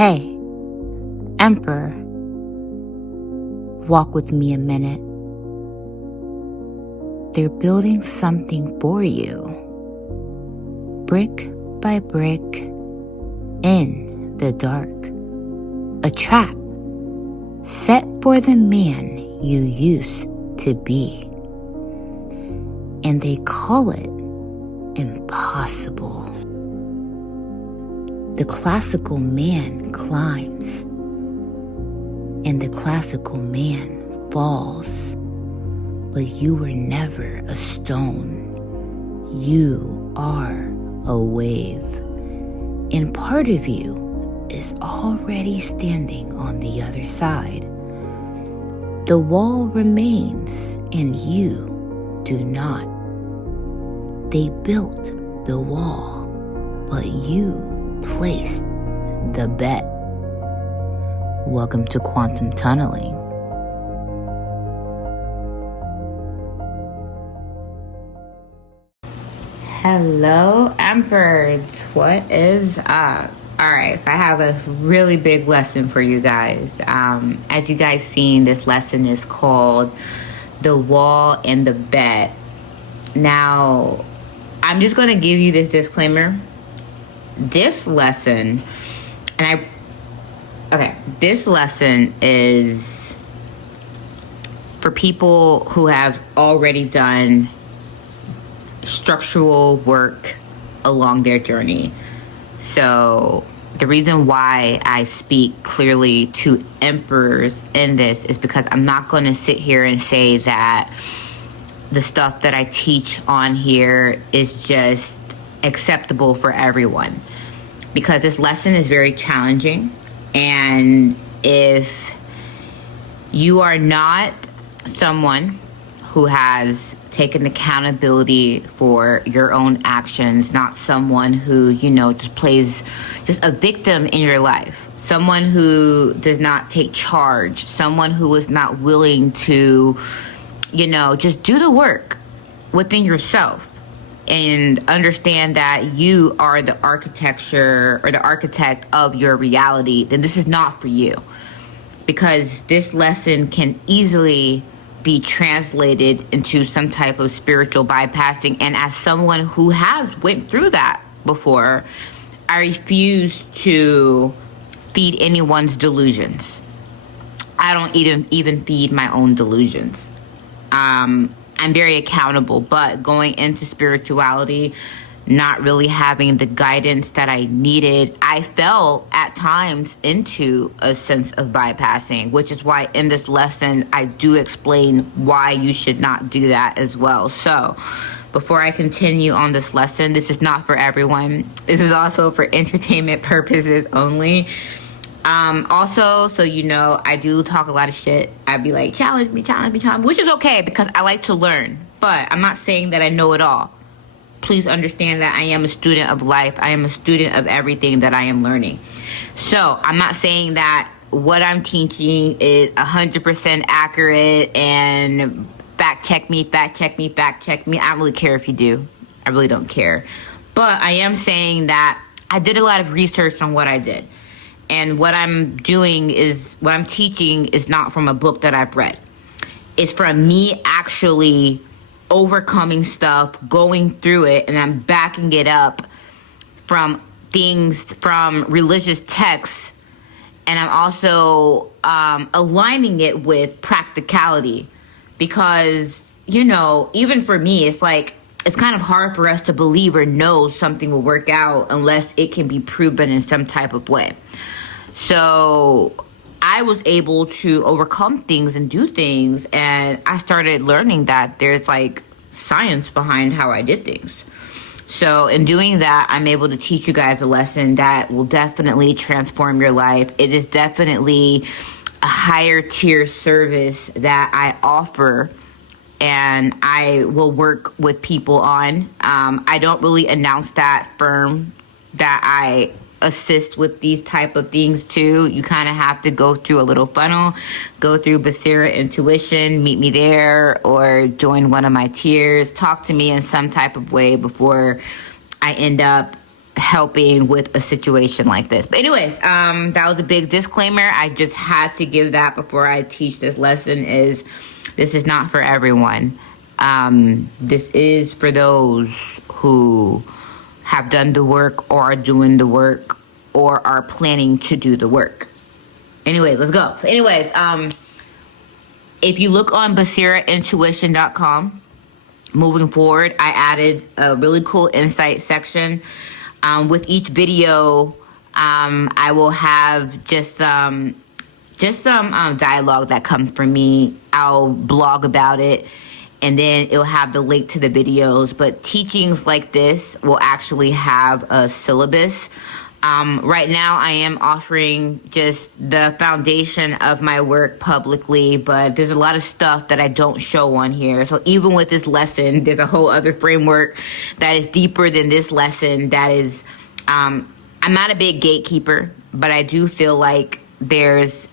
Hey, Emperor, walk with me a minute. They're building something for you, brick by brick, in the dark. A trap set for the man you used to be. And they call it impossible. The classical man climbs, and the classical man falls. But you were never a stone. You are a wave. And part of you is already standing on the other side. The wall remains, and you do not. They built the wall, but you placed the bet. Welcome to quantum tunneling. Hello, Emperors. What is up? Alright, so I have a really big lesson for you guys. As you guys seen, this lesson is called The Wall and the Bet. Now, I'm just going to give you this disclaimer. This lesson, this lesson is for people who have already done structural work along their journey. So the reason why I speak clearly to emperors in this is because I'm not going to sit here and say that the stuff that I teach on here is just acceptable for everyone, because this lesson is very challenging. And if you are not someone who has taken accountability for your own actions, not someone who, just plays just a victim in your life, someone who does not take charge, someone who is not willing to, just do the work within yourself and understand that you are the architecture or the architect of your reality, then this is not for you. Because this lesson can easily be translated into some type of spiritual bypassing. And as someone who has went through that before, I refuse to feed anyone's delusions. I don't even feed my own delusions. I'm very accountable, but going into spirituality, not really having the guidance that I needed, I fell at times into a sense of bypassing, which is why in this lesson, I do explain why you should not do that as well. So before I continue on this lesson, this is not for everyone. This is also for entertainment purposes only. Also, so I do talk a lot of shit. I'd be like, challenge me, which is okay because I like to learn, but I'm not saying that I know it all. Please understand that I am a student of life. I am a student of everything that I am learning. So I'm not saying that what I'm teaching is 100% accurate and fact check me. I don't really care if you do. I really don't care. But I am saying that I did a lot of research on what I did. And what I'm teaching is not from a book that I've read. It's from me actually overcoming stuff, going through it, and I'm backing it up from things from religious texts. And I'm also aligning it with practicality. Because, even for me, it's like, it's kind of hard for us to believe or know something will work out unless it can be proven in some type of way. So I was able to overcome things and do things, and I started learning that there's like science behind how I did things. So in doing that, I'm able to teach you guys a lesson that will definitely transform your life. It is definitely a higher tier service that I offer, and I will work with people on. I don't really announce that firm that I assist with these type of things too. You kind of have to go through a little funnel, go through BASIRA Intuition, meet me there, or join one of my tiers, talk to me in some type of way before I end up helping with a situation like this. But anyways, that was a big disclaimer. I just had to give that before I teach this lesson. This is not for everyone. This is for those who have done the work or are doing the work or are planning to do the work. Anyways, let's go. So anyways, if you look on basiraintuition.com, moving forward, I added a really cool insight section. With each video, I will have just some dialogue that comes from me. I'll blog about it, and then it'll have the link to the videos. But teachings like this will actually have a syllabus. Right now, I am offering just the foundation of my work publicly, but there's a lot of stuff that I don't show on here. So even with this lesson, there's a whole other framework that is deeper than this lesson. That is, I'm not a big gatekeeper, but I do feel like there's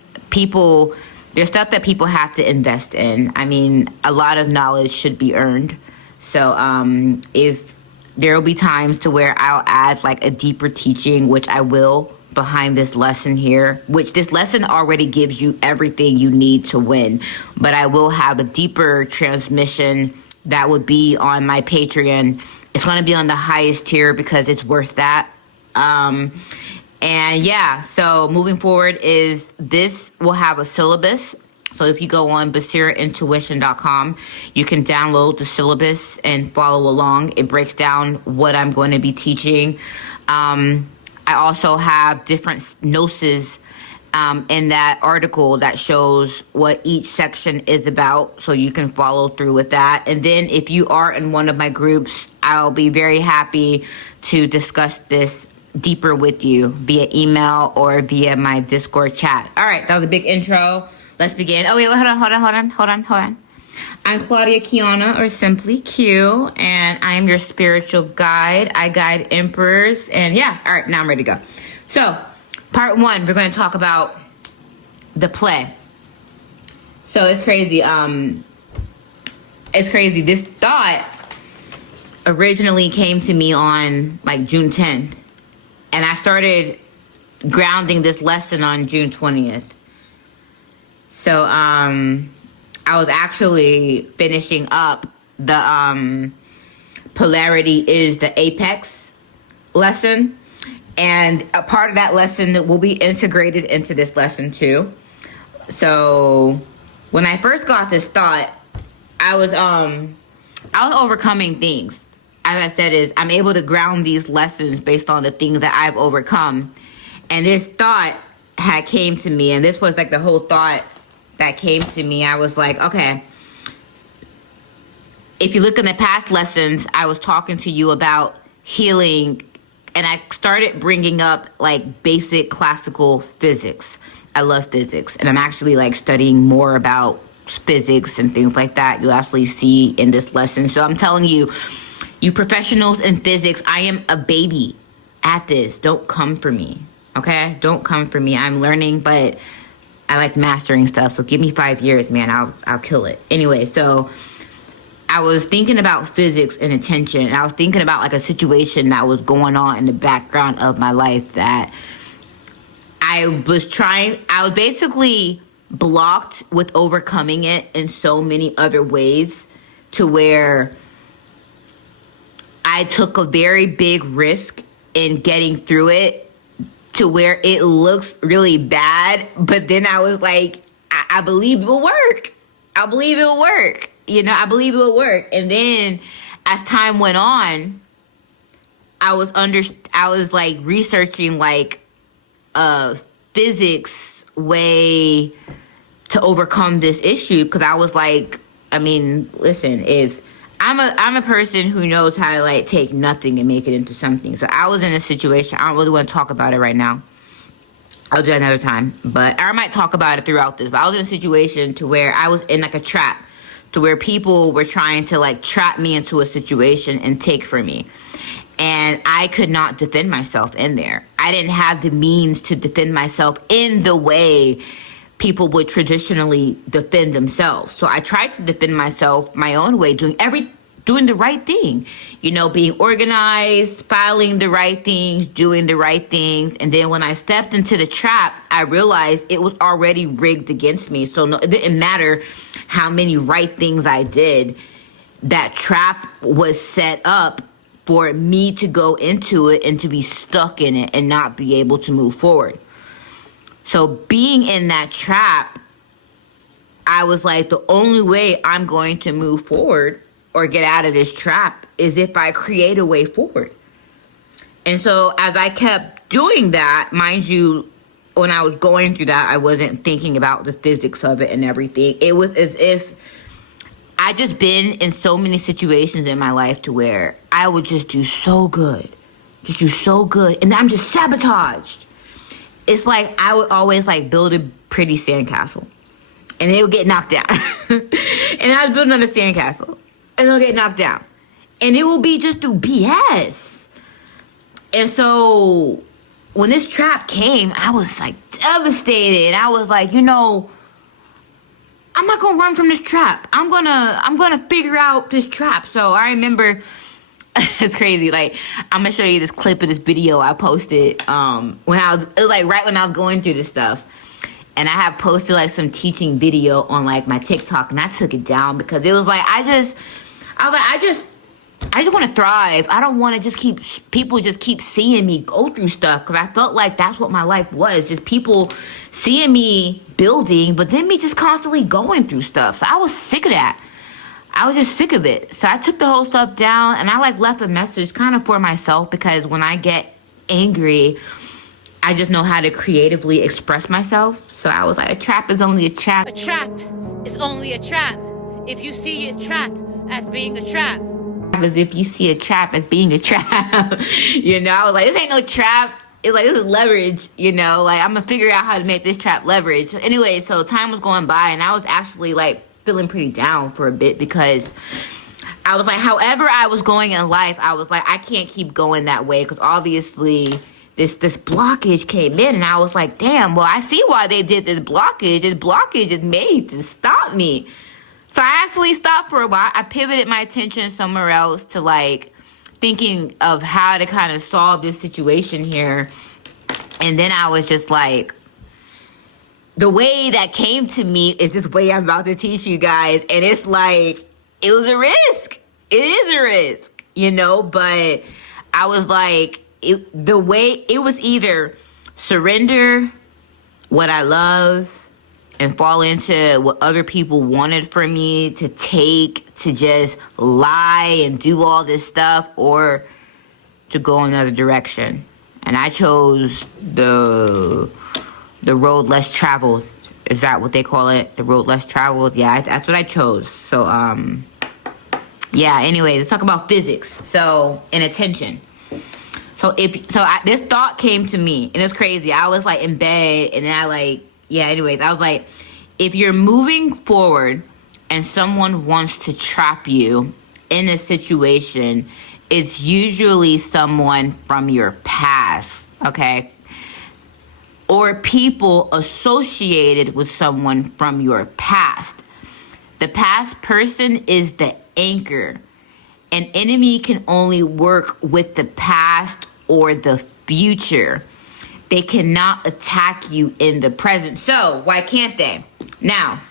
stuff that people have to invest in. I mean, a lot of knowledge should be earned. So if there will be times to where I'll add like a deeper teaching, which I will, behind this lesson here, which this lesson already gives you everything you need to win. But I will have a deeper transmission that would be on my Patreon. It's going to be on the highest tier because it's worth that. And yeah, so moving forward is this will have a syllabus. So if you go on basiraintuition.com, you can download the syllabus and follow along. It breaks down what I'm going to be teaching. I also have different notes in that article that shows what each section is about, so you can follow through with that. And then if you are in one of my groups, I'll be very happy to discuss this deeper with you via email or via my Discord chat. All right, that was a big intro. Let's begin. Oh, wait, hold on. I'm Claudia, Quiana, or simply Q, and I am your spiritual guide. I guide emperors, and yeah, all right, now I'm ready to go. So, part one, we're going to talk about the play. So, it's crazy. This thought originally came to me on, like, June 10th, and I started grounding this lesson on June 20th. So, I was actually finishing up the polarity is the apex lesson. And a part of that lesson that will be integrated into this lesson too. So when I first got this thought, I was overcoming things. As I said, I'm able to ground these lessons based on the things that I've overcome. And this thought had came to me, and this was like the whole thought that came to me. I was like, okay, if you look in the past lessons, I was talking to you about healing, and I started bringing up like basic classical physics. I love physics, and I'm actually like studying more about physics and things like that. You'll actually see in this lesson. So I'm telling you, you professionals in physics, I am a baby at this. Don't come for me, okay? Don't come for me. I'm learning, but I like mastering stuff, so give me 5 years, man. I'll kill it. Anyway, so I was thinking about physics and attention, and I was thinking about like a situation that was going on in the background of my life that I was basically blocked with overcoming it in so many other ways, to where I took a very big risk in getting through it, to where it looks really bad, but then I was like, I believe it will work. I believe it will work. I believe it will work. And then as time went on, I was like researching like a physics way to overcome this issue, because I was like, I mean, listen, if I'm a person who knows how to like take nothing and make it into something. So I was in a situation, I don't really want to talk about it right now. I'll do that another time. But I might talk about it throughout this. But I was in a situation to where I was in like a trap, to where people were trying to like trap me into a situation and take from me. And I could not defend myself in there. I didn't have the means to defend myself in the way people would traditionally defend themselves. So I tried to defend myself my own way, doing everything doing the right thing, you know, being organized, filing the right things, doing the right things. And then when I stepped into the trap, I realized it was already rigged against me. So no, it didn't matter how many right things I did. That trap was set up for me to go into it and to be stuck in it and not be able to move forward. So being in that trap, I was like, the only way I'm going to move forward or get out of this trap is if I create a way forward. And so as I kept doing that, mind you, when I was going through that, I wasn't thinking about the physics of it and everything. It was as if I just been in so many situations in my life to where I would just do so good, and I'm just sabotaged. It's like I would always like build a pretty sandcastle, and it would get knocked down. And I was building another sandcastle, and it'll get knocked down, and it will be just through BS. And so when this trap came, I was like devastated. I was like, you know, I'm not gonna run from this trap. I'm gonna figure out this trap. So I remember, it's crazy. Like, I'm gonna show you this clip of this video I posted it was like right when I was going through this stuff. And I had posted like some teaching video on like my TikTok, and I took it down because it was like I just want to thrive. I don't want to just keep seeing me go through stuff, because I felt like that's what my life was, just people seeing me building, but then me just constantly going through stuff. So I was sick of that. I was just sick of it. So I took the whole stuff down, and I like left a message kind of for myself, because when I get angry, I just know how to creatively express myself. So I was like, a trap is only a trap. A trap is only a trap if you see a trap as being a trap. As if you see a trap as being a trap. You know, I was like, this ain't no trap. It's like, this is leverage, you know, like I'm gonna figure out how to make this trap leverage. Anyway, so time was going by, and I was actually like feeling pretty down for a bit, because I was like, however I was going in life, I was like, I can't keep going that way, because obviously this blockage came in, and I was like, damn, well, I see why they did this blockage. This blockage is made to stop me. So I actually stopped for a while. I pivoted my attention somewhere else to like thinking of how to kind of solve this situation here. And then I was just like, the way that came to me is this way I'm about to teach you guys. And it's like, it was a risk. It is a risk, you know, but I was like, the way it was either surrender what I love and fall into what other people wanted for me to take, to just lie and do all this stuff, or to go another direction. And I chose the road less traveled. Is that what they call it? The road less traveled? Yeah, that's what I chose. So, yeah, anyway, let's talk about physics. So, and attention. So this thought came to me, and it's crazy. I was like in bed, and then I was like, if you're moving forward and someone wants to trap you in a situation, it's usually someone from your past, okay? Or people associated with someone from your past. The past person is the anchor. An enemy can only work with the past or the future. They cannot attack you in the present. So why can't they? Now,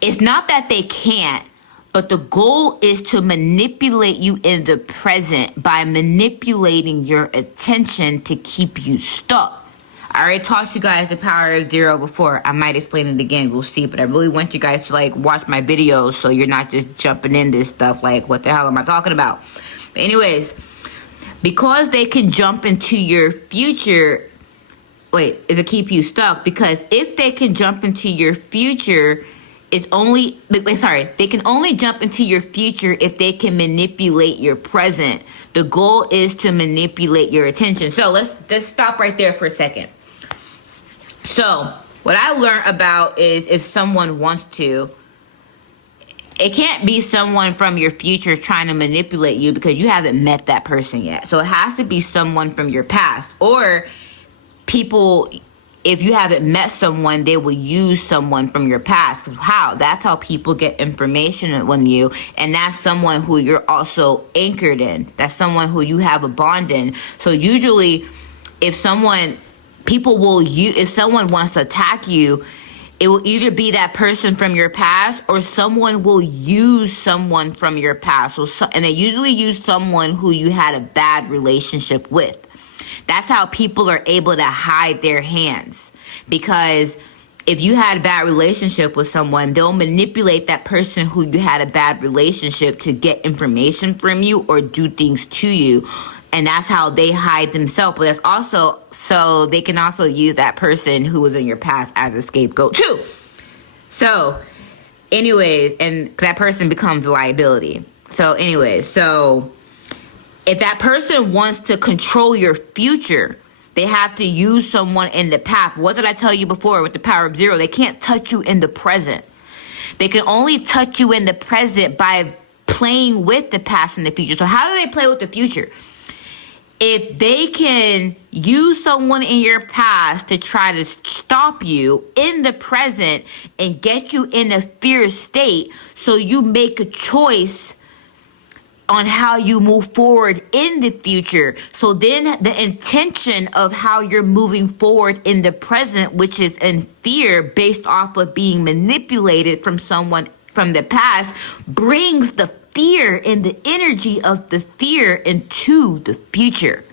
it's not that they can't, but the goal is to manipulate you in the present by manipulating your attention to keep you stuck. I already taught you guys the power of zero before. I might explain it again, we'll see. But I really want you guys to like watch my videos, so you're not just jumping in this stuff like, what the hell am I talking about? But anyways, because they can jump into your future, it'll keep you stuck. Because if they can jump into your future, they can only jump into your future if they can manipulate your present. The goal is to manipulate your attention. So let's stop right there for a second. So what I learned about is, if someone wants to, it can't be someone from your future trying to manipulate you, because you haven't met that person yet. So it has to be someone from your past, or people if you haven't met someone, they will use someone from your past. How? That's how people get information on you. And that's someone who you're also anchored in. That's someone who you have a bond in. So usually if someone wants to attack you, it will either be that person from your past or someone will use someone from your past. And they usually use someone who you had a bad relationship with. That's how people are able to hide their hands. Because if you had a bad relationship with someone, they'll manipulate that person who you had a bad relationship to get information from you or do things to you. And that's how they hide themselves. But that's also so they can also use that person who was in your past as a scapegoat too. So anyways, and that person becomes a liability. So anyways, so if that person wants to control your future, they have to use someone in the past. What did I tell you before with the power of zero? They can't touch you in the present. They can only touch you in the present by playing with the past and the future. So how do they play with the future? If they can use someone in your past to try to stop you in the present and get you in a fear state, so you make a choice on how you move forward in the future. So then the intention of how you're moving forward in the present, which is in fear based off of being manipulated from someone from the past, brings the fear and the energy of the fear into the future.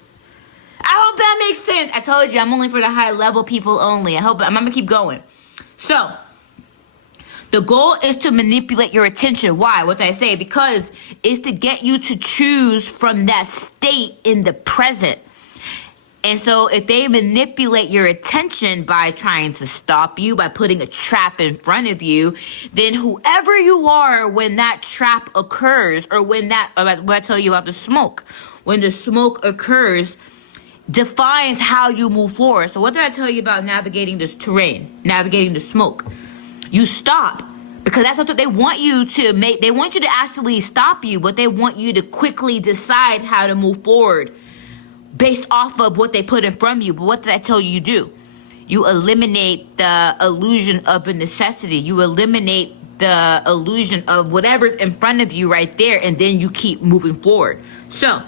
I hope that makes sense. I told you I'm only for the high level people only. I'm gonna keep going. So the goal is to manipulate your attention. Why? What did I say? Because it's to get you to choose from that state in the present. And so if they manipulate your attention by trying to stop you, by putting a trap in front of you, then whoever you are when that trap occurs, or when what I tell you about the smoke, when the smoke occurs, defines how you move forward. So what did I tell you about navigating this terrain, navigating the smoke? You stop, because that's what they want you to make. They want you to actually stop you, but they want you to quickly decide how to move forward based off of what they put in front of you. But what did I tell you do? You eliminate the illusion of a necessity. You eliminate the illusion of whatever's in front of you right there, and then you keep moving forward. So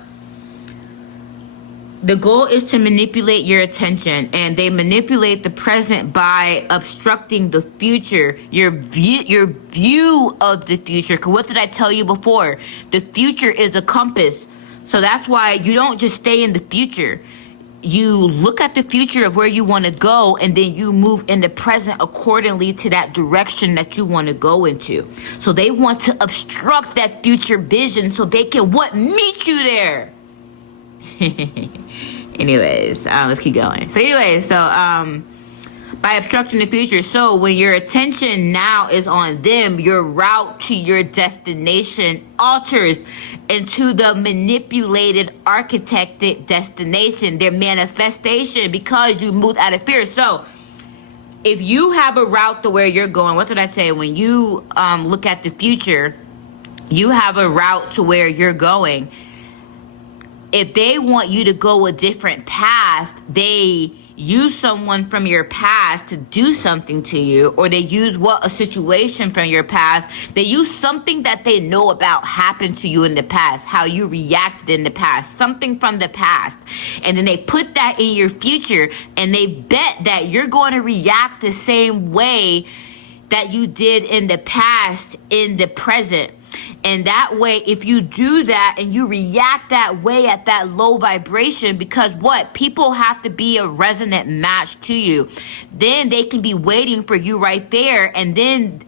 the goal is to manipulate your attention, and they manipulate the present by obstructing the future, your view of the future. Because what did I tell you before? The future is a compass. So that's why you don't just stay in the future. You look at the future of where you want to go, and then you move in the present accordingly to that direction that you want to go into. So they want to obstruct that future vision so they can meet you there. Anyways, let's keep going. So anyways, by obstructing the future, so when your attention now is on them, your route to your destination alters into the manipulated, architected destination, their manifestation, because you moved out of fear. So if you have a route to where you're going, what did I say? When you look at the future, you have a route to where you're going. If they want you to go a different path, they use someone from your past to do something to you, or they use a situation from your past. They use something that they know about happened to you in the past, how you reacted in the past, something from the past. And then they put that in your future, and they bet that you're going to react the same way that you did in the past in the present. And that way, if you do that and you react that way at that low vibration, because people have to be a resonant match to you, then they can be waiting for you right there. And then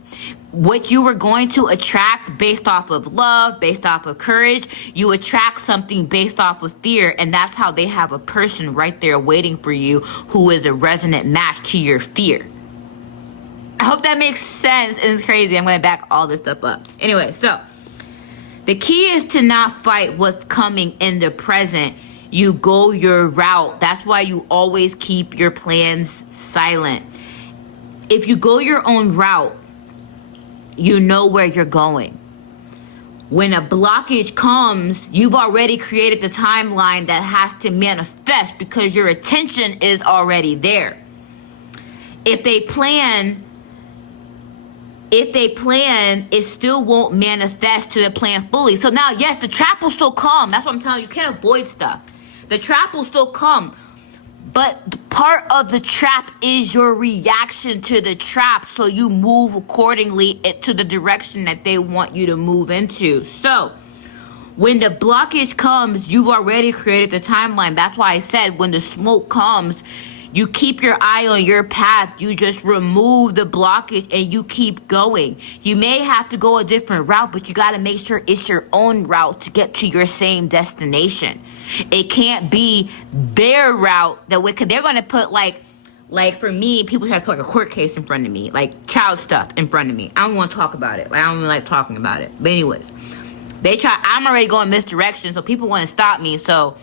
what you were going to attract based off of love, based off of courage, you attract something based off of fear. And that's how they have a person right there waiting for you who is a resonant match to your fear. I hope that makes sense. And it's crazy. I'm going to back all this stuff up. Anyway, so the key is to not fight what's coming in the present. You go your route. That's why you always keep your plans silent. If you go your own route, you know where you're going. When a blockage comes, you've already created the timeline that has to manifest because your attention is already there. If they plan, it still won't manifest to the plan fully. So now, yes, the trap will still come. That's what I'm telling you. You can't avoid stuff. The trap will still come. But part of the trap is your reaction to the trap. So you move accordingly to the direction that they want you to move into. So when the blockage comes, you've already created the timeline. That's why I said when the smoke comes, you keep your eye on your path. You just remove the blockage and you keep going. You may have to go a different route, but you got to make sure it's your own route to get to your same destination. It can't be their route that way, because they're going to put like for me, people try to put like a court case in front of me, like child stuff in front of me. I don't want to talk about it. I don't even like talking about it. But anyways, I'm already going misdirection, so people want to stop me. So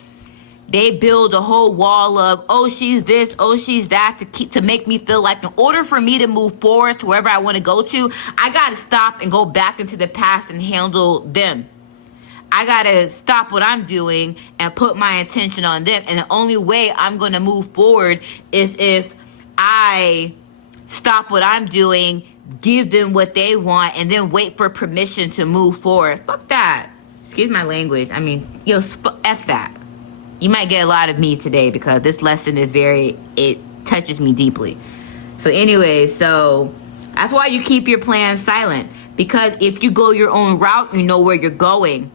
they build a whole wall of, oh, she's this, oh, she's that, to make me feel like in order for me to move forward to wherever I want to go to, I got to stop and go back into the past and handle them. I got to stop what I'm doing and put my attention on them. And the only way I'm going to move forward is if I stop what I'm doing, give them what they want, and then wait for permission to move forward. Fuck that. Excuse my language. I mean, F that. You might get a lot of me today because this lesson is it touches me deeply. So anyway, so that's why you keep your plans silent. Because if you go your own route, you know where you're going.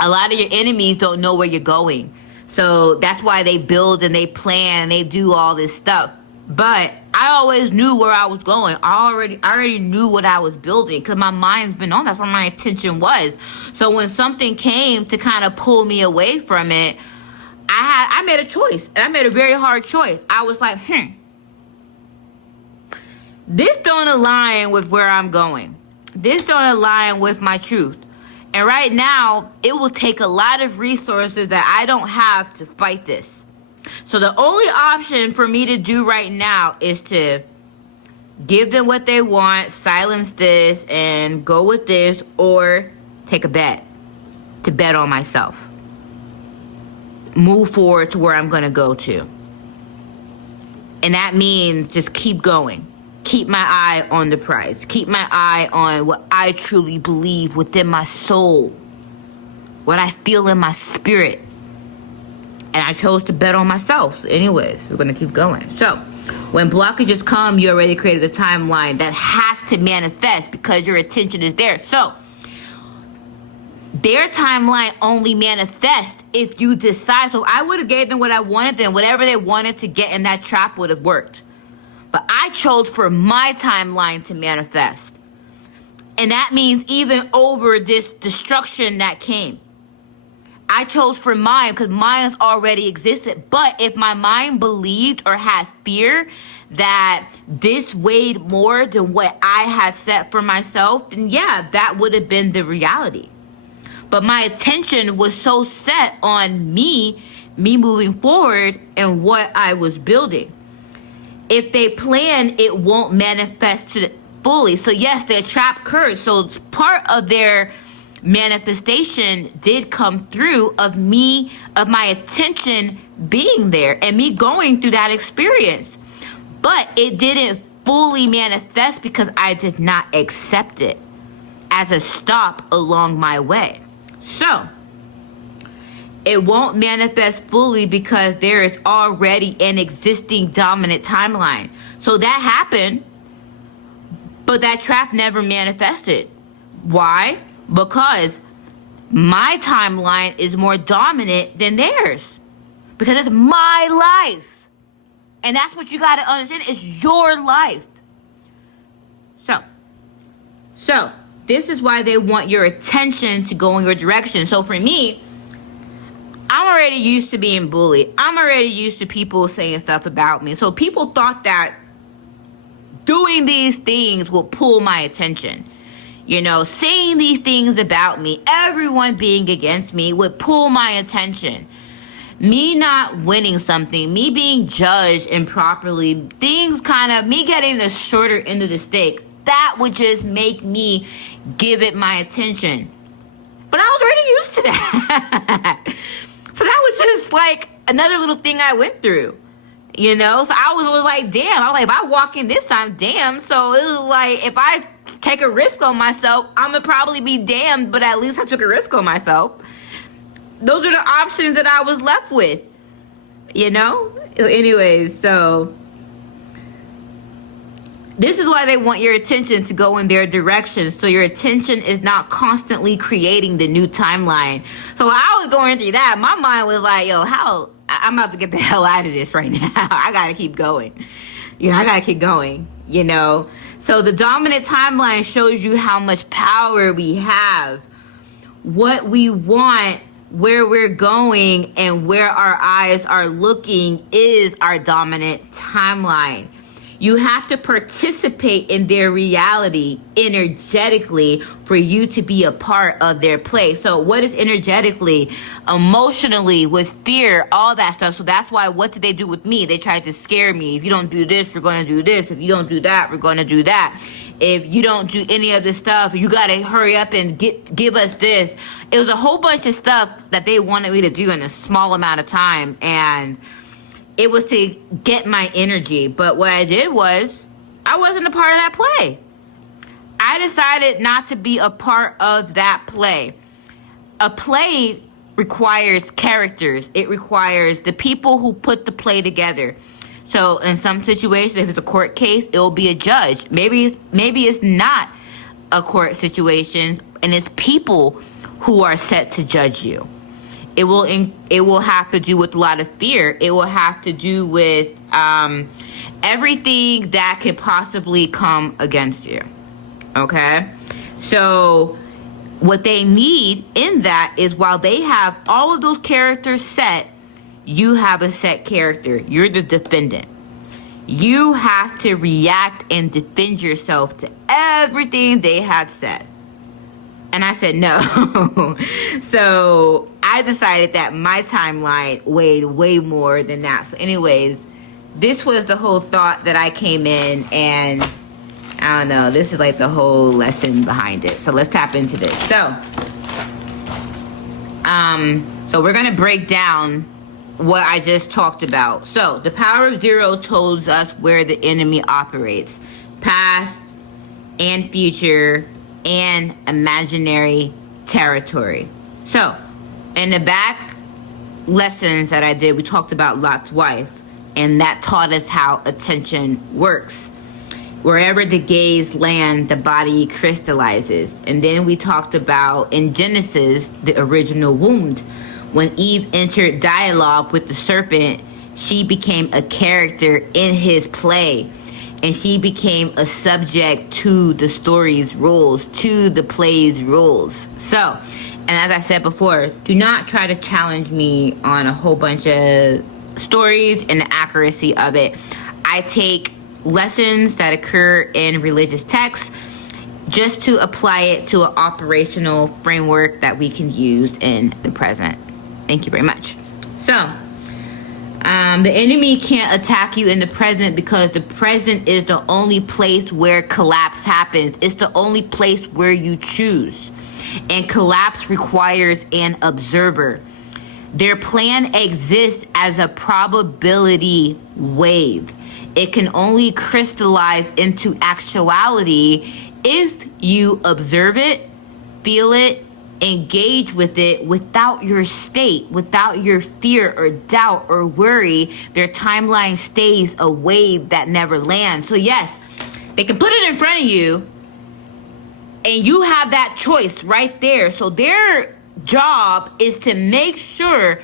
A lot of your enemies don't know where you're going. So that's why they build and they plan and they do all this stuff. But I always knew where I was going. I already knew what I was building because my mind's been on. That's where my attention was. So when something came to kind of pull me away from it, I made a choice. And I made a very hard choice. I was like, this don't align with where I'm going. This don't align with my truth. And right now, it will take a lot of resources that I don't have to fight this. So the only option for me to do right now is to give them what they want, silence this, and go with this, or take a bet. To bet on myself. Move forward to where I'm going to go to. And that means just keep going. Keep my eye on the prize. Keep my eye on what I truly believe within my soul. What I feel in my spirit. And I chose to bet on myself. So anyways, we're going to keep going. So, when blockages come, you already created a timeline that has to manifest because your attention is there. So, their timeline only manifests if you decide. So, I would have gave them what I wanted, then whatever they wanted to get in that trap would have worked. But I chose for my timeline to manifest. And that means even over this destruction that came. I chose for mine because mine has already existed. But if my mind believed or had fear that this weighed more than what I had set for myself, then yeah, that would have been the reality. But my attention was so set on me moving forward and what I was building. If they plan, it won't manifest fully. So yes, they're trapped curse. So part of their manifestation did come through of my attention being there and me going through that experience. But it didn't fully manifest because I did not accept it as a stop along my way. So it won't manifest fully because there is already an existing dominant timeline. So that happened, but that trap never manifested. Why? Because my timeline is more dominant than theirs. Because it's my life. And that's what you got to understand. It's your life. So, this is why they want your attention to go in your direction. So for me, I'm already used to being bullied. I'm already used to people saying stuff about me. So people thought that doing these things will pull my attention. You know, saying these things about me, everyone being against me would pull my attention. Me not winning something, me being judged improperly, me getting the shorter end of the stick, that would just make me give it my attention. But I was already used to that. So that was just like another little thing I went through. you know? So I was like, damn. I was like, if I walk in this time, damn. So it was like, if I take a risk on myself, I'm going to probably be damned, but at least I took a risk on myself. Those are the options that I was left with, you know? Anyways, so this is why they want your attention to go in their direction, so your attention is not constantly creating the new timeline. So while I was going through that, my mind was like, yo, I'm about to get the hell out of this right now. I gotta keep going. I gotta keep going, you know? So the dominant timeline shows you how much power we have, what we want, where we're going, and where our eyes are looking is our dominant timeline. You have to participate in their reality energetically for you to be a part of their play. So what is energetically, emotionally, with fear, all that stuff. So that's why, what did they do with me? They tried to scare me. If you don't do this, we're going to do this. If you don't do that, we're going to do that. If you don't do any of this stuff, you got to hurry up and give us this. It was a whole bunch of stuff that they wanted me to do in a small amount of time. And it was to get my energy. But what I did was, I wasn't a part of that play. I decided not to be a part of that play. A play requires characters. It requires the people who put the play together. So in some situations, if it's a court case, it will be a judge. Maybe it's not a court situation, and it's people who are set to judge you. It will have to do with a lot of fear. It will have to do with everything that could possibly come against you. Okay? So what they need in that is, while they have all of those characters set, you have a set character. You're the defendant. You have to react and defend yourself to everything they had said. And I said no. So I decided that my timeline weighed way more than that. So anyways, this was the whole thought that I came in, and I don't know, this is like the whole lesson behind it. So let's tap into this. So we're going to break down what I just talked about. So the power of zero tells us where the enemy operates: past and future and imaginary territory. So in the back lessons that I did, we talked about Lot's wife, and that taught us how attention works. Wherever the gaze lands, the body crystallizes. And then we talked about, in Genesis, the original wound. When Eve entered dialogue with the serpent, she became a character in his play. And she became a subject to the story's rules, to the play's rules. So, and as I said before, do not try to challenge me on a whole bunch of stories and the accuracy of it. I take lessons that occur in religious texts just to apply it to an operational framework that we can use in the present. Thank you very much. So, the enemy can't attack you in the present because the present is the only place where collapse happens. It's the only place where you choose. And collapse requires an observer. Their plan exists as a probability wave. It can only crystallize into actuality if you observe it, feel it, engage with it without your state, without your fear or doubt or worry. Their timeline stays a wave that never lands. So yes, they can put it in front of you and you have that choice right there. So their job is to make sure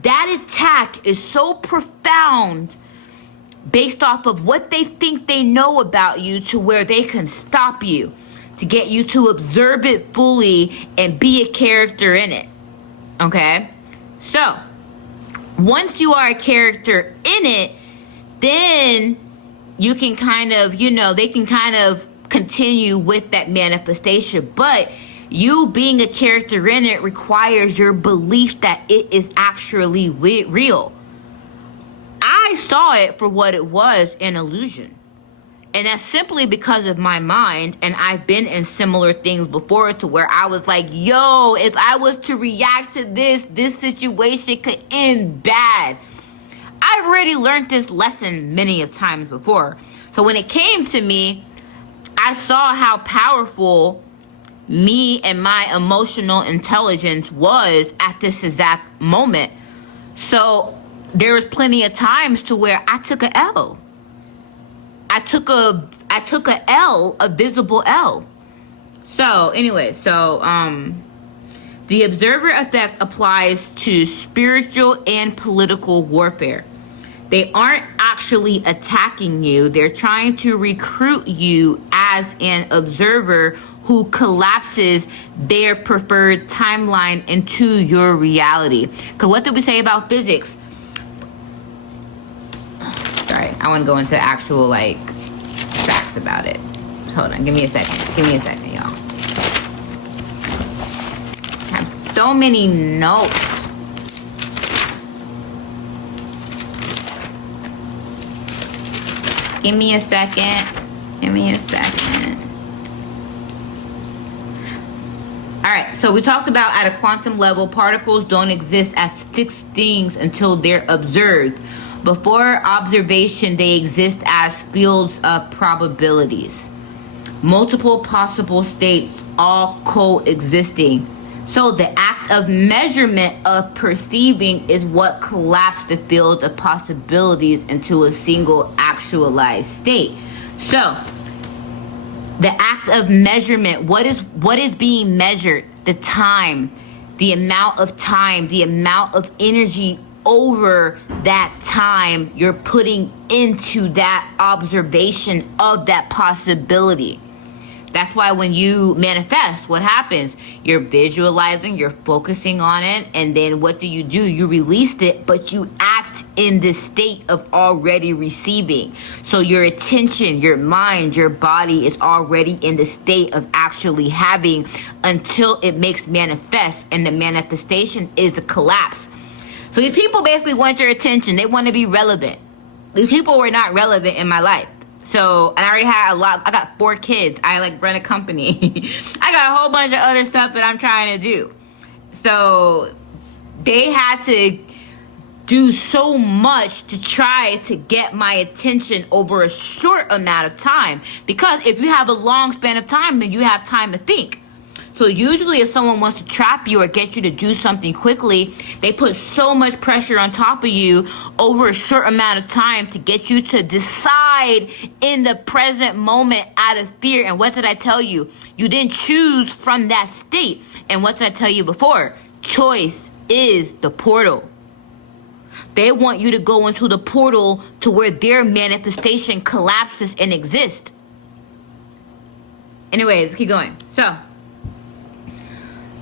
that attack is so profound based off of what they think they know about you, to where they can stop you, to get you to observe it fully and be a character in it. Okay? So, once you are a character in it, then you can kind of, they can kind of continue with that manifestation. But you being a character in it requires your belief that it is actually real. I saw it for what it was, an illusion. And that's simply because of my mind. And I've been in similar things before, to where I was like, yo, if I was to react to this situation could end bad. I I've already learned this lesson many of times before. So when it came to me, I saw how powerful me and my emotional intelligence was at this exact moment. So there was plenty of times to where I took a L. I took a L, a visible L. So anyway, the observer effect applies to spiritual and political warfare. They aren't actually attacking you. They're trying to recruit you as an observer who collapses their preferred timeline into your reality. Because what did we say about physics? Sorry, I want to go into actual, like, facts about it. Hold on, give me a second, y'all. I have so many notes. Give me a second. Alright, so we talked about at a quantum level, particles don't exist as fixed things until they're observed. Before observation, they exist as fields of probabilities. Multiple possible states all coexisting. So the act of measurement of perceiving is what collapsed the field of possibilities into a single actualized state. So the act of measurement, what is being measured? The time, the amount of time, the amount of energy over that time you're putting into that observation of that possibility. That's why when you manifest, what happens? You're visualizing, you're focusing on it, and then what do? You released it, but you act in the state of already receiving. So your attention, your mind, your body is already in the state of actually having until it makes manifest, and the manifestation is the collapse. So these people basically want your attention. They want to be relevant. These people were not relevant in my life. So, and I already had I got 4 kids. I like run a company. I got a whole bunch of other stuff that I'm trying to do. So they had to do so much to try to get my attention over a short amount of time. Because if you have a long span of time, then you have time to think. So usually if someone wants to trap you or get you to do something quickly, they put so much pressure on top of you over a short amount of time to get you to decide in the present moment out of fear. And what did I tell you? You didn't choose from that state. And what did I tell you before? Choice is the portal. They want you to go into the portal to where their manifestation collapses and exists. Anyways, keep going. So,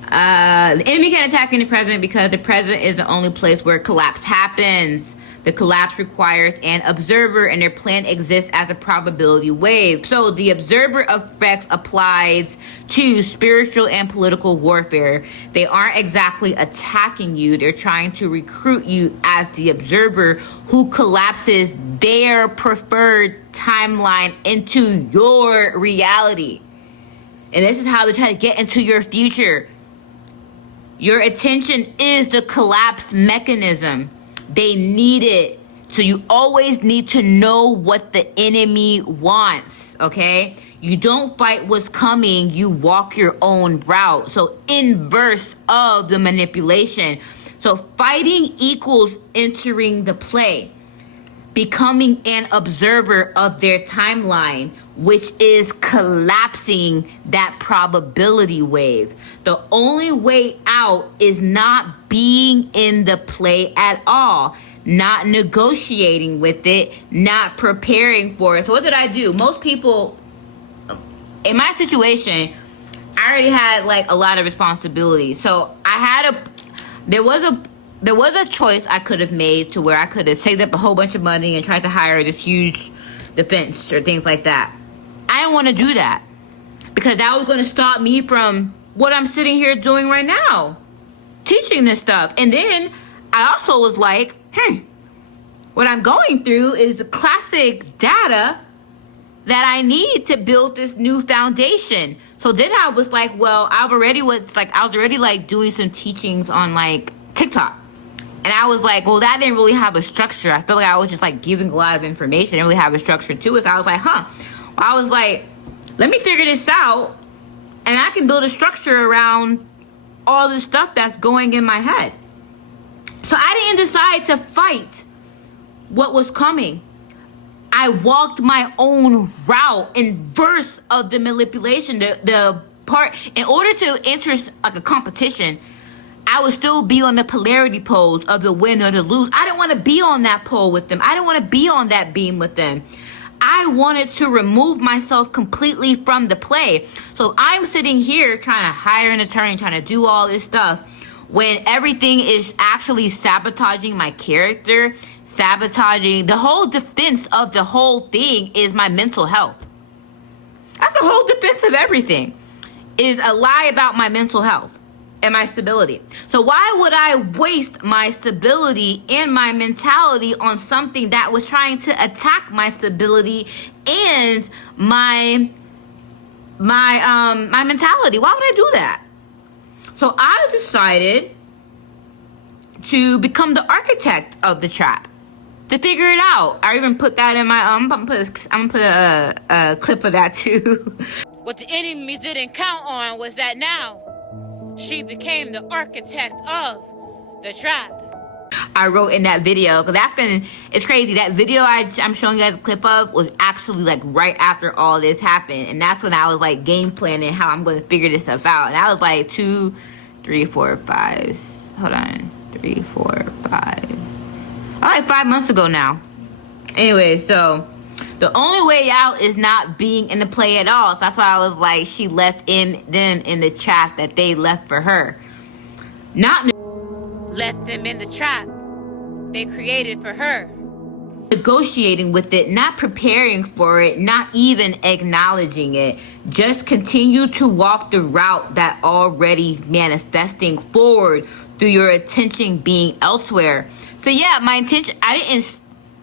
the enemy can attack in the present because the present is the only place where collapse happens. The collapse requires an observer, and their plan exists as a probability wave. So the observer effect applies to spiritual and political warfare. They aren't exactly attacking you. They're trying to recruit you as the observer who collapses their preferred timeline into your reality. And this is how they try to get into your future. Your attention is the collapse mechanism. They need it. So you always need to know what the enemy wants, okay? You don't fight what's coming, you walk your own route. So inverse of the manipulation. So fighting equals entering the play. Becoming an observer of their timeline, which is collapsing that probability wave. The only way out is not being in the play at all, not negotiating with it, not preparing for it. So what did I do? Most people, in my situation, I already had like a lot of responsibility. So there was a choice I could have made to where I could have saved up a whole bunch of money and tried to hire this huge defense or things like that. I didn't want to do that because that was going to stop me from what I'm sitting here doing right now, teaching this stuff. And then I also was like, what I'm going through is classic data that I need to build this new foundation. So then I was like, well, I was already like doing some teachings on like TikTok. And I was like, well, that didn't really have a structure. I felt like I was just like giving a lot of information. It didn't really have a structure to it. So I was like, I was like, let me figure this out, and I can build a structure around all the stuff that's going in my head. So I didn't decide to fight what was coming. I walked my own route in verse of the manipulation. The part, in order to enter like a competition, I would still be on the polarity poles of the win or the lose. I didn't want to be on that pole with them. I didn't want to be on that beam with them. I wanted to remove myself completely from the play. So I'm sitting here trying to hire an attorney, trying to do all this stuff, when everything is actually sabotaging my character, sabotaging the whole defense of the whole thing is my mental health. That's the whole defense of everything, is a lie about my mental health and my stability. So why would I waste my stability and my mentality on something that was trying to attack my stability and my mentality? Why would I do that? So I decided to become the architect of the trap, to figure it out. I even put that in my I'm gonna put a clip of that too. What the enemies didn't count on was that now she became the architect of the trap. I wrote in that video, because it's crazy. That video I'm showing you guys a clip of was actually like right after all this happened. And that's when I was like game planning how I'm going to figure this stuff out. And I was like 2, 3, 4, 5. Hold on. 3, 4, 5. Like 5 months ago now. Anyway, so the only way out is not being in the play at all. So that's why I was like, she left them in the trap that they left for her. Not left them in the trap they created for her. Negotiating with it, not preparing for it, not even acknowledging it. Just continue to walk the route that already manifesting forward through your attention being elsewhere. So yeah, my intention,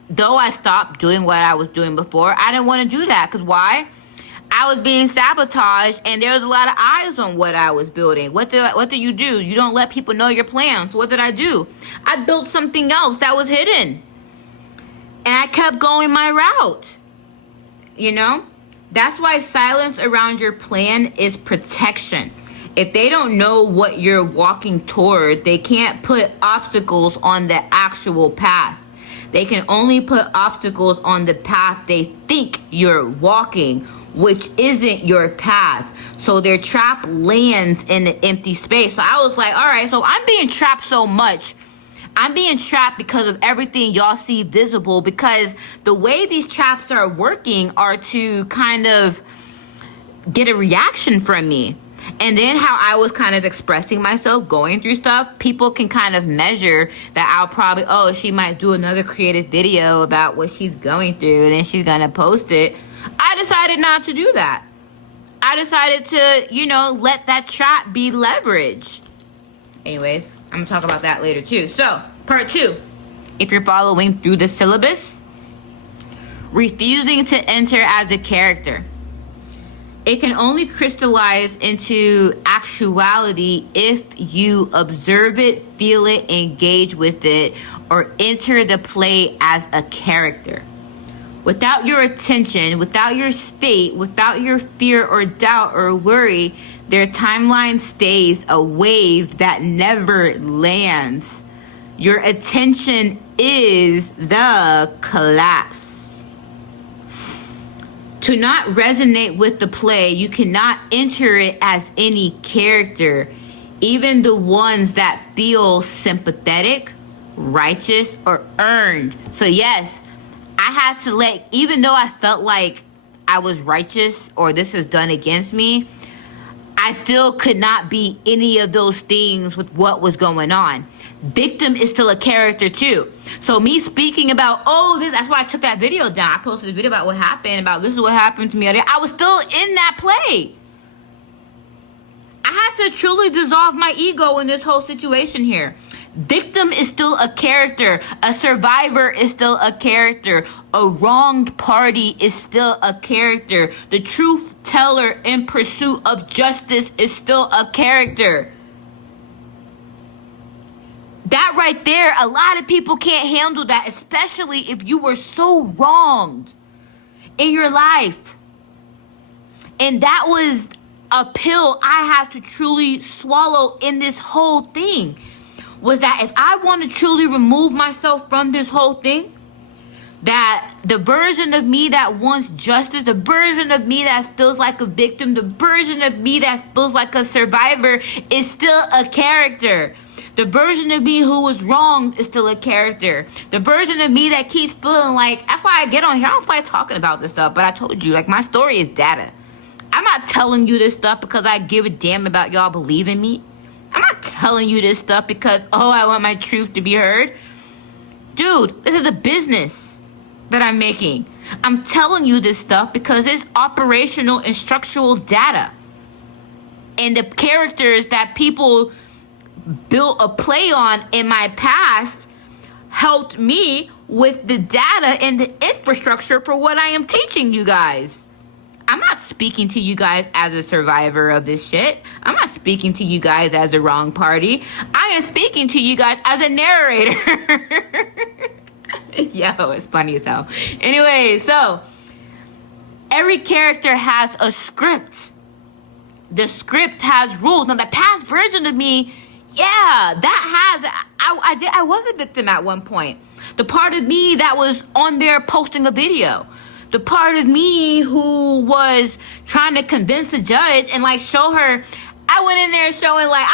though I stopped doing what I was doing before, I didn't want to do that. Because why? I was being sabotaged, and there was a lot of eyes on what I was building. What do you do? You don't let people know your plans. What did I do? I built something else that was hidden. And I kept going my route. You know? That's why silence around your plan is protection. If they don't know what you're walking toward, they can't put obstacles on the actual path. They can only put obstacles on the path they think you're walking, which isn't your path. So their trap lands in an empty space. So I was like, all right, so I'm being trapped so much. I'm being trapped because of everything y'all see visible, because the way these traps are working are to kind of get a reaction from me. And then how I was kind of expressing myself, going through stuff, people can kind of measure that I'll probably, she might do another creative video about what she's going through, and then she's going to post it. I decided not to do that. I decided to, let that trap be leverage. Anyways, I'm going to talk about that later too. So, part 2. If you're following through the syllabus, refusing to enter as a character. It can only crystallize into actuality if you observe it, feel it, engage with it, or enter the play as a character. Without your attention, without your state, without your fear or doubt or worry, their timeline stays a wave that never lands. Your attention is the collapse. To not resonate with the play, you cannot enter it as any character, even the ones that feel sympathetic, righteous, or earned. So yes, I had to even though I felt like I was righteous or this is done against me, I still could not be any of those things with what was going on. Victim is still a character too. So me speaking about, that's why I took that video down. I posted a video about what happened, about this is what happened to me. I was still in that play. I had to truly dissolve my ego in this whole situation here. Victim is still a character. A survivor is still a character. A wronged party is still a character. The truth teller in pursuit of justice is still a character. That right there, a lot of people can't handle that, especially if you were so wronged in your life. And that was a pill I had to truly swallow in this whole thing. Was that if I want to truly remove myself from this whole thing, that the version of me that wants justice, the version of me that feels like a victim, the version of me that feels like a survivor is still a character. The version of me who was wronged is still a character. The version of me that keeps feeling like, that's why I get on here, I don't feel like talking about this stuff, but I told you, like, my story is data. I'm not telling you this stuff because I give a damn about y'all believing me. I'm not telling you this stuff because, oh, I want my truth to be heard. Dude, this is a business that I'm making. I'm telling you this stuff because it's operational and structural data. And the characters that people built a play on in my past helped me with the data and the infrastructure for what I am teaching you guys. I'm not speaking to you guys as a survivor of this shit. I'm not speaking to you guys as the wrong party. I am speaking to you guys as a narrator. Yo, it's funny as hell. Anyway, so every character has a script. The script has rules. Now, the past version of me, yeah, that has. I was a victim at one point. The part of me that was on there posting a video. The part of me who was trying to convince the judge and like show her. I went in there showing like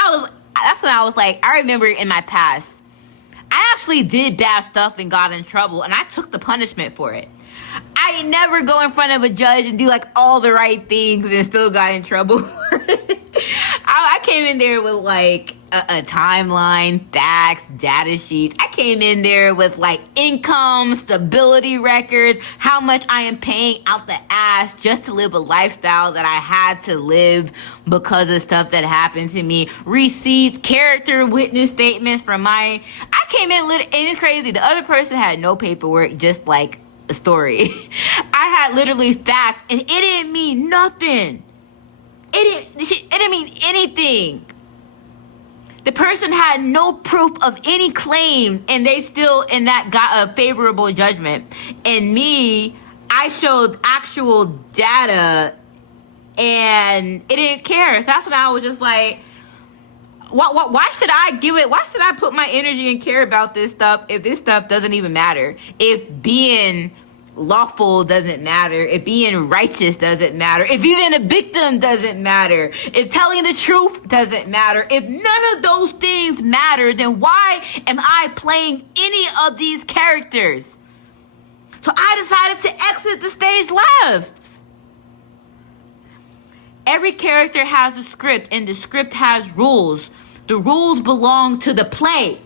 that's when I was like, I remember in my past, I actually did bad stuff and got in trouble, and I took the punishment for it. I never go in front of a judge and do like all the right things and still got in trouble. I came in there with like a timeline, facts, data sheets. I came in there with like income, stability records, how much I am paying out the ass just to live a lifestyle that I had to live because of stuff that happened to me. Receipts, character witness statements from I came in and it's crazy. The other person had no paperwork, just like a story. I had literally facts and it didn't mean nothing. It didn't mean anything. The person had no proof of any claim and they still in that got a favorable judgment. And me, I showed actual data and it didn't care. So that's when I was just like, why should I give it? Why should I put my energy and care about this stuff if this stuff doesn't even matter? If being lawful doesn't matter, if being righteous doesn't matter, if even a victim doesn't matter, if telling the truth doesn't matter, if none of those things matter, then why am I playing any of these characters? So I decided to exit the stage left. Every character has a script and the script has rules. The rules belong to the play.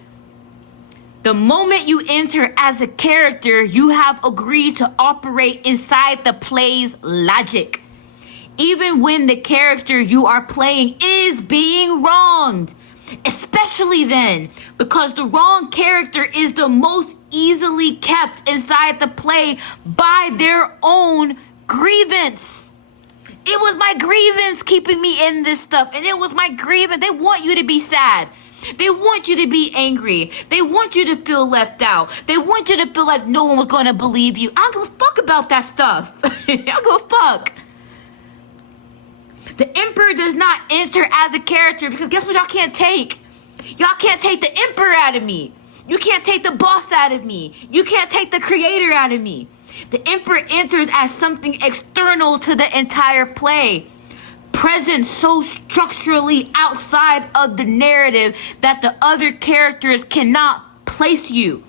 The moment you enter as a character, you have agreed to operate inside the play's logic. Even when the character you are playing is being wronged. Especially then, because the wrong character is the most easily kept inside the play by their own grievance. It was my grievance keeping me in this stuff. And it was my grievance. They want you to be sad. They want you to be angry. They want you to feel left out. They want you to feel like no one was going to believe you. I don't give a fuck about that stuff. I don't give a fuck. The Emperor does not enter as a character because guess what y'all can't take? Y'all can't take the Emperor out of me. You can't take the boss out of me. You can't take the creator out of me. The Emperor enters as something external to the entire play. Present so structurally outside of the narrative that the other characters cannot place you.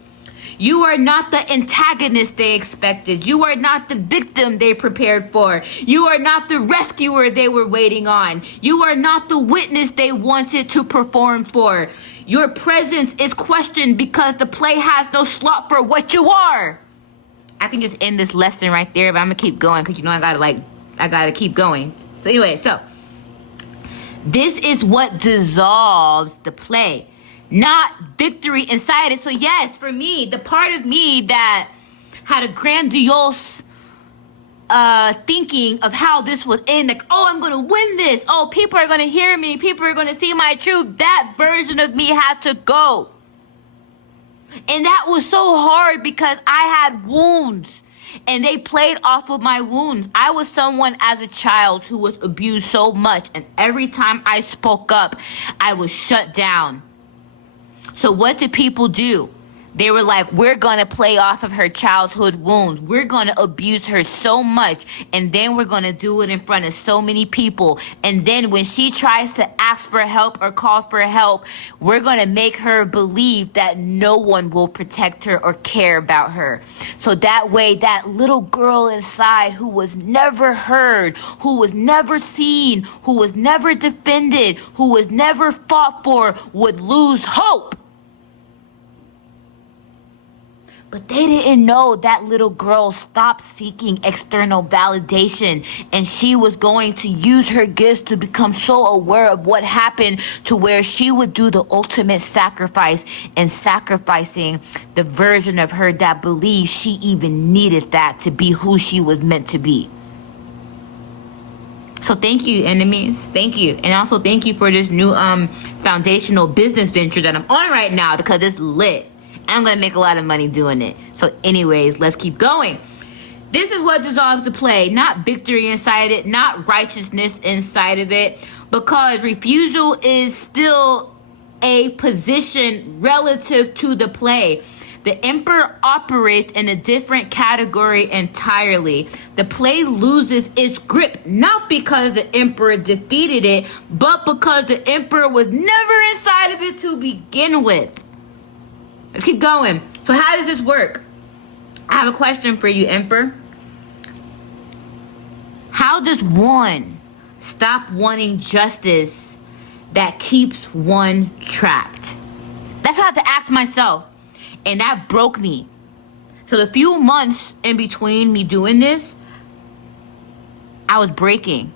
You are not the antagonist they expected. You are not the victim they prepared for. You are not the rescuer they were waiting on. You are not the witness they wanted to perform for. Your presence is questioned because the play has no slot for what you are. I can just end this lesson right there, but I'm gonna keep going because you know I gotta keep going. So anyway, so this is what dissolves the play, not victory inside it. So yes, for me, the part of me that had a grandiose thinking of how this would end, like, oh, I'm gonna win this. Oh, people are gonna hear me. People are gonna see my truth. That version of me had to go. And that was so hard because I had wounds. And they played off of my wounds. I was someone as a child who was abused so much. And every time I spoke up, I was shut down. So what did people do? They were like, we're going to play off of her childhood wounds. We're going to abuse her so much. And then we're going to do it in front of so many people. And then when she tries to ask for help or call for help, we're going to make her believe that no one will protect her or care about her. So that way, that little girl inside who was never heard, who was never seen, who was never defended, who was never fought for, would lose hope. But they didn't know that little girl stopped seeking external validation, and she was going to use her gifts to become so aware of what happened to where she would do the ultimate sacrifice, and sacrificing the version of her that believed she even needed that to be who she was meant to be. So thank you, enemies. Thank you. And also thank you for this new foundational business venture that I'm on right now, because it's lit. I'm going to make a lot of money doing it. So anyways, let's keep going. This is what dissolves the play. Not victory inside it, not righteousness inside of it. Because refusal is still a position relative to the play. The Emperor operates in a different category entirely. The play loses its grip, not because the Emperor defeated it, but because the Emperor was never inside of it to begin with. Let's keep going. So how does this work? I have a question for you, Emperor. How does one stop wanting justice that keeps one trapped? That's what I have to ask myself. And that broke me. So the few months in between me doing this, I was breaking.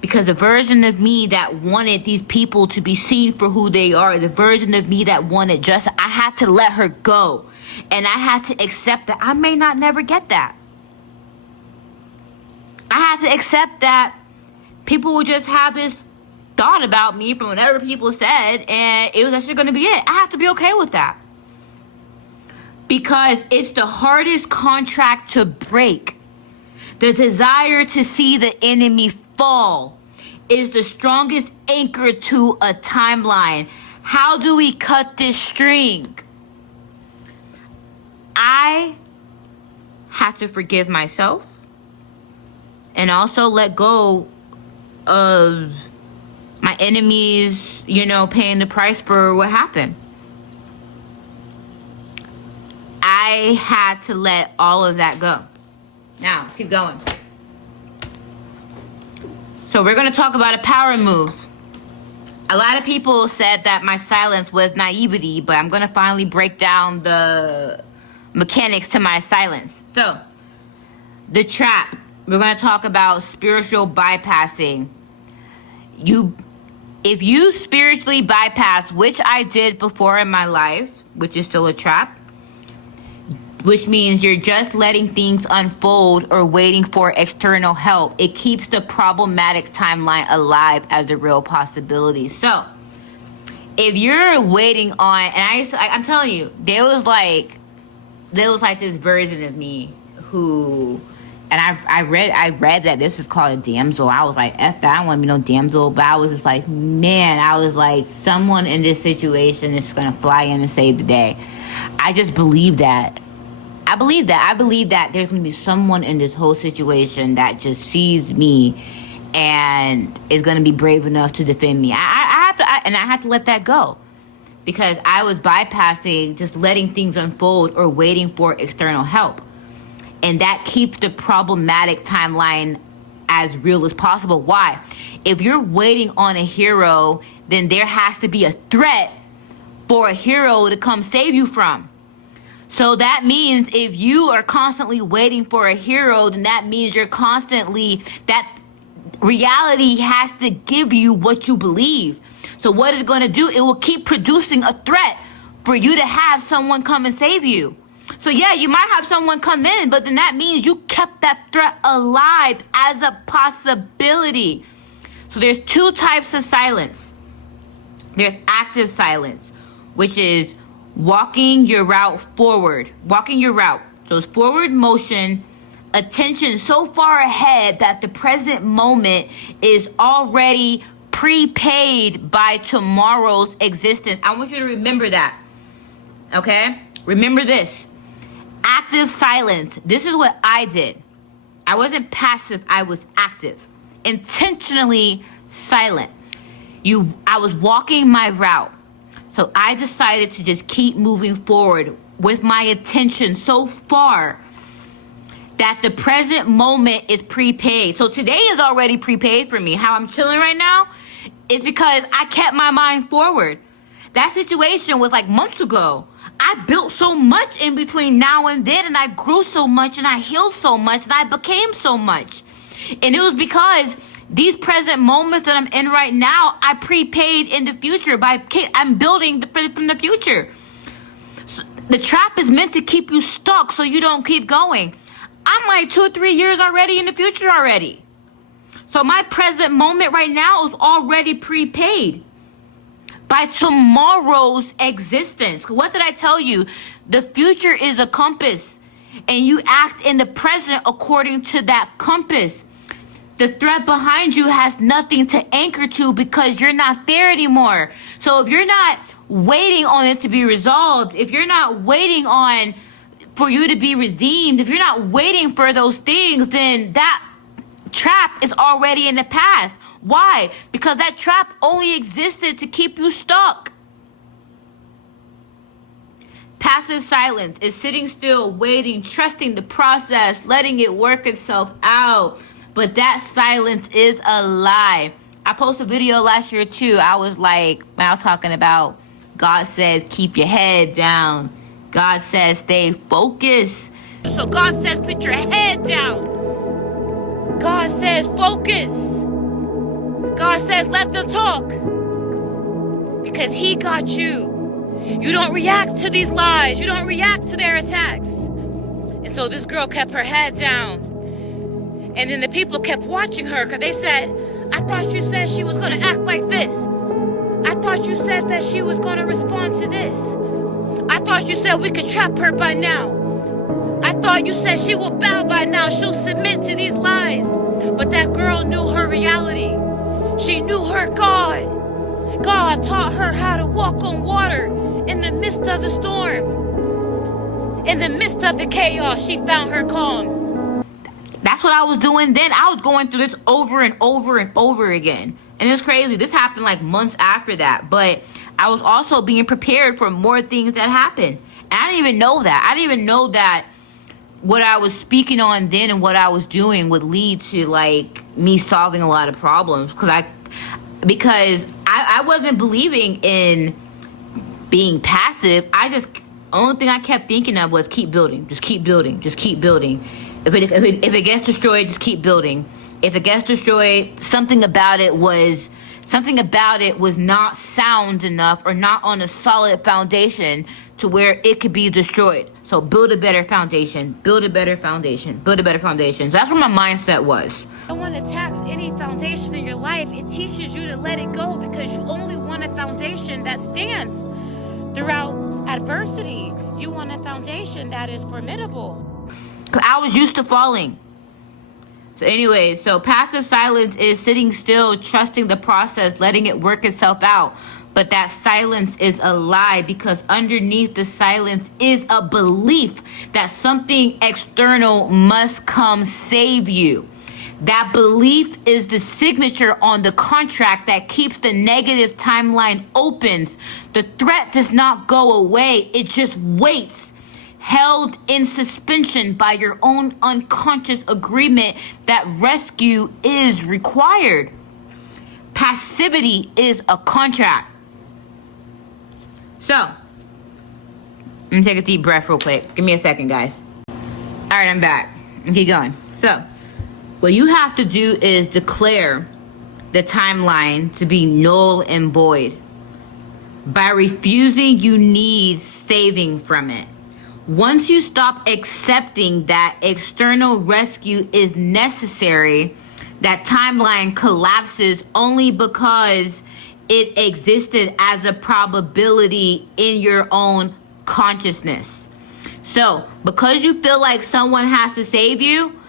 Because the version of me that wanted these people to be seen for who they are, the version of me that wanted justice, I had to let her go. And I had to accept that I may not never get that. I had to accept that people would just have this thought about me from whatever people said, and it was actually going to be it. I have to be okay with that. Because it's the hardest contract to break. The desire to see the enemy fall is the strongest anchor to a timeline. How do we cut this string? I have to forgive myself and also let go of my enemies, paying the price for what happened. I had to let all of that go. Now, let's keep going. So we're going to talk about a power move. A lot of people said that my silence was naivety, but I'm going to finally break down the mechanics to my silence. So, the trap. We're going to talk about spiritual bypassing. If you spiritually bypass, which I did before in my life, which is still a trap, which means you're just letting things unfold or waiting for external help. It keeps the problematic timeline alive as a real possibility. So, if you're waiting on, and I'm telling you, there was like this version of me who, and I read that this was called a damsel. I was like, F that, I don't want to be no damsel. But I was just like, man, I was like, someone in this situation is going to fly in and save the day. I just believe that. I believe that there's going to be someone in this whole situation that just sees me and is going to be brave enough to defend me. I have to let that go, because I was bypassing just letting things unfold or waiting for external help. And that keeps the problematic timeline as real as possible. Why? If you're waiting on a hero, then there has to be a threat for a hero to come save you from. So that means if you are constantly waiting for a hero, then that means that reality has to give you what you believe. So what is it going to do? It will keep producing a threat for you to have someone come and save you. So yeah, you might have someone come in, but then that means you kept that threat alive as a possibility. So there's two types of silence. There's active silence, which is walking your route forward, walking your route. So it's forward motion, attention so far ahead that the present moment is already prepaid by tomorrow's existence. I want you to remember that. Okay? Remember this. Active silence. This is what I did. I wasn't passive, I was active. Intentionally silent. I was walking my route. So I decided to just keep moving forward with my attention so far that the present moment is prepaid. So today is already prepaid for me. How I'm chilling right now is because I kept my mind forward. That situation was like months ago. I built so much in between now and then, and I grew so much, and I healed so much, and I became so much. And it was because these present moments that I'm in right now, I prepaid in the future I'm building from the future. So the trap is meant to keep you stuck so you don't keep going. I'm like 2 or 3 years already in the future already. So my present moment right now is already prepaid by tomorrow's existence. What did I tell you? The future is a compass, and you act in the present according to that compass. The threat behind you has nothing to anchor to because you're not there anymore. So if you're not waiting on it to be resolved, if you're not waiting on for you to be redeemed, if you're not waiting for those things, then that trap is already in the past. Why? Because that trap only existed to keep you stuck. Passive silence is sitting still, waiting, trusting the process, letting it work itself out. But that silence is a lie. I posted a video last year too. I was talking about God says keep your head down. God says stay focused. So God says put your head down. God says focus. God says let them talk. Because he got you. You don't react to these lies. You don't react to their attacks. And so this girl kept her head down. And then the people kept watching her because they said, I thought you said she was going to act like this. I thought you said that she was going to respond to this. I thought you said we could trap her by now. I thought you said she will bow by now. She'll submit to these lies. But that girl knew her reality. She knew her God. God taught her how to walk on water in the midst of the storm. In the midst of the chaos, she found her calm. That's what I was doing then. I was going through this over and over and over again. And it's crazy. This happened like months after that. But I was also being prepared for more things that happened. And I didn't even know that. I didn't even know that what I was speaking on then and what I was doing would lead to like me solving a lot of problems. Because I wasn't believing in being passive. Only thing I kept thinking of was keep building. Just keep building. Just keep building. If it gets destroyed, just keep building. If it gets destroyed, something about it was not sound enough or not on a solid foundation to where it could be destroyed. So build a better foundation, build a better foundation, build a better foundation. So that's what my mindset was. No one attacks any foundation in your life. It teaches you to let it go because you only want a foundation that stands throughout adversity. You want a foundation that is formidable. I was used to falling. So anyway, so passive silence is sitting still, trusting the process, letting it work itself out. But that silence is a lie because underneath the silence is a belief that something external must come save you. That belief is the signature on the contract that keeps the negative timeline open. The threat does not go away. It just waits, held in suspension by your own unconscious agreement that rescue is required. Passivity is a contract. So, let me take a deep breath real quick. Give me a second, guys. All right, I'm back. Keep going. So, what you have to do is declare the timeline to be null and void. By refusing, you need saving from it. Once you stop accepting that external rescue is necessary, that timeline collapses only because it existed as a probability in your own consciousness. So because you feel like someone has to save you,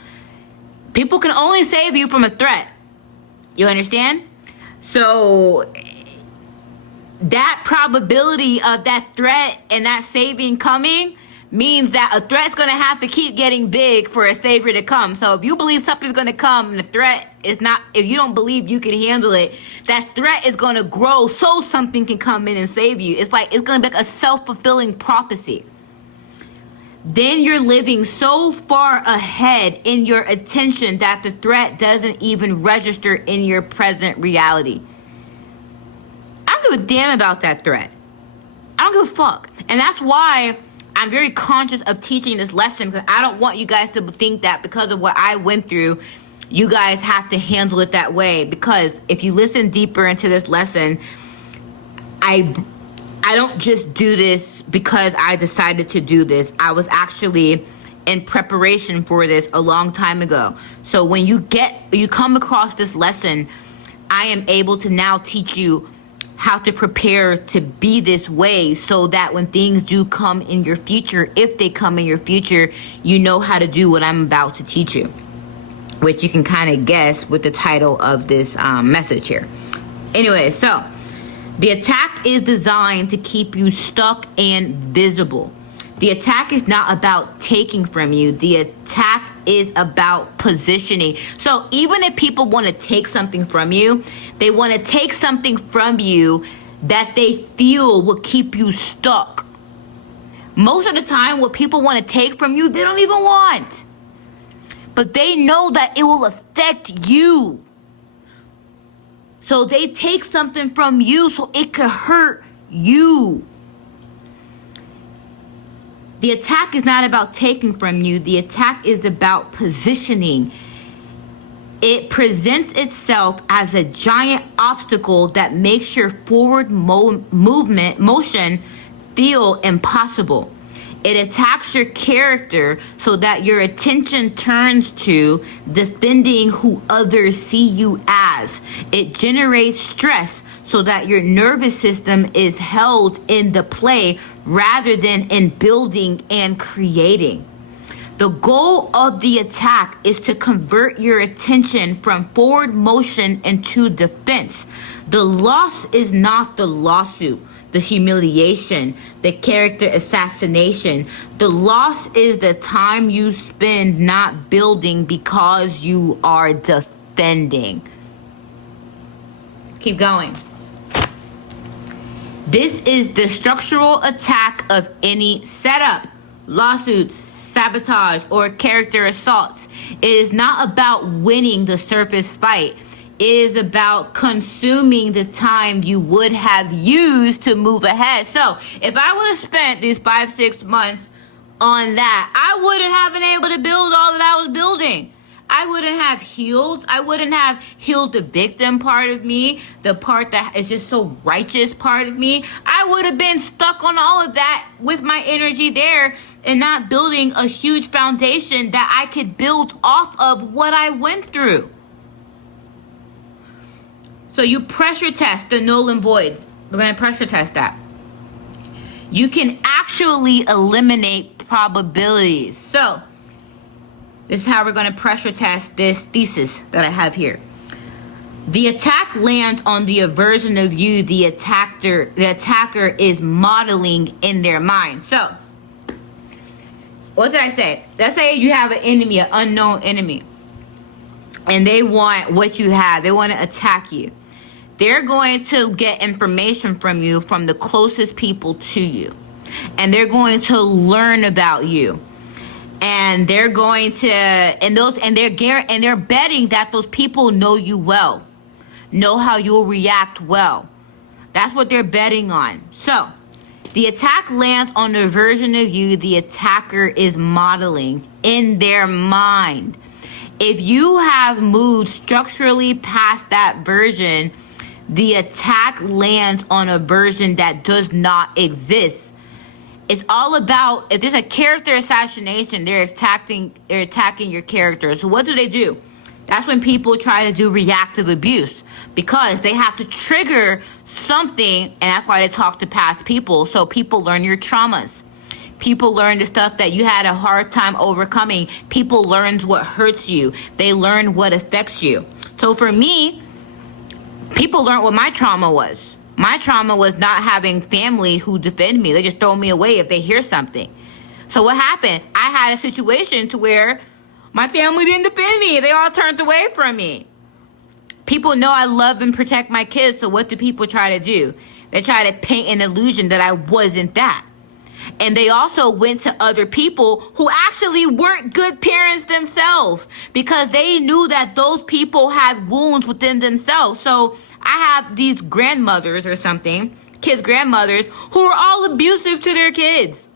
people can only save you from a threat. You understand? So that probability of that threat and that saving coming means that a threat's going to have to keep getting big for a savior to come. So if you believe something's going to come and the threat is not, if you don't believe you can handle it, that threat is going to grow so something can come in and save you. It's like, it's going to be like a self-fulfilling prophecy. Then you're living so far ahead in your attention that the threat doesn't even register in your present reality. I don't give a damn about that threat. I don't give a fuck. And that's why I'm very conscious of teaching this lesson, because I don't want you guys to think that because of what I went through, you guys have to handle it that way. Because if you listen deeper into this lesson, I don't just do this because I decided to do this. I was actually in preparation for this a long time ago. So when you come across this lesson, I am able to now teach you how to prepare to be this way, so that when things do come in your future, if they come in your future, you know how to do what I'm about to teach you, which you can kind of guess with the title of this message here. Anyway, so the attack is designed to keep you stuck and visible. The attack is not about taking from you. The attack is about positioning. So even if people want to take something from you, they want to take something from you that they feel will keep you stuck. Most of the time, what people want to take from you, they don't even want. But they know that it will affect you. So they take something from you so it could hurt you. The attack is not about taking from you. The attack is about positioning. It presents itself as a giant obstacle that makes your forward motion feel impossible. It attacks your character so that your attention turns to defending who others see you as. It generates stress so that your nervous system is held in the play rather than in building and creating. The goal of the attack is to convert your attention from forward motion into defense. The loss is not the lawsuit, the humiliation, the character assassination. The loss is the time you spend not building because you are defending. Keep going. This is the structural attack of any setup, lawsuits, sabotage, or character assaults. It is not about winning the surface fight. It is about consuming the time you would have used to move ahead. So if I would have spent these 5-6 months on that, I wouldn't have been able to build all that I was building. I wouldn't have healed. I wouldn't have healed the victim part of me, the part that is just so righteous part of me. I would have been stuck on all of that with my energy there and not building a huge foundation that I could build off of what I went through. So you pressure test the null and voids. We're going to pressure test that. You can actually eliminate probabilities. So this is how we're going to pressure test this thesis that I have here. The attack lands on the aversion of you the attacker is modeling in their mind. So, what did I say? Let's say you have an enemy, an unknown enemy, and they want what you have. They want to attack you. They're going to get information from you from the closest people to you, and they're going to learn about you. And they're going to, and they're betting that those people know you well, know how you'll react well. That's what they're betting on. So, the attack lands on the version of you the attacker is modeling in their mind. If you have moved structurally past that version, the attack lands on a version that does not exist. It's all about, if there's a character assassination, they're attacking your character. So what do? That's when people try to do reactive abuse, because they have to trigger something, and that's why they talk to past people, so people learn your traumas. People learn the stuff that you had a hard time overcoming. People learn what hurts you. They learn what affects you. So for me, people learned what my trauma was. My trauma was not having family who defend me. They just throw me away if they hear something. So what happened? I had a situation to where my family didn't defend me. They all turned away from me. People know I love and protect my kids, so what do people try to do? They try to paint an illusion that I wasn't that. And they also went to other people who actually weren't good parents themselves because they knew that those people had wounds within themselves. So I have these grandmothers or something, kids' grandmothers, who are all abusive to their kids.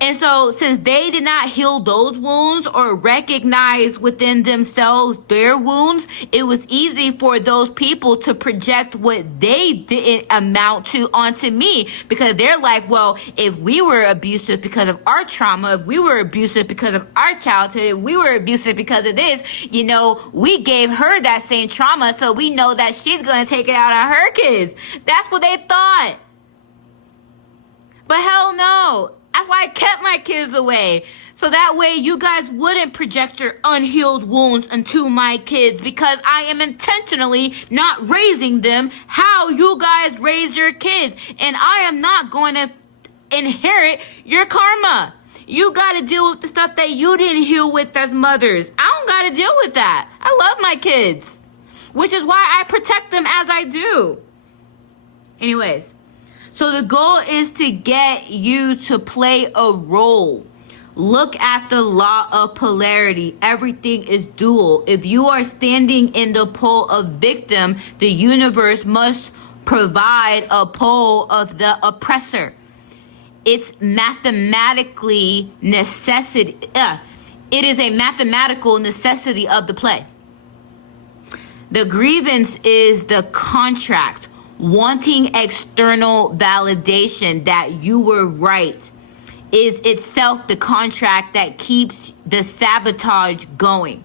And so since they did not heal those wounds or recognize within themselves their wounds, it was easy for those people to project what they didn't amount to onto me, because they're like, well, if we were abusive because of our trauma, if we were abusive because of our childhood, if we were abusive because of this, you know, we gave her that same trauma, so we know that she's going to take it out on her kids. That's what they thought. But hell no. That's why I kept my kids away. So that way you guys wouldn't project your unhealed wounds onto my kids, because I am intentionally not raising them how you guys raise your kids. And I am not going to inherit your karma. You got to deal with the stuff that you didn't heal with as mothers. I don't got to deal with that. I love my kids, which is why I protect them as I do. Anyways. So the goal is to get you to play a role. Look at the law of polarity. Everything is dual. If you are standing in the pole of victim, the universe must provide a pole of the oppressor. It's mathematically necessity. It is a mathematical necessity of the play. The grievance is the contract. Wanting external validation that you were right is itself the contract that keeps the sabotage going.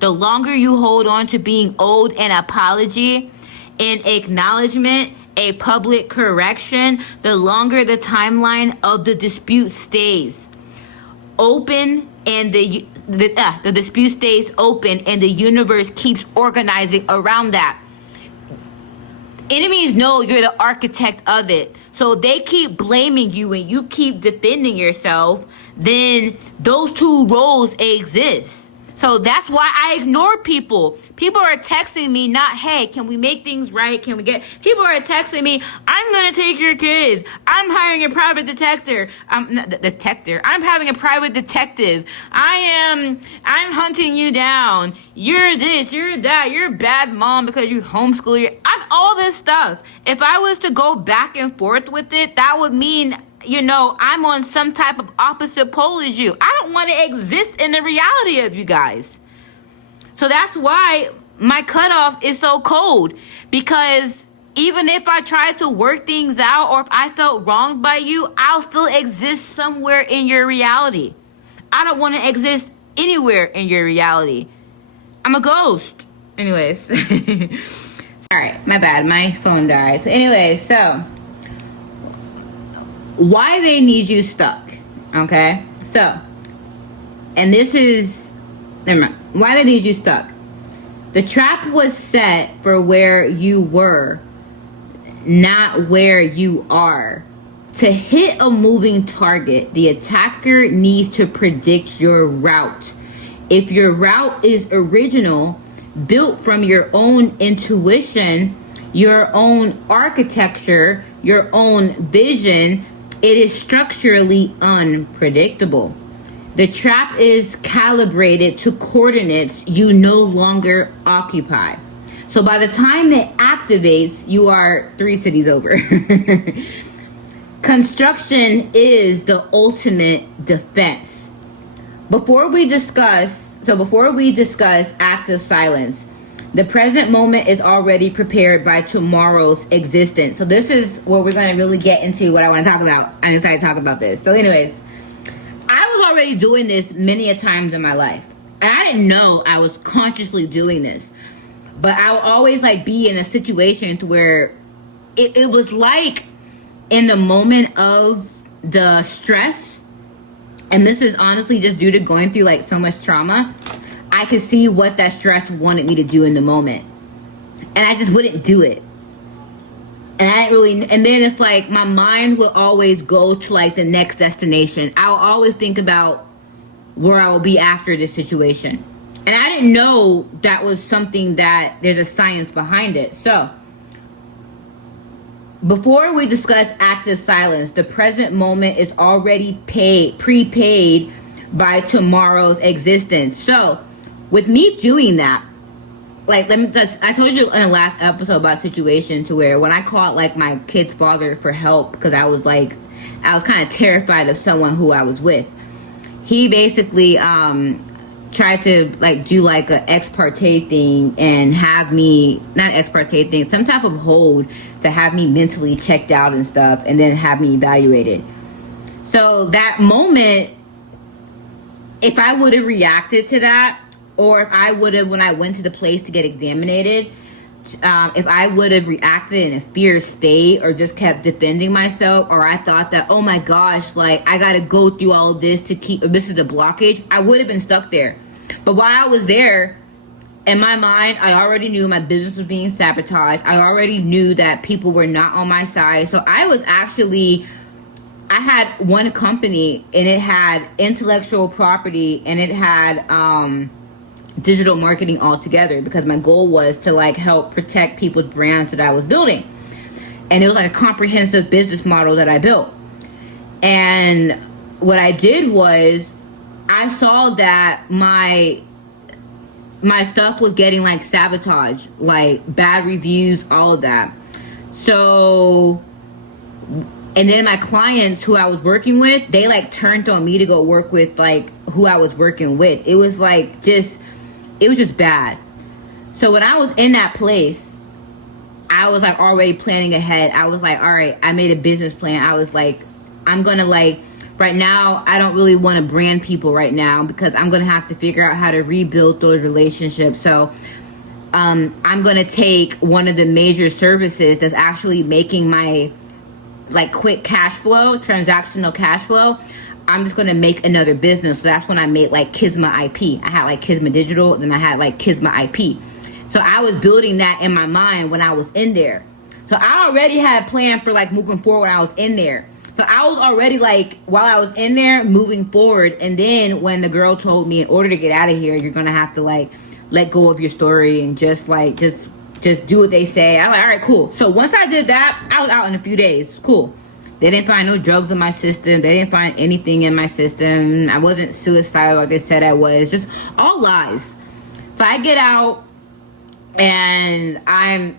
The longer you hold on to being owed an apology, an acknowledgement, a public correction, the longer the timeline of the dispute stays open, and the dispute stays open, and the universe keeps organizing around that. Enemies know you're the architect of it. So they keep blaming you and you keep defending yourself, then those two roles exist. So that's why I ignore people. People are texting me, not, hey, can we make things right? Can we get... People are texting me, I'm going to take your kids. I'm hiring a private detector. I'm having a private detective. I'm hunting you down. You're this, you're that. You're a bad mom because you homeschool. I'm all this stuff. If I was to go back and forth with it, that would mean... you know, I'm on some type of opposite pole as you. I don't want to exist in the reality of you guys. So that's why my cutoff is so cold. Because even if I try to work things out, or if I felt wronged by you, I'll still exist somewhere in your reality. I don't want to exist anywhere in your reality. I'm a ghost. Anyways. Alright, my bad. My phone died. So anyways, so... why they need you stuck, okay? So, and this is, never mind, why they need you stuck. The trap was set for where you were, not where you are. To hit a moving target, the attacker needs to predict your route. If your route is original, built from your own intuition, your own architecture, your own vision, it is structurally unpredictable. The trap is calibrated to coordinates you no longer occupy. So by the time it activates, you are 3 cities over. Construction is the ultimate defense. Before we discuss active silence, the present moment is already prepared by tomorrow's existence. So this is where we're going to really get into what I want to talk about. I'm excited to talk about this. So anyways, I was already doing this many a times in my life. And I didn't know I was consciously doing this. But I would always be in a situation to where it was like in the moment of the stress, and this is honestly just due to going through like so much trauma, I could see what that stress wanted me to do in the moment. And I just wouldn't do it. And I didn't really, and then it's like my mind will always go to like the next destination. I'll always think about where I will be after this situation. And I didn't know that was something that there's a science behind it. So before we discuss active silence, the present moment is already prepaid by tomorrow's existence. So with me doing that, like, I told you in the last episode about a situation to where when I called like my kid's father for help, because I was kind of terrified of someone who I was with. He basically tried to like do like an ex parte thing and have me, not ex parte thing, some type of hold to have me mentally checked out and stuff, and then have me evaluated. So that moment, if I would have reacted to that, or if I would have, when I went to the place to get examined, if I would have reacted in a fear state or just kept defending myself, or I thought that, oh my gosh, like I got to go through all of this to keep, this is a blockage, I would have been stuck there. But while I was there, in my mind, I already knew my business was being sabotaged. I already knew that people were not on my side. So I had one company, and it had intellectual property, and it had digital marketing altogether, because my goal was to like help protect people's brands that I was building. And it was like a comprehensive business model that I built. And what I did was I saw that my stuff was getting like sabotaged, like bad reviews, all of that. So, and then my clients who I was working with, they like turned on me to go work with like who I was working with. It was like it was just bad. So when I was in that place, I was like already planning ahead. I was like, all right, I made a business plan. I was like, I'm going to like, right now, I don't really want to brand people right now, because I'm going to have to figure out how to rebuild those relationships. So I'm going to take one of the major services that's actually making my like quick cash flow, transactional cash flow. I'm just going to make another business. So that's when I made like Kisma IP. I had like Kisma Digital, then I had like Kisma IP. So I was building that in my mind when I was in there. So I already had a plan for like moving forward when I was in there. So I was already like, while I was in there, moving forward. And then when the girl told me, in order to get out of here, you're going to have to like let go of your story and just do what they say. I was like, all right, cool. So once I did that, I was out in a few days. Cool. They didn't find no drugs in my system. They didn't find anything in my system. I wasn't suicidal like they said I was. Just all lies. So I get out, and I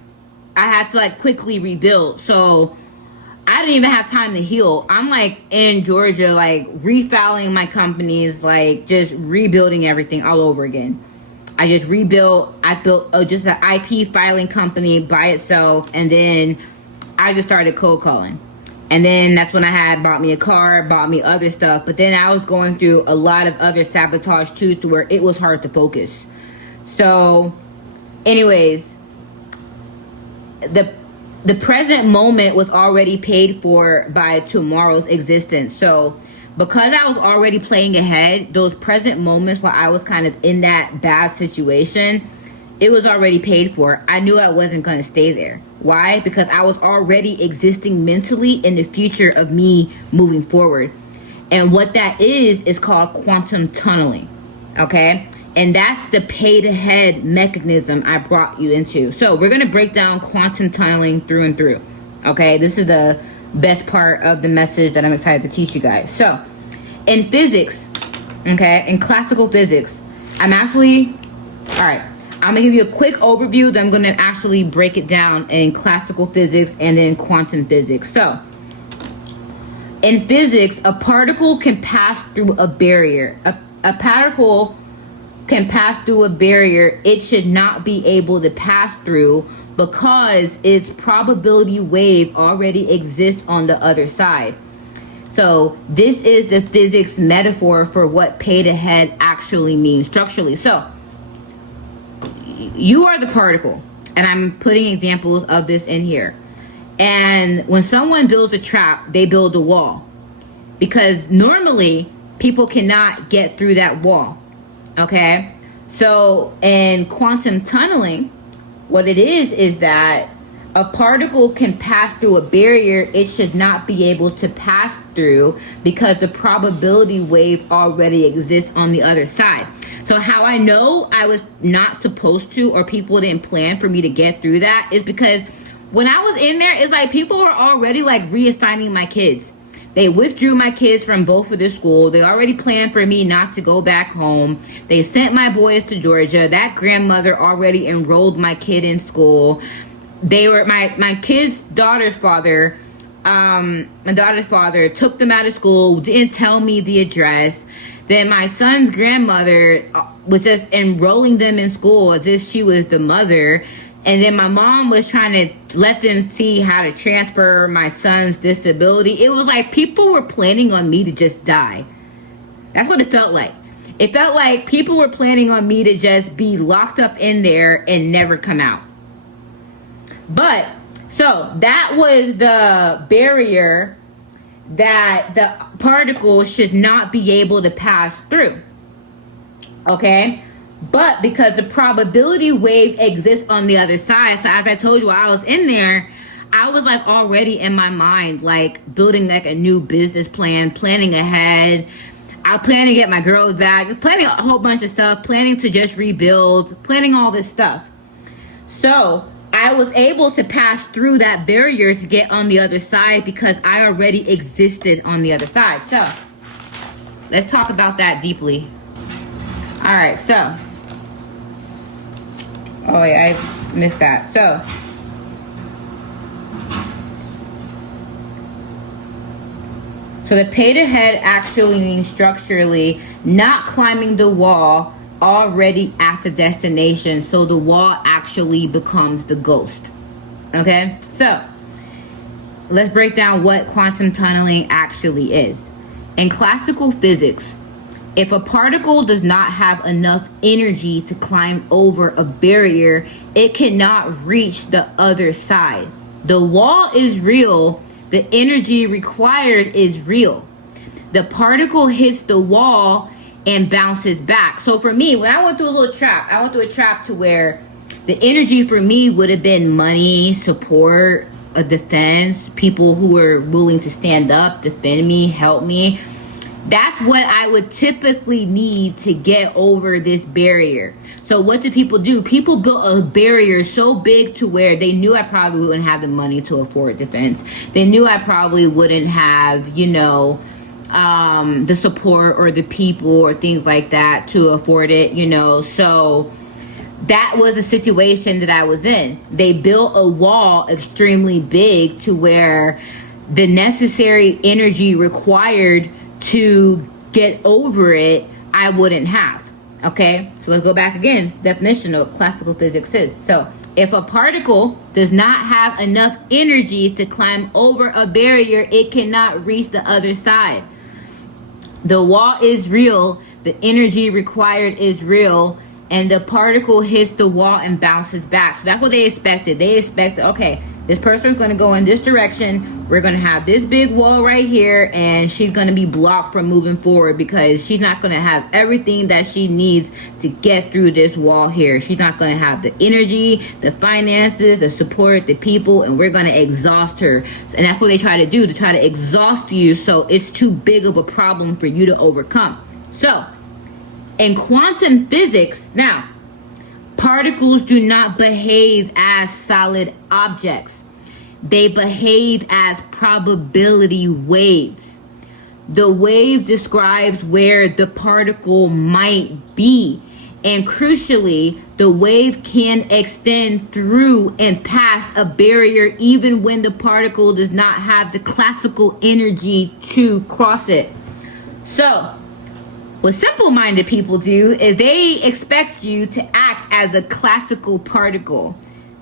had to like quickly rebuild. So I didn't even have time to heal. I'm like in Georgia, like refiling my companies, like just rebuilding everything all over again. I just rebuilt. I built just an IP filing company by itself, and then I just started cold calling. And then that's when I had bought me a car, bought me other stuff. But then I was going through a lot of other sabotage too, to where it was hard to focus. So anyways, the present moment was already paid for by tomorrow's existence. So because I was already playing ahead, those present moments where I was kind of in that bad situation, it was already paid for. I knew I wasn't going to stay there. Why? Because I was already existing mentally in the future of me moving forward. And what that is called quantum tunneling. Okay? And that's the paid ahead mechanism I brought you into. So we're going to break down quantum tunneling through and through. Okay? This is the best part of the message that I'm excited to teach you guys. So in physics, okay, in classical physics, I'm gonna give you a quick overview, then I'm gonna actually break it down in classical physics and then quantum physics. So in physics, a particle can pass through a barrier. A particle can pass through a barrier it should not be able to pass through, because its probability wave already exists on the other side. So this is the physics metaphor for what paid ahead actually means structurally. So you are the particle, and I'm putting examples of this in here. And when someone builds a trap, they build a wall. because normally people cannot get through that wall. Okay? So in quantum tunneling, what it is that a particle can pass through a barrier it should not be able to pass through because the probability wave already exists on the other side. So how I know I was not supposed to, or people didn't plan for me to get through that, is because when I was in there, it's like people were already like reassigning my kids. They withdrew my kids from both of the school. They already planned for me not to go back home. They sent my boys to Georgia. That grandmother already enrolled my kid in school. They were my kid's daughter's father. My daughter's father took them out of school, didn't tell me the address. Then my son's grandmother was just enrolling them in school as if she was the mother. And then my mom was trying to let them see how to transfer my son's disability. It was like people were planning on me to just die. That's what it felt like. It felt like people were planning on me to just be locked up in there and never come out. But, so that was the barrier that the particle should not be able to pass through. Okay? But because the probability wave exists on the other side, so as I told you, while I was in there, I was like already in my mind, like building like a new business plan, planning ahead. I was planning to get my girls back, planning a whole bunch of stuff, planning to just rebuild, planning all this stuff. So I was able to pass through that barrier to get on the other side because I already existed on the other side. So let's talk about that deeply. All right, so. Oh, wait, I missed that. So the paid ahead actually means structurally not climbing the wall already at the destination. So the wall actually becomes the ghost. Okay? So let's break down what quantum tunneling actually is. In classical physics, if a particle does not have enough energy to climb over a barrier, it cannot reach the other side. The wall is real. The energy required is real. The particle hits the wall and bounces back. So for me, when I went through a little trap, I went through a trap to where the energy for me would have been money, support, a defense, people who were willing to stand up, defend me, help me. That's what I would typically need to get over this barrier. So what do people do? People built a barrier so big to where they knew I probably wouldn't have the money to afford defense. They knew I probably wouldn't have, the support or the people or things like that to afford it, So that was a situation that I was in. They built a wall extremely big to where the necessary energy required to get over it, I wouldn't have. Okay, so let's go back again. Definition of classical physics is, so if a particle does not have enough energy to climb over a barrier, it cannot reach the other side. The wall is real, the energy required is real, and the particle hits the wall and bounces back. So that's what they expected. They expected, okay, this person's going to go in this direction. We're going to have this big wall right here, and she's going to be blocked from moving forward because she's not going to have everything that she needs to get through this wall here. She's not going to have the energy, the finances, the support, the people, and we're going to exhaust her. And that's what they try to do, to try to exhaust you so it's too big of a problem for you to overcome. So, in quantum physics, now, particles do not behave as solid objects. They behave as probability waves. The wave describes where the particle might be. And crucially, the wave can extend through and past a barrier even when the particle does not have the classical energy to cross it. So, what simple-minded people do is they expect you to act as a classical particle,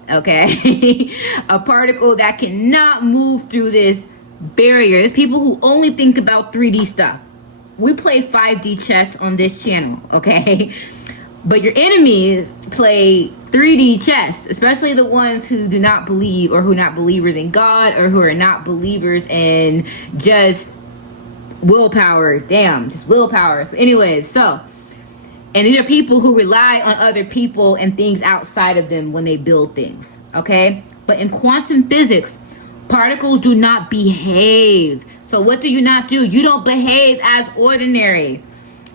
okay? A particle that cannot move through this barrier. There's people who only think about 3D stuff. We play 5D chess on this channel, okay? But your enemies play 3D chess, especially the ones who do not believe or who are not believers in God or who are not believers in just willpower. Damn, just willpower. So anyways, and these are people who rely on other people and things outside of them when they build things, okay? But in quantum physics, particles do not behave. So what do you not do? You don't behave as ordinary,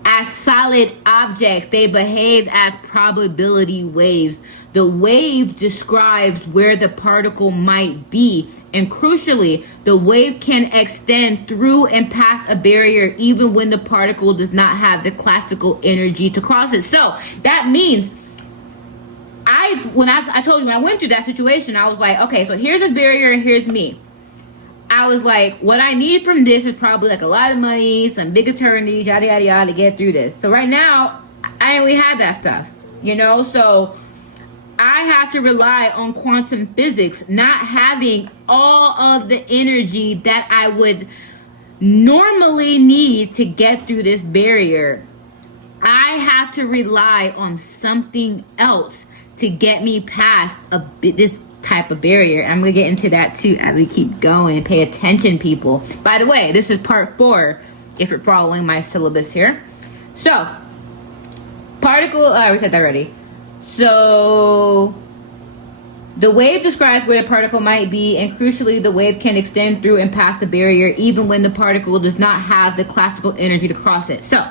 as solid objects. They behave as probability waves. The wave describes where the particle might be. And crucially, the wave can extend through and past a barrier even when the particle does not have the classical energy to cross it. So that means when I told you when I went through that situation, I was like, okay, so here's a barrier and here's me. I was like, what I need from this is probably like a lot of money, some big attorneys, yada, yada, yada, to get through this. So right now, I only have that stuff, you know? So I have to rely on quantum physics, not having all of the energy that I would normally need to get through this barrier. I have to rely on something else to get me past this type of barrier. I'm going to get into that too as we keep going. Pay attention, people. By the way, this is part 4 if you're following my syllabus here. So, particle, I already said that already. So, the wave describes where the particle might be, and crucially, the wave can extend through and past the barrier even when the particle does not have the classical energy to cross it. So,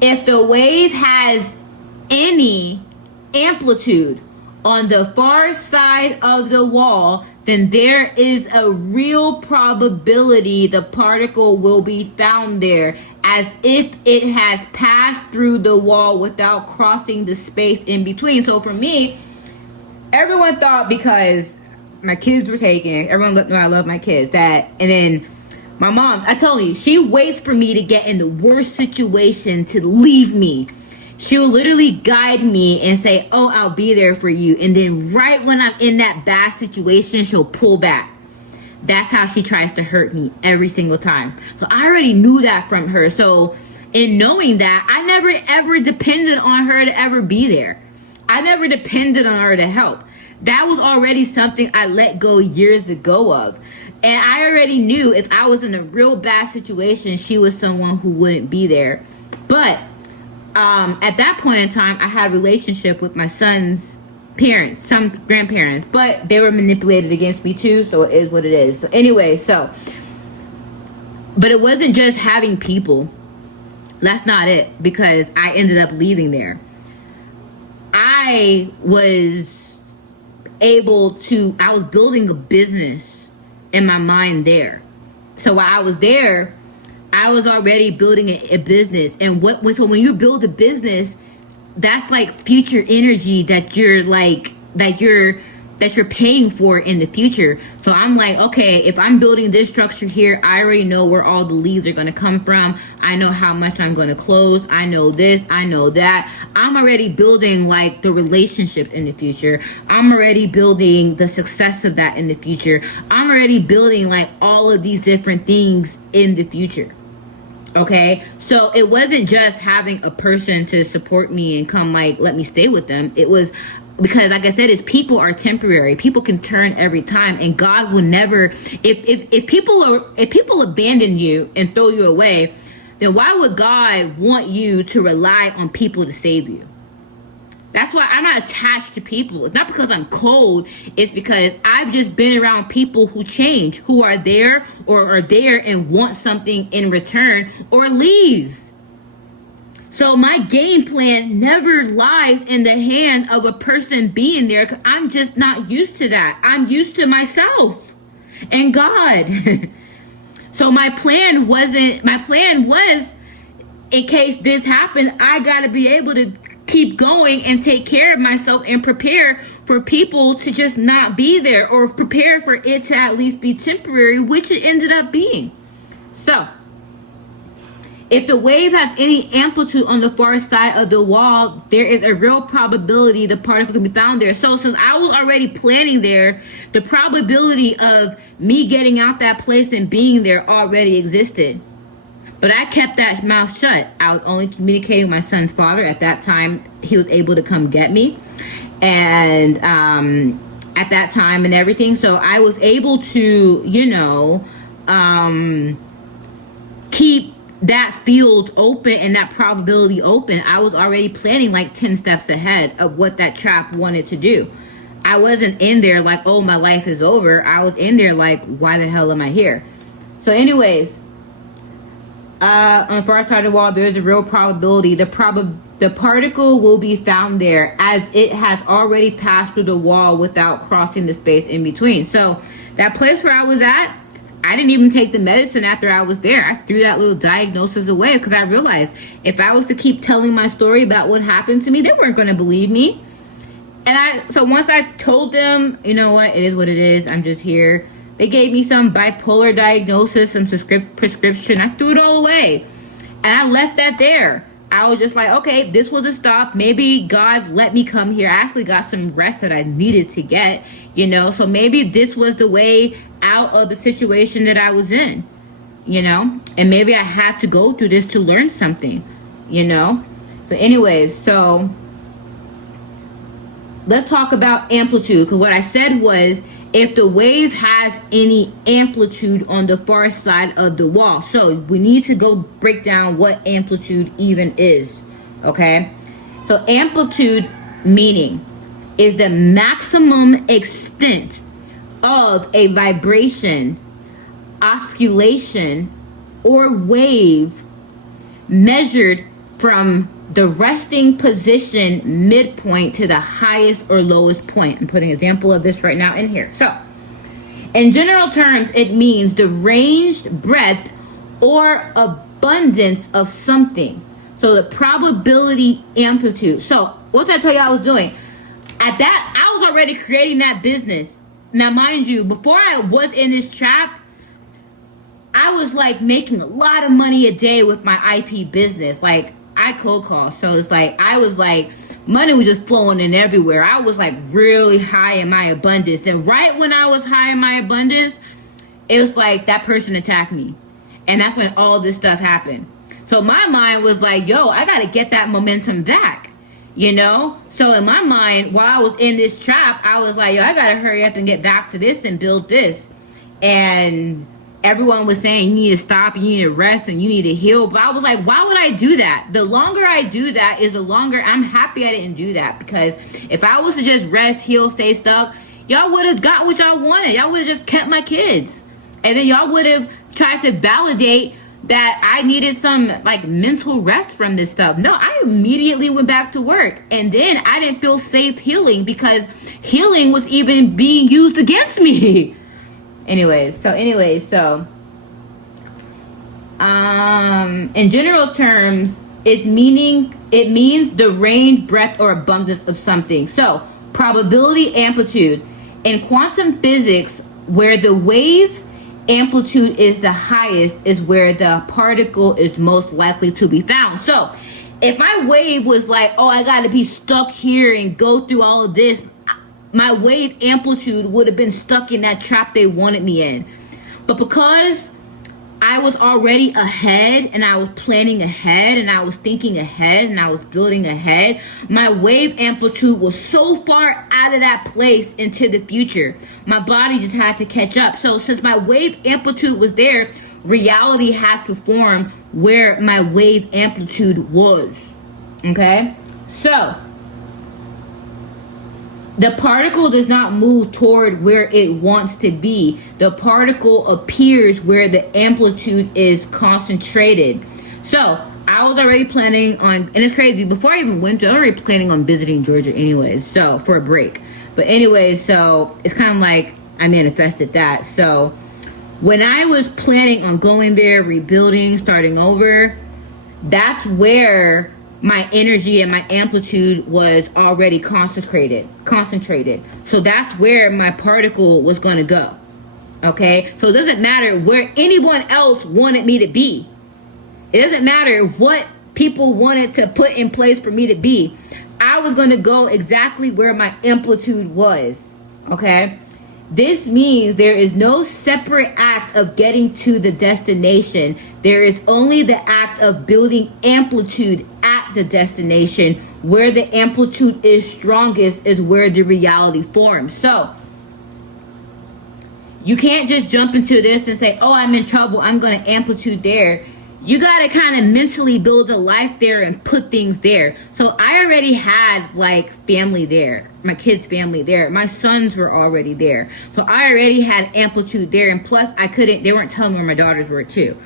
if the wave has any amplitude on the far side of the wall, then there is a real probability the particle will be found there, as if it has passed through the wall without crossing the space in between. So for me, everyone thought because my kids were taken, everyone knew I love my kids, and then my mom, I told you, she waits for me to get in the worst situation to leave me. She'll literally guide me and say, oh, I'll be there for you. And then right when I'm in that bad situation, she'll pull back. That's how she tries to hurt me every single time. So I already knew that from her. So in knowing that, I never ever depended on her to ever be there. I never depended on her to help. That was already something I let go years ago of. And I already knew if I was in a real bad situation, she was someone who wouldn't be there. But at that point in time, I had a relationship with my son's parents, some grandparents, but they were manipulated against me too, so it is what it is. So anyway, but it wasn't just having people. That's not it, because I ended up leaving there. I was building a business in my mind there. So while I was there, I was already building a business. And so when you build a business, that's like future energy that you're paying for in the future. So I'm like, okay, if I'm building this structure here, I already know where all the leads are going to come from. I know how much I'm going to close. I know this, I know that. I'm already building like the relationship in the future. I'm already building the success of that in the future. I'm already building like all of these different things in the future. Okay, so it wasn't just having a person to support me and come like let me stay with them. It was because, like I said, people are temporary. People can turn every time, and God will never. If people abandon you and throw you away, then why would God want you to rely on people to save you? That's why I'm not attached to people. It's not because I'm cold. It's because I've just been around people who change, who are there or are there and want something in return or leave. So my game plan never lies in the hand of a person being there, because I'm just not used to that. I'm used to myself and God. So my plan was, in case this happened, I got to be able to keep going and take care of myself and prepare for people to just not be there, or prepare for it to at least be temporary, which it ended up being. So if the wave has any amplitude on the far side of the wall, there is a real probability the particle can be found there. So since I was already planning there, the probability of me getting out that place and being there already existed. But I kept that mouth shut. I was only communicating with my son's father. At that time, he was able to come get me. And at that time and everything. So I was able to, keep that field open and that probability open, I was already planning like 10 steps ahead of what that trap wanted to do. I wasn't in there like, oh, my life is over. I was in there like, why the hell am I here? So anyways, on the far side of the wall, there's a real probability. The particle will be found there as it has already passed through the wall without crossing the space in between. So that place where I was at, I didn't even take the medicine after I was there. I threw that little diagnosis away because I realized if I was to keep telling my story about what happened to me, they weren't going to believe me. And so once I told them, you know what, it is what it is. I'm just here. They gave me some bipolar diagnosis, some prescription. I threw it all away. And I left that there. I was just like, okay, this was a stop. Maybe God's let me come here. I actually got some rest that I needed to get, you know. So maybe this was the way out of the situation that I was in, you know. And maybe I had to go through this to learn something, you know. So anyways, so let's talk about amplitude. Because what I said was, if the wave has any amplitude on the far side of the wall. So we need to go break down what amplitude even is. Okay? So amplitude meaning is the maximum extent of a vibration, oscillation, or wave measured from the resting position midpoint to the highest or lowest point. I'm putting an example of this right now in here. So, in general terms, it means the ranged breadth or abundance of something. So, the probability amplitude. So, what did I tell you I was doing? At that, I was already creating that business. Now, mind you, before I was in this trap, I was like making a lot of money a day with my IP business. Like, I cold call, so it's like I was like money was just flowing in everywhere. I was like really high in my abundance, and right when I was high in my abundance, it was like that person attacked me, and that's when all this stuff happened. So my mind was like, yo, I gotta get that momentum back, you know. So in my mind, while I was in this trap, I was like, yo, I gotta hurry up and get back to this and build this. And everyone was saying you need to stop, you need to rest, and you need to heal. But I was like, why would I do that? The longer I do that is the longer I'm happy I didn't do that. Because if I was to just rest, heal, stay stuck, y'all would have got what y'all wanted. Y'all would have just kept my kids. And then y'all would have tried to validate that I needed some like mental rest from this stuff. No, I immediately went back to work. And then I didn't feel safe healing because healing was even being used against me. Anyways, so in general terms, it means the range, breadth, or abundance of something. So probability amplitude in quantum physics, where the wave amplitude is the highest is where the particle is most likely to be found. So if my wave was like, oh, I got to be stuck here and go through all of this, my wave amplitude would have been stuck in that trap they wanted me in. But because I was already ahead and I was planning ahead and I was thinking ahead and I was building ahead, my wave amplitude was so far out of that place into the future. My body just had to catch up. So since my wave amplitude was there, reality had to form where my wave amplitude was. Okay? So the particle does not move toward where it wants to be. The particle appears where the amplitude is concentrated. So I was already planning on, and it's crazy, before I even went to, I was already planning on visiting Georgia anyways, so for a break. But anyways, so it's kind of like I manifested that. So when I was planning on going there, rebuilding, starting over, that's where my energy and my amplitude was already concentrated. So that's where my particle was going to go. Okay? So it doesn't matter where anyone else wanted me to be. It doesn't matter what people wanted to put in place for me to be. I was going to go exactly where my amplitude was. Okay? This means there is no separate act of getting to the destination. There is only the act of building amplitude at the destination. Where the amplitude is strongest is where the reality forms. So you can't just jump into this and say, oh, I'm in trouble, I'm going to amplitude there. you got to kind of mentally build a life there and put things there. So I already had like family there, my kids' family there. My sons were already there. So I already had amplitude there. And plus they weren't telling me where my daughters were too.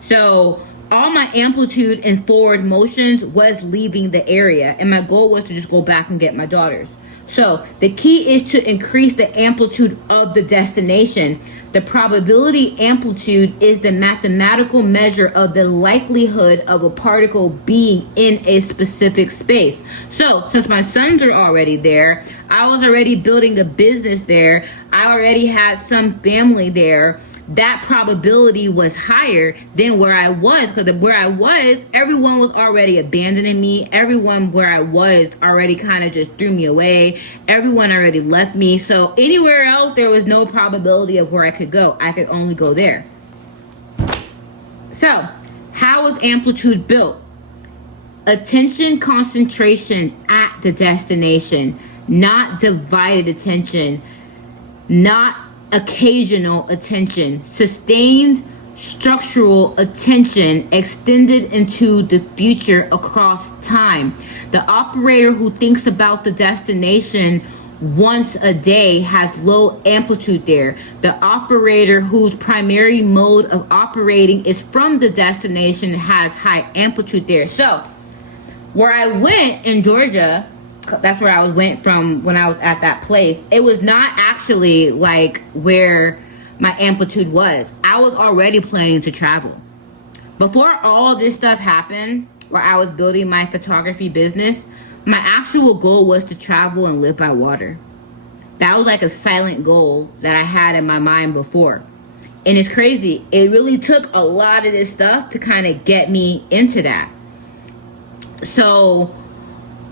So all my amplitude and forward motions was leaving the area. And my goal was to just go back and get my daughters. So the key is to increase the amplitude of the destination. The probability amplitude is the mathematical measure of the likelihood of a particle being in a specific space. So since my sons are already there, I was already building a business there, I already had some family there, that probability was higher than where I was, because where I was, everyone was already abandoning me. Everyone where I was already kind of just threw me away. Everyone already left me. So anywhere else, there was no probability of where I could go. I could only go there. So how was amplitude built? Attention concentration at the destination, not divided attention, not occasional attention, sustained structural attention extended into the future across time. The operator who thinks about the destination once a day has low amplitude there. The operator whose primary mode of operating is from the destination has high amplitude there. So where I went in Georgia, that's where I went from when I was at that place, it was not actually like where my amplitude was. I was already planning to travel. Before all this stuff happened, where I was building my photography business, my actual goal was to travel and live by water. That was like a silent goal that I had in my mind before. And it's crazy. It really took a lot of this stuff to kind of get me into that. So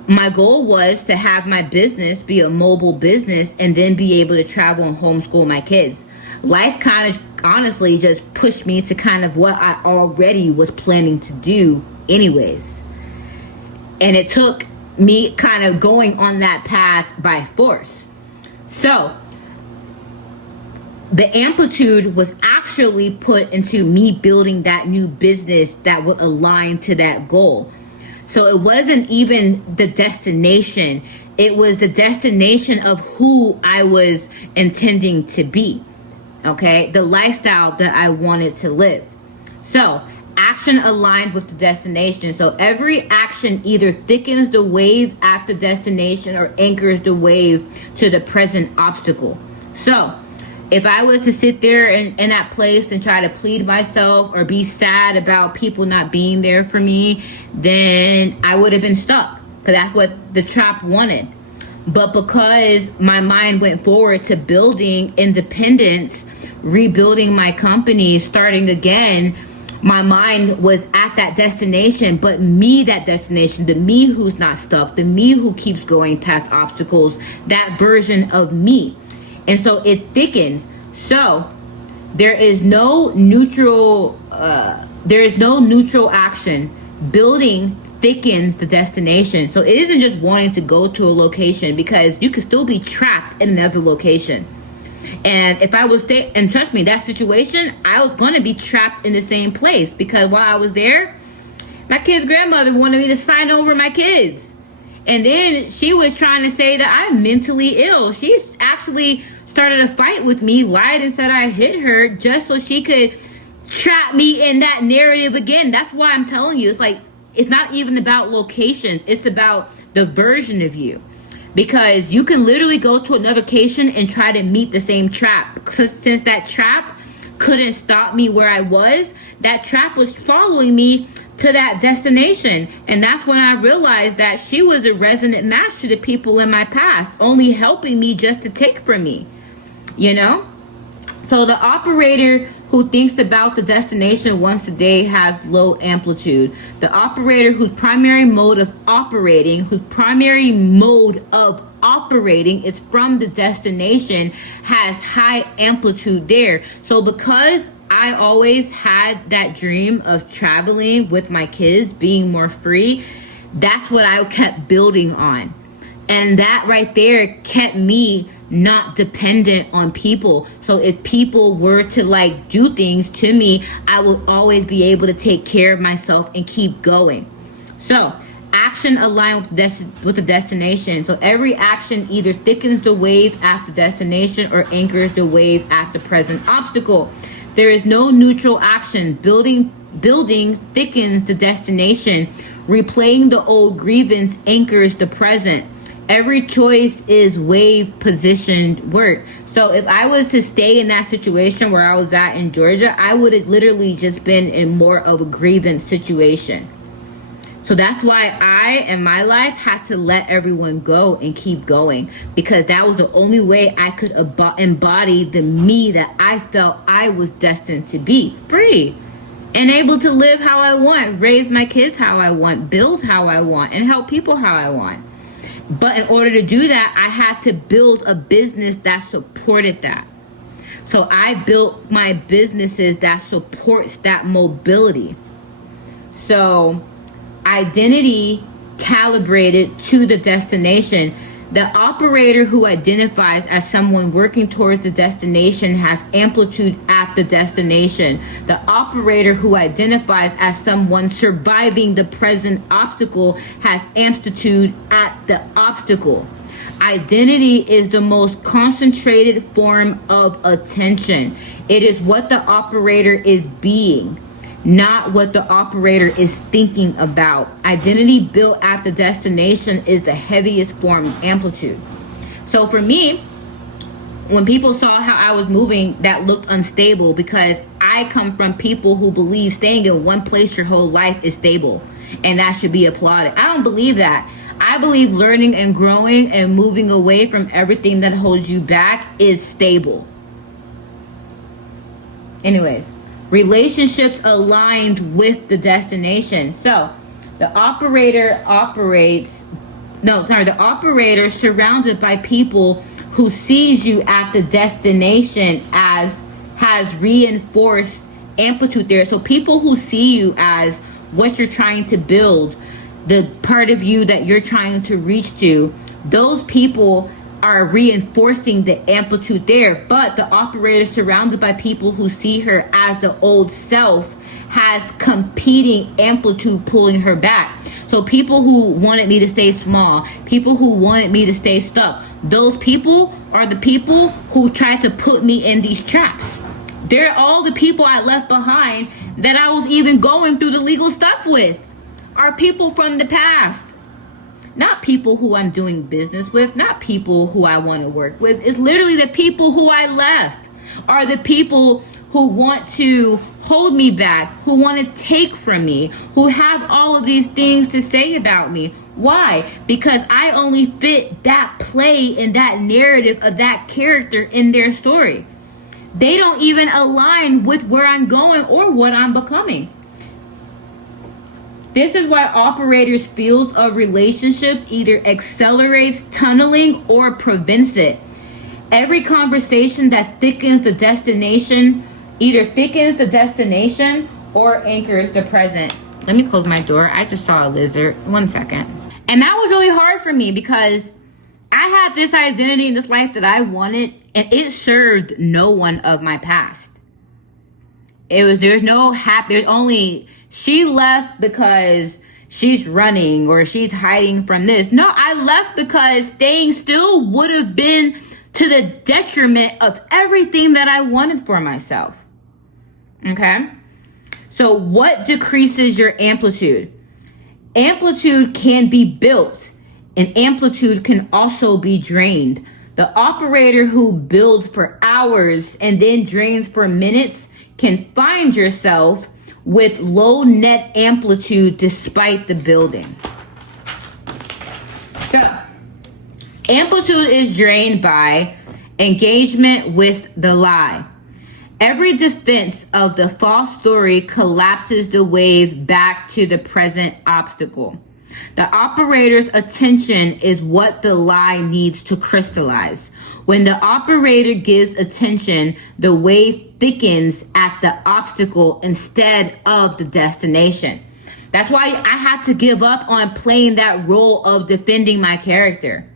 my goal was to have my business be a mobile business and then be able to travel and homeschool my kids. Life kind of honestly just pushed me to kind of what I already was planning to do anyways. And it took me kind of going on that path by force. So the amplitude was actually put into me building that new business that would align to that goal. So it wasn't even the destination. It was the destination of who I was intending to be. Okay? The lifestyle that I wanted to live. So action aligned with the destination. So every action either thickens the wave at the destination or anchors the wave to the present obstacle. So if I was to sit there in that place and try to plead myself or be sad about people not being there for me, then I would have been stuck, because that's what the trap wanted. But because my mind went forward to building independence, rebuilding my company, starting again, my mind was at that destination, but me, that destination, the me who's not stuck, the me who keeps going past obstacles, that version of me. And so it thickens. So there is no neutral action. Building thickens the destination. So it isn't just wanting to go to a location, because you could still be trapped in another location. And if I was and trust me, that situation, I was going to be trapped in the same place, because while I was there, my kid's grandmother wanted me to sign over my kids. And then she was trying to say that I'm mentally ill. She actually started a fight with me, lied and said I hit her just so she could trap me in that narrative again. That's why I'm telling you, it's like, it's not even about locations. It's about the version of you. Because you can literally go to another location and try to meet the same trap. Since that trap couldn't stop me where I was, that trap was following me to that destination. And that's when I realized that she was a resonant match to the people in my past, only helping me just to take from me, you know? So the operator who thinks about the destination once a day has low amplitude. The operator whose primary mode of operating is from the destination has high amplitude there. So because I always had that dream of traveling with my kids, being more free, that's what I kept building on. And that right there kept me not dependent on people. So if people were to like do things to me, I will always be able to take care of myself and keep going. So action aligned with the destination. So every action either thickens the wave at the destination or anchors the wave at the present obstacle. There is no neutral action. Building thickens the destination. Replaying the old grievance anchors the present. Every choice is wave positioned work. So if I was to stay in that situation where I was at in Georgia, I would have literally just been in more of a grievance situation. So that's why I, in my life, had to let everyone go and keep going, because that was the only way I could embody the me that I felt I was destined to be. Free and able to live how I want, raise my kids how I want, build how I want, and help people how I want. But in order to do that, I had to build a business that supported that. So I built my businesses that supports that mobility. So identity calibrated to the destination. The operator who identifies as someone working towards the destination has amplitude at the destination. The operator who identifies as someone surviving the present obstacle has amplitude at the obstacle. Identity is the most concentrated form of attention. It is what the operator is being, not what the operator is thinking about. Identity built at the destination is the heaviest form of amplitude. So for me, when people saw how I was moving, that looked unstable, because I come from people who believe staying in one place your whole life is stable and that should be applauded. I don't believe that. I believe learning and growing and moving away from everything that holds you back is stable. Anyways, relationships aligned with the destination. So the operator the operator surrounded by people who sees you at the destination has reinforced amplitude there. So people who see you as what you're trying to build, the part of you that you're trying to reach to, those people are reinforcing the amplitude there. But the operator surrounded by people who see her as the old self has competing amplitude pulling her back. So people who wanted me to stay small, people who wanted me to stay stuck, those people are the people who tried to put me in these traps. They're all the people I left behind that I was even going through the legal stuff with, are people from the past. Not people who I'm doing business with, not people who I want to work with. It's literally the people who I left are the people who want to hold me back, who want to take from me, who have all of these things to say about me. Why? Because I only fit that play in that narrative of that character in their story. They don't even align with where I'm going or what I'm becoming. This is why operators' fields of relationships either accelerates tunneling or prevents it. Every conversation that thickens the destination either thickens the destination or anchors the present. Let me close my door. I just saw a lizard. 1 second. And that was really hard for me because I had this identity in this life that I wanted, and it served no one of my past. There's no happy, there's only, she left because she's running or she's hiding from this. No, I left because staying still would have been to the detriment of everything that I wanted for myself. Okay? So what decreases your amplitude? Amplitude can be built, and amplitude can also be drained. The operator who builds for hours and then drains for minutes can find yourself with low net amplitude despite the building. So, amplitude is drained by engagement with the lie. Every defense of the false story collapses the wave back to the present obstacle. The operator's attention is what the lie needs to crystallize. When the operator gives attention, the wave thickens at the obstacle instead of the destination. That's why I had to give up on playing that role of defending my character.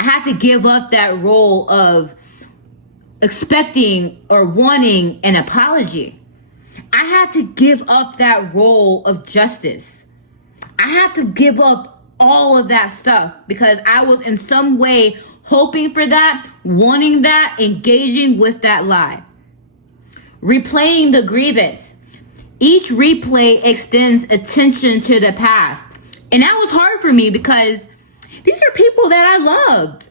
I had to give up that role of expecting or wanting an apology. I had to give up that role of justice. I had to give up all of that stuff because I was in some way hoping for that, wanting that, engaging with that lie. Replaying the grievance. Each replay extends attention to the past. And that was hard for me because these are people that I loved.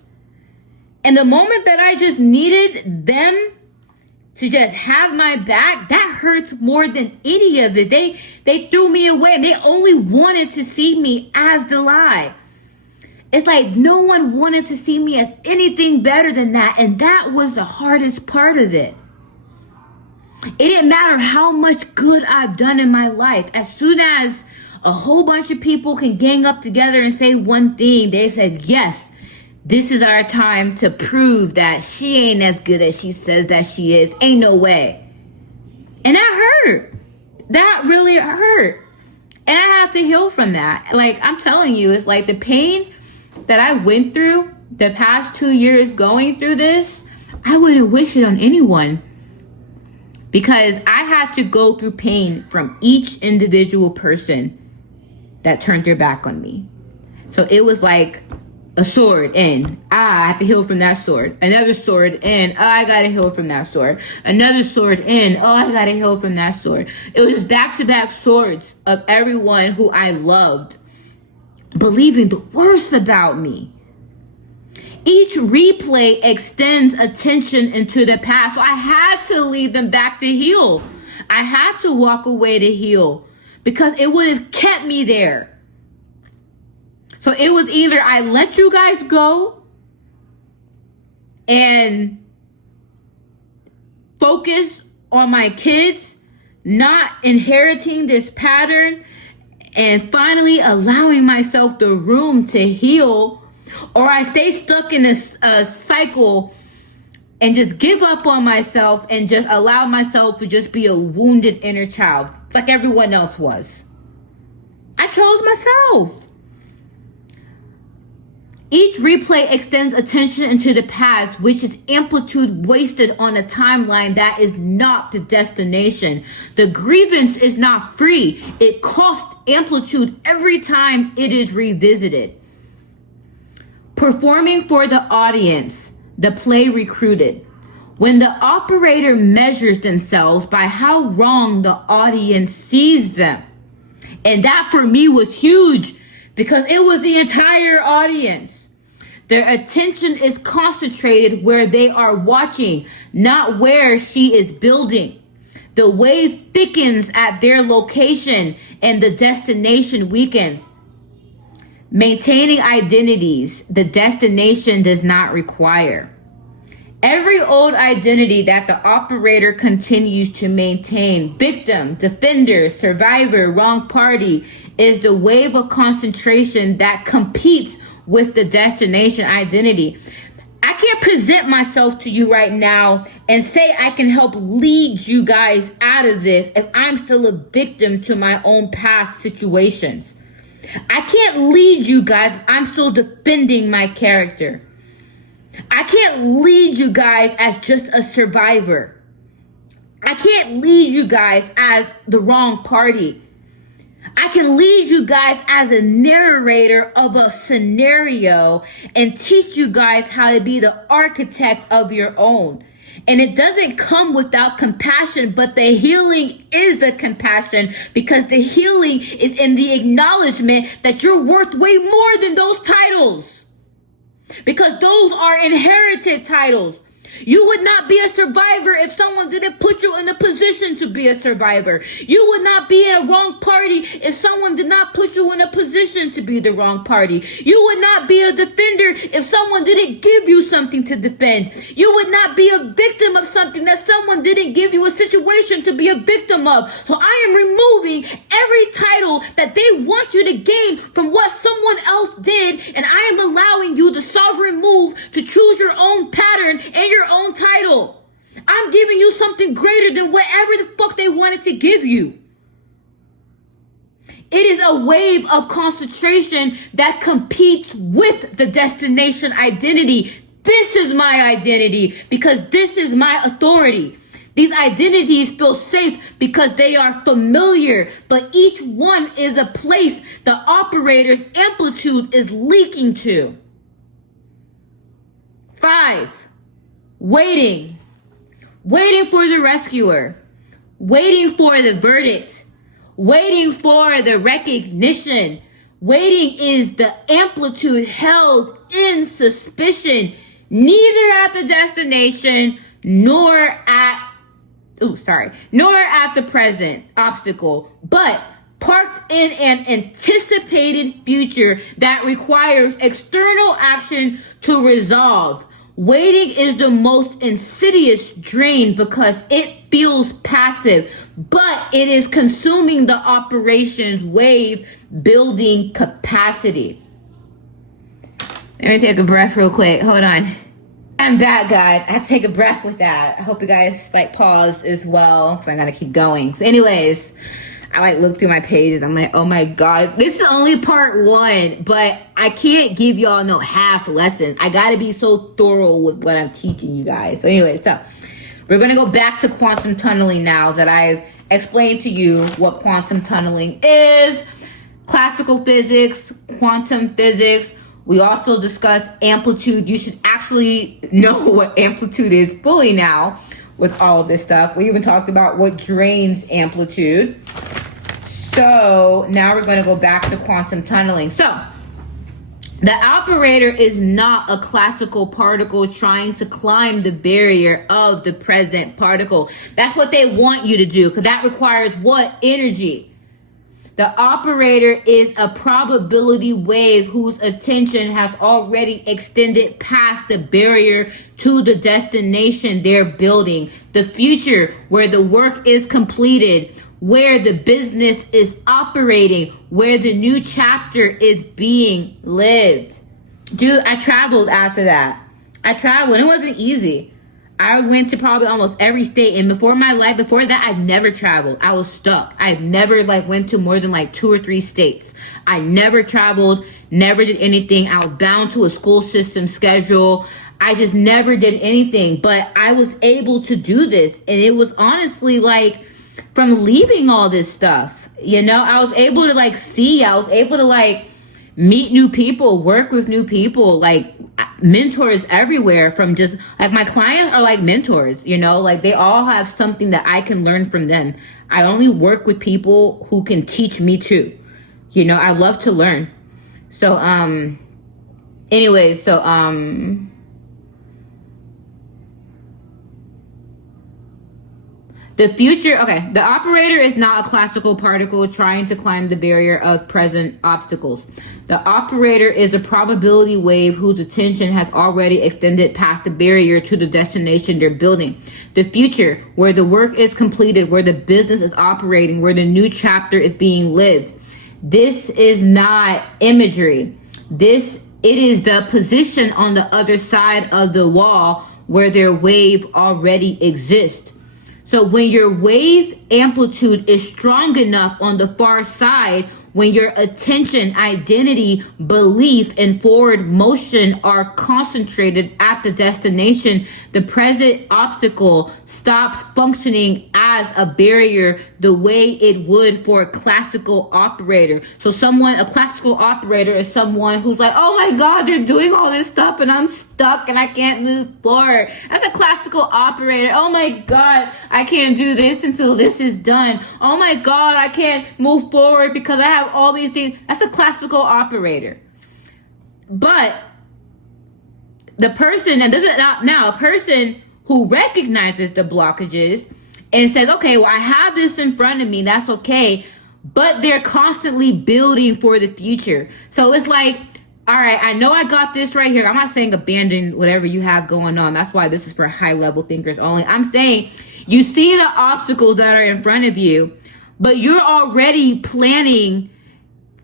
And the moment that I just needed them to just have my back, that hurts more than any of it. They threw me away and they only wanted to see me as the lie. It's like no one wanted to see me as anything better than that. And that was the hardest part of it. It didn't matter how much good I've done in my life. As soon as a whole bunch of people can gang up together and say one thing, they said, yes, this is our time to prove that she ain't as good as she says that she is. Ain't no way. And that hurt. That really hurt. And I have to heal from that. Like, I'm telling you, it's like the pain that I went through the past 2 years going through this, I wouldn't wish it on anyone. Because I had to go through pain from each individual person that turned their back on me. So it was like a sword in. I have to heal from that sword. Another sword in. I gotta heal from that sword. Another sword in. I gotta heal from that sword. It was back-to-back swords of everyone who I loved believing the worst about me. Each replay extends attention into the past. So I had to lead them back to heal. I had to walk away to heal because it would have kept me there. So it was either I let you guys go and focus on my kids not inheriting this pattern and finally allowing myself the room to heal, or I stay stuck in this cycle and just give up on myself and just allow myself to just be a wounded inner child like everyone else was. I chose myself. Each replay extends attention into the past, which is amplitude wasted on a timeline that is not the destination. The grievance is not free. It costs amplitude every time it is revisited. Performing for the audience, the play recruited. When the operator measures themselves by how wrong the audience sees them. And that for me was huge because it was the entire audience. Their attention is concentrated where they are watching, not where she is building. The wave thickens at their location and the destination weakens. Maintaining identities, the destination does not require. Every old identity that the operator continues to maintain, victim, defender, survivor, wrong party, is the wave of concentration that competes with the destination identity. I can't present myself to you right now and say I can help lead you guys out of this if I'm still a victim to my own past situations. I can't lead you guys if I'm still defending my character. I can't lead you guys as just a survivor. I can't lead you guys as the wrong party. I can lead you guys as a narrator of a scenario and teach you guys how to be the architect of your own. And it doesn't come without compassion, but the healing is the compassion because the healing is in the acknowledgement that you're worth way more than those titles. Because those are inherited titles. You would not be a survivor if someone didn't put you in a position to be a survivor. You would not be in a wrong party if someone did not put you in a position to be the wrong party. You would not be a defender if someone didn't give you something to defend. You would not be a victim of something that someone didn't give you a situation to be a victim of. So I am removing every title that they want you to gain from what someone else did, and I am allowing you the sovereign move to choose your own pattern and your own title. I'm giving you something greater than whatever the fuck they wanted to give you. It is a wave of concentration that competes with the destination identity. This is my identity because this is my authority. These identities feel safe because they are familiar, but each one is a place the operator's amplitude is leaking to. 5, waiting. Waiting for the rescuer. Waiting for the verdict. Waiting for the recognition. Waiting is the amplitude held in suspicion, neither at the destination nor at the present obstacle, but parked in an anticipated future that requires external action to resolve. Waiting is the most insidious drain because it feels passive, but it is consuming the operation's wave building capacity. Let me take a breath real quick. Hold on. I'm back, guys. I have to take a breath with that. I hope you guys pause as well because I gotta keep going. So anyways, I look through my pages. I'm like, oh my God, this is only part 1, but I can't give y'all no half lessons. I gotta be so thorough with what I'm teaching you guys. So anyways, we're gonna go back to quantum tunneling now that I've explained to you what quantum tunneling is, classical physics, quantum physics. We also discussed amplitude. You should actually know what amplitude is fully now with all of this stuff. We even talked about what drains amplitude. So now we're going to go back to quantum tunneling. So the operator is not a classical particle trying to climb the barrier of the present particle. That's what they want you to do because that requires what? Energy. The operator is a probability wave whose attention has already extended past the barrier to the destination they're building. The future where the work is completed, where the business is operating, where the new chapter is being lived. Dude, I traveled after that. I traveled. It wasn't easy. I went to probably almost every state, and before that, I'd never traveled. I was stuck. I've never went to more than 2 or 3 states. I never traveled, never did anything. I was bound to a school system schedule. I just never did anything, but I was able to do this, and it was honestly from leaving all this stuff, I was able to see, I was able to meet new people, work with new people, mentors everywhere from just my clients are mentors, they all have something that I can learn from them. I only work with people who can teach me too. I love to learn. So, the future, the operator is not a classical particle trying to climb the barrier of present obstacles. The operator is a probability wave whose attention has already extended past the barrier to the destination they're building. The future, where the work is completed, where the business is operating, where the new chapter is being lived. This is not imagery. It is the position on the other side of the wall where their wave already exists. So when your wave amplitude is strong enough on the far side, when your attention, identity, belief, and forward motion are concentrated at the destination, the present obstacle stops functioning as a barrier the way it would for a classical operator. So a classical operator is someone who's oh my God, they're doing all this stuff and I'm stuck and I can't move forward. That's a classical operator. Oh my God, I can't do this until this is done. Oh my God, I can't move forward because I have all these things. That's a classical operator. But the person, a person who recognizes the blockages and says, okay, well, I have this in front of me, that's okay, but they're constantly building for the future. So it's all right, I know I got this right here. I'm not saying abandon whatever you have going on. That's why this is for high level thinkers only. I'm saying you see the obstacles that are in front of you, but you're already planning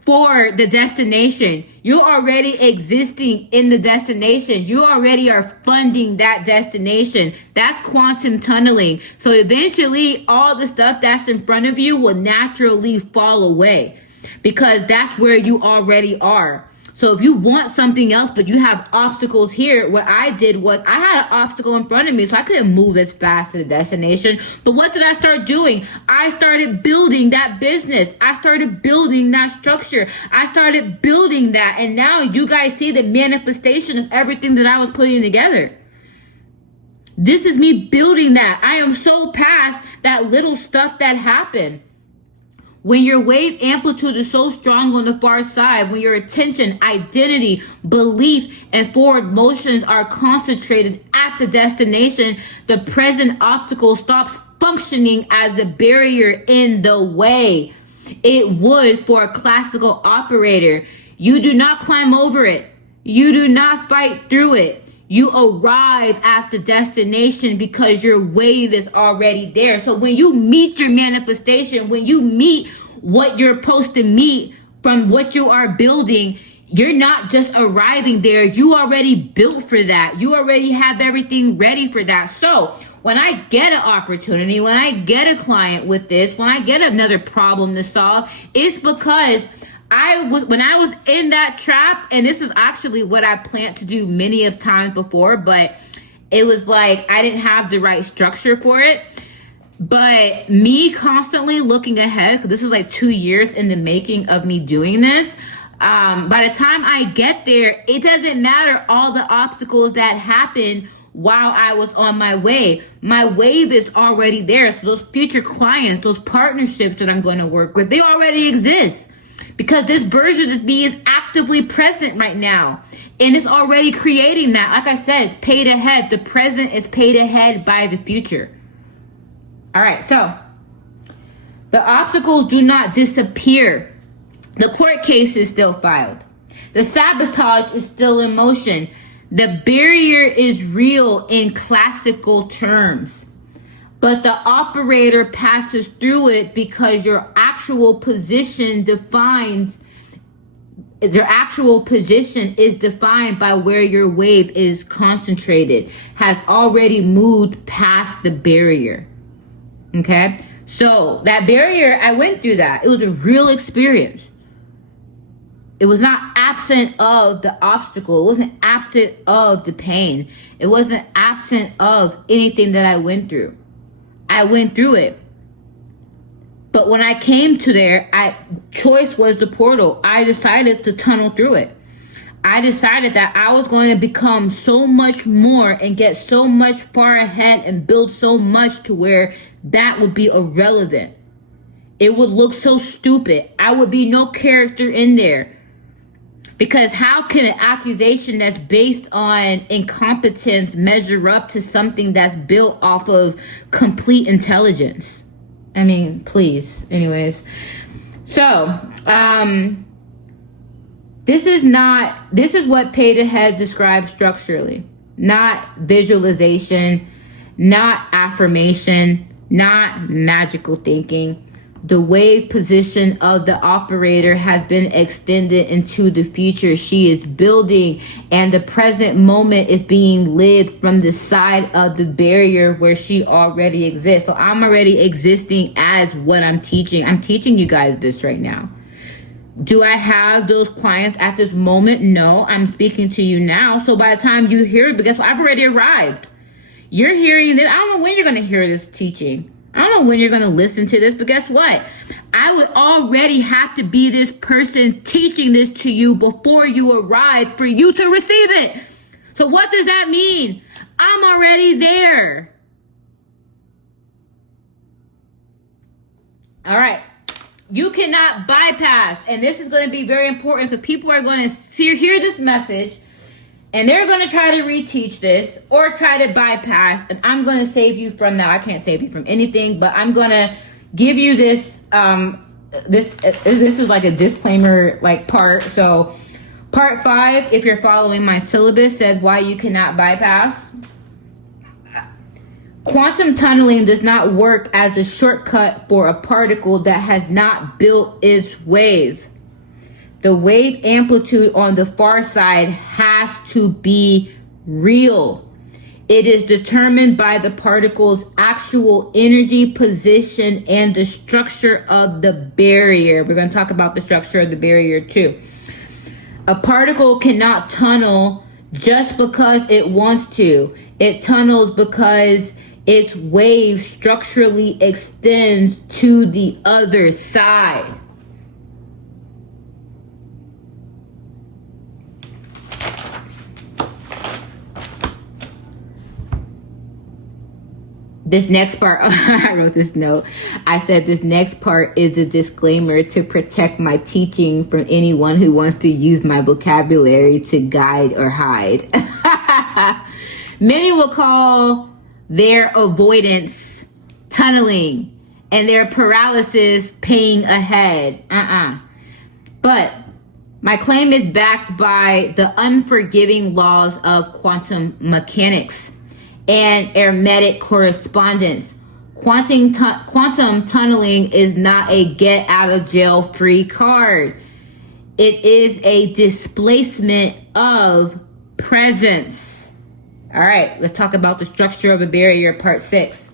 for the destination. You're already existing in the destination. You already are funding that destination. That's quantum tunneling. So eventually all the stuff that's in front of you will naturally fall away because that's where you already are. So if you want something else, but you have obstacles here, what I did was I had an obstacle in front of me, so I couldn't move as fast to the destination. But what did I start doing? I started building that business. I started building that structure. I started building that. And now you guys see the manifestation of everything that I was putting together. This is me building that. I am so past that little stuff that happened. When your wave amplitude is so strong on the far side, when your attention, identity, belief, and forward motions are concentrated at the destination, the present obstacle stops functioning as a barrier in the way. It would for a classical operator. You do not climb over it. You do not fight through it. You arrive at the destination because your wave is already there. So when you meet your manifestation, when you meet what you're supposed to meet from what you are building, you're not just arriving there. You already built for that. You already have everything ready for that. So when I get an opportunity, when I get a client with this, when I get another problem to solve, it's because when I was in that trap, and this is actually what I planned to do many of times before, but it was like I didn't have the right structure for it. But me constantly looking ahead, because this is like 2 years in the making of me doing this, by the time I get there, it doesn't matter all the obstacles that happen while I was on my way. My wave is already there. So those future clients, those partnerships that I'm going to work with, they already exist. Because this version of me is actively present right now. And it's already creating that. Like I said, it's paid ahead. The present is paid ahead by the future. All right, so the obstacles do not disappear. The court case is still filed. The sabotage is still in motion. The barrier is real in classical terms. But the operator passes through it because your actual position is defined by where your wave is concentrated, has already moved past the barrier. Okay? So that barrier, I went through that. It was a real experience. It was not absent of the obstacle. It wasn't absent of the pain. It wasn't absent of anything that I went through. I went through it. But when I came to there, choice was the portal. I decided to tunnel through it. I decided that I was going to become so much more and get so much far ahead and build so much to where that would be irrelevant. It would look so stupid. I would be no character in there. Because how can an accusation that's based on incompetence measure up to something that's built off of complete intelligence? I mean, please. Anyways. So, this is what paid ahead describes structurally. Not visualization, not affirmation, not magical thinking. The wave position of the operator has been extended into the future she is building, and the present moment is being lived from the side of the barrier where she already exists. So I'm already existing as what I'm teaching. I'm teaching you guys this right now. Do I have those clients at this moment? No, I'm speaking to you now. So by the time you hear it, because I've already arrived. You're hearing that. I don't know when you're going to hear this teaching. I don't know when you're going to listen to this, but guess what? I would already have to be this person teaching this to you before you arrive for you to receive it. So what does that mean? I'm already there. All right. You cannot bypass, and this is going to be very important because people are going to hear this message and they're going to try to reteach this or try to bypass, and I'm going to save you from that. I can't save you from anything, but I'm going to give you this, this is like a disclaimer like part. So part 5, if you're following my syllabus, says why you cannot bypass. Quantum tunneling does not work as a shortcut for a particle that has not built its wave. The wave amplitude on the far side has to be real. It is determined by the particle's actual energy position and the structure of the barrier. We're going to talk about the structure of the barrier too. A particle cannot tunnel just because it wants to. It tunnels because its wave structurally extends to the other side. This next part, I wrote this note. I said this next part is a disclaimer to protect my teaching from anyone who wants to use my vocabulary to guide or hide. Many will call their avoidance tunneling and their paralysis paying ahead. But my claim is backed by the unforgiving laws of quantum mechanics and hermetic correspondence. Quantum tunneling is not a get out of jail free card. It is a displacement of presence. All right, let's talk about the structure of a barrier, part 6.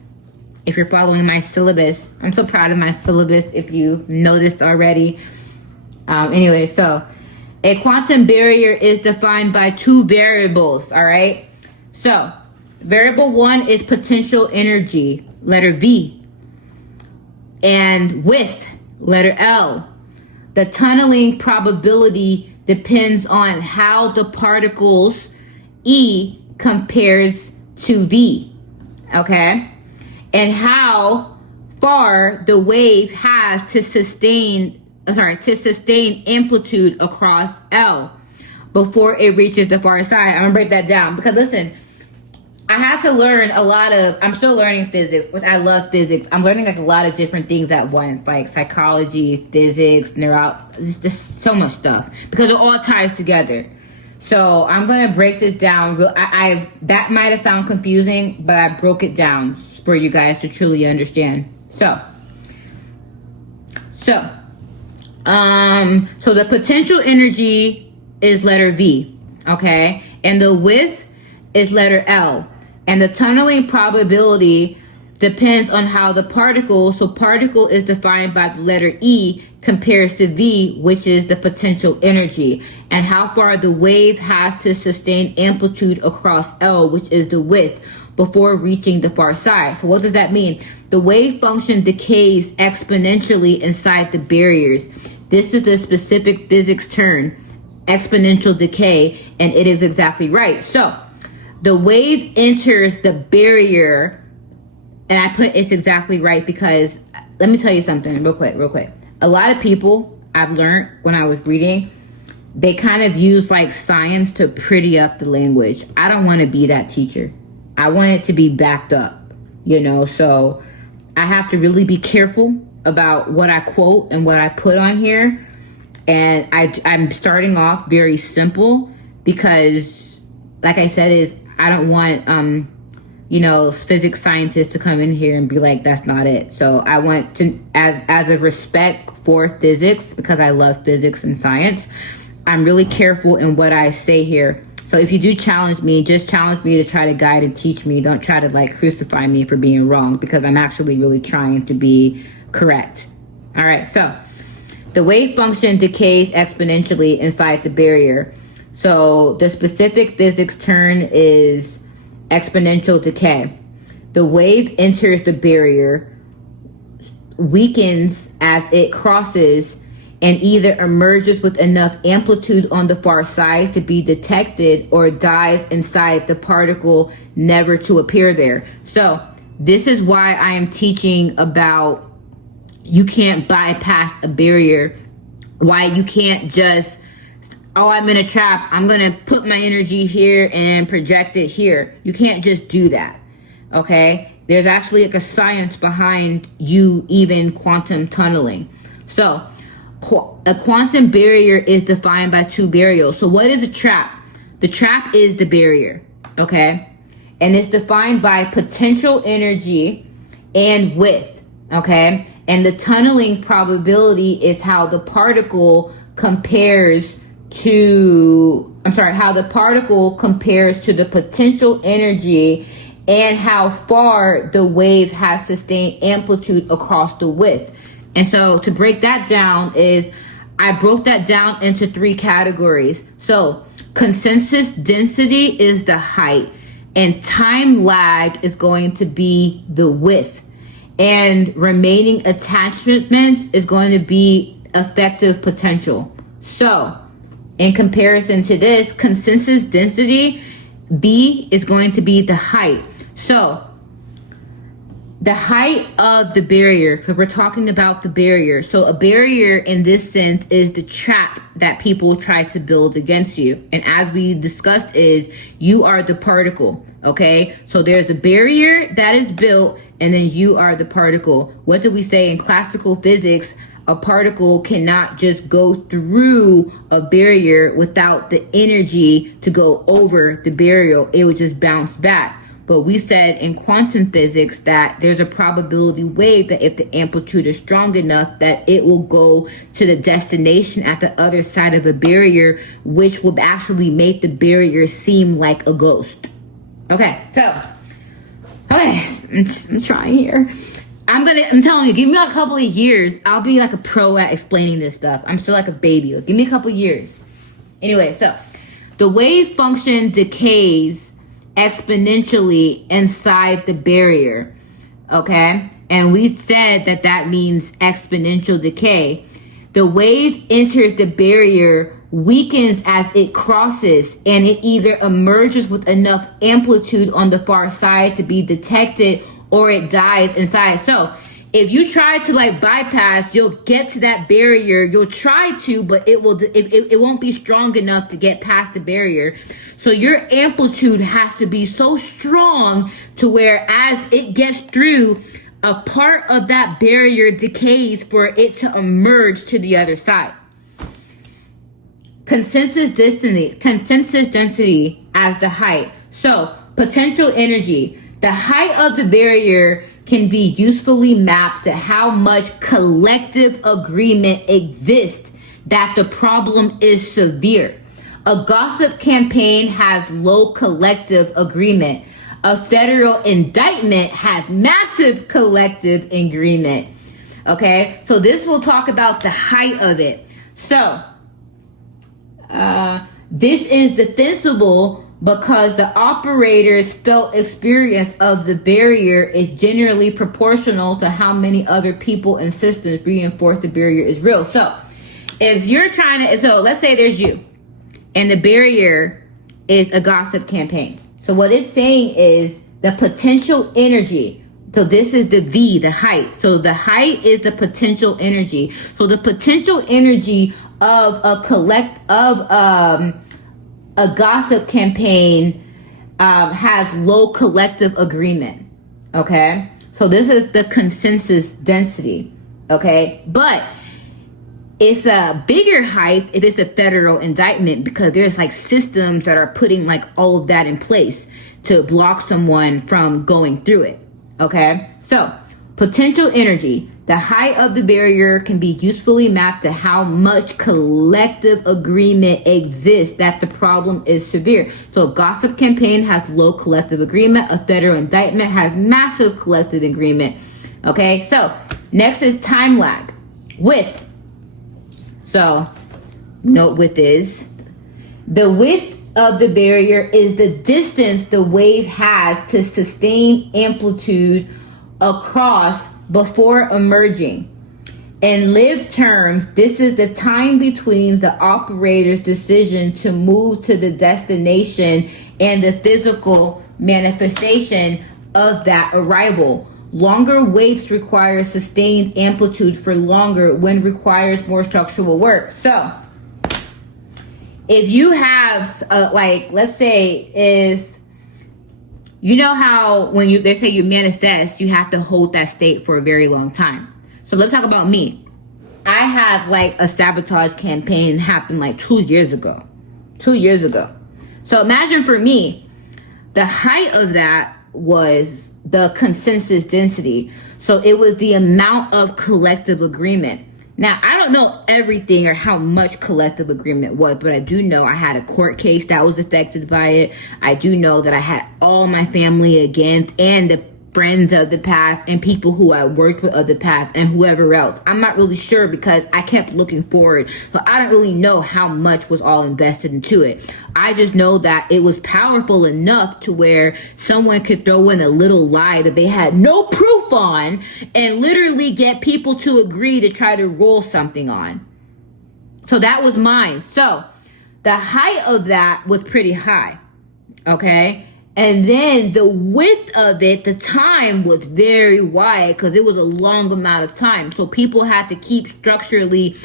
If you're following my syllabus, I'm so proud of my syllabus if you noticed already. Anyway, so a quantum barrier is defined by 2 variables, all right? So variable 1 is potential energy, letter V, and width, letter L. The tunneling probability depends on how the particle's E compares to V, okay? And how far the wave has to sustain amplitude across L before it reaches the far side. I'm gonna break that down because listen, I had to learn I'm still learning physics, which I love physics. I'm learning like a lot of different things at once, like psychology, physics, just so much stuff because it all ties together. So I'm going to break this down. That might have sounded confusing, but I broke it down for you guys to truly understand. So the potential energy is letter V, okay? And the width is letter L. And the tunneling probability depends on how the particle is defined by the letter E, compares to V, which is the potential energy, and how far the wave has to sustain amplitude across L, which is the width, before reaching the far side. So what does that mean? The wave function decays exponentially inside the barriers. This is the specific physics term, exponential decay, and it is exactly right. So the wave enters the barrier, and I put it's exactly right because let me tell you something real quick. A lot of people I've learned when I was reading, they kind of use like science to pretty up the language. I don't want to be that teacher. I want it to be backed up, so I have to really be careful about what I quote and what I put on here. And I'm starting off very simple because, like I said, I don't want, physics scientists to come in here and be like, that's not it. So I want to, as a respect for physics, because I love physics and science, I'm really careful in what I say here. So if you do challenge me, just challenge me to try to guide and teach me. Don't try to crucify me for being wrong, because I'm actually really trying to be correct. All right, so the wave function decays exponentially inside the barrier. So the specific physics term is exponential decay. The wave enters the barrier, weakens as it crosses, and either emerges with enough amplitude on the far side to be detected or dies inside the particle, never to appear there. So this is why I am teaching about you can't bypass a barrier, why you can't just, I'm in a trap, I'm going to put my energy here and project it here. You can't just do that, okay? There's actually a science behind you even quantum tunneling. So a quantum barrier is defined by 2 variables. So what is a trap? The trap is the barrier, okay? And it's defined by potential energy and width, okay? And the tunneling probability is how the particle compares to how the particle compares to the potential energy and how far the wave has sustained amplitude across the width. And so to break that down I broke that down into 3 categories. So consensus density is the height, and time lag is going to be the width, and remaining attachments is going to be effective potential. So in comparison to this, consensus density, B, is going to be the height. So the height of the barrier, because we're talking about the barrier. So a barrier in this sense is the trap that people try to build against you. And as we discussed is, you are the particle, okay? So there's a barrier that is built, and then you are the particle. What do we say in classical physics? A particle cannot just go through a barrier without the energy to go over the barrier. It would just bounce back. But we said in quantum physics that there's a probability wave that if the amplitude is strong enough that it will go to the destination at the other side of a barrier, which will actually make the barrier seem like a ghost. Okay, I'm trying here. I'm telling you, give me a couple of years. I'll be like a pro at explaining this stuff. I'm still like a baby. Give me a couple of years. Anyway, so the wave function decays exponentially inside the barrier, okay? And we said that means exponential decay. The wave enters the barrier, weakens as it crosses, and it either emerges with enough amplitude on the far side to be detected, or it dies inside. So if you try to like bypass, you'll get to that barrier. You'll try to, but it won't be strong enough to get past the barrier. So your amplitude has to be so strong to where as it gets through, a part of that barrier decays for it to emerge to the other side. Consensus density as the height. So potential energy. The height of the barrier can be usefully mapped to how much collective agreement exists that the problem is severe. A gossip campaign has low collective agreement. A federal indictment has massive collective agreement. Okay, so this will talk about the height of it. So this is defensible because the operator's felt experience of the barrier is generally proportional to how many other people and systems reinforce the barrier is real. So if you're trying to, so let's say there's you and the barrier is a gossip campaign. So what it's saying is the potential energy. So this is the V, the height. So the height is the potential energy. So the potential energy of a gossip campaign has low collective agreement. Okay, so this is the consensus density. Okay, but it's a bigger height if it's a federal indictment, because there's like systems that are putting like all of that in place to block someone from going through it. Okay, so potential energy. The height of the barrier can be usefully mapped to how much collective agreement exists that the problem is severe. So a gossip campaign has low collective agreement. A federal indictment has massive collective agreement. Okay, so next is time lag. Width. So note width is. The width of the barrier is the distance the wave has to sustain amplitude across before emerging. In live terms, this is the time between the operator's decision to move to the destination and the physical manifestation of that arrival. Longer waves require sustained amplitude for longer when requires more structural work. So if you have let's say if you know how when they say you manifest, you have to hold that state for a very long time. So let's talk about me. I have like a sabotage campaign happen like 2 years ago. 2 years ago. So imagine for me, the height of that was the consensus density. So it was the amount of collective agreement. Now, I don't know everything or how much collective agreement was, but I do know I had a court case that was affected by it. I do know that I had all my family against, and the friends of the past and people who I worked with of the past and whoever else. I'm not really sure because I kept looking forward. So I don't really know how much was all invested into it. I just know that it was powerful enough to where someone could throw in a little lie that they had no proof on and literally get people to agree to try to roll something on. So that was mine. So the height of that was pretty high. Okay. And then the width of it, the time was very wide because it was a long amount of time. So people had to keep structurally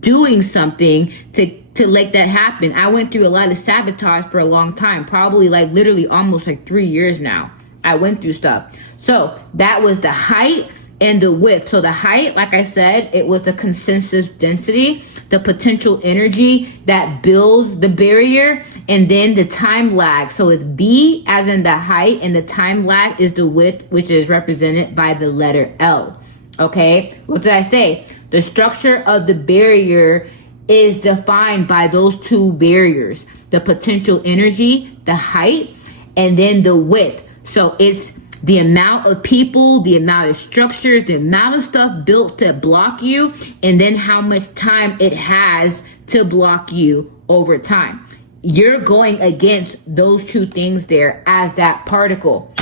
doing something to make that happen. I went through a lot of sabotage for a long time, probably like literally almost like 3 years now. I went through stuff. So that was the height and the width. So the height, like I said, it was the consensus density, the potential energy that builds the barrier, and then the time lag. So it's B as in the height, and the time lag is the width, which is represented by the letter L. Okay, what did I say? The structure of the barrier is defined by those two barriers, the potential energy, the height, and then the width. So it's the amount of people, the amount of structures, the amount of stuff built to block you, and then how much time it has to block you over time. You're going against those two things there as that particle.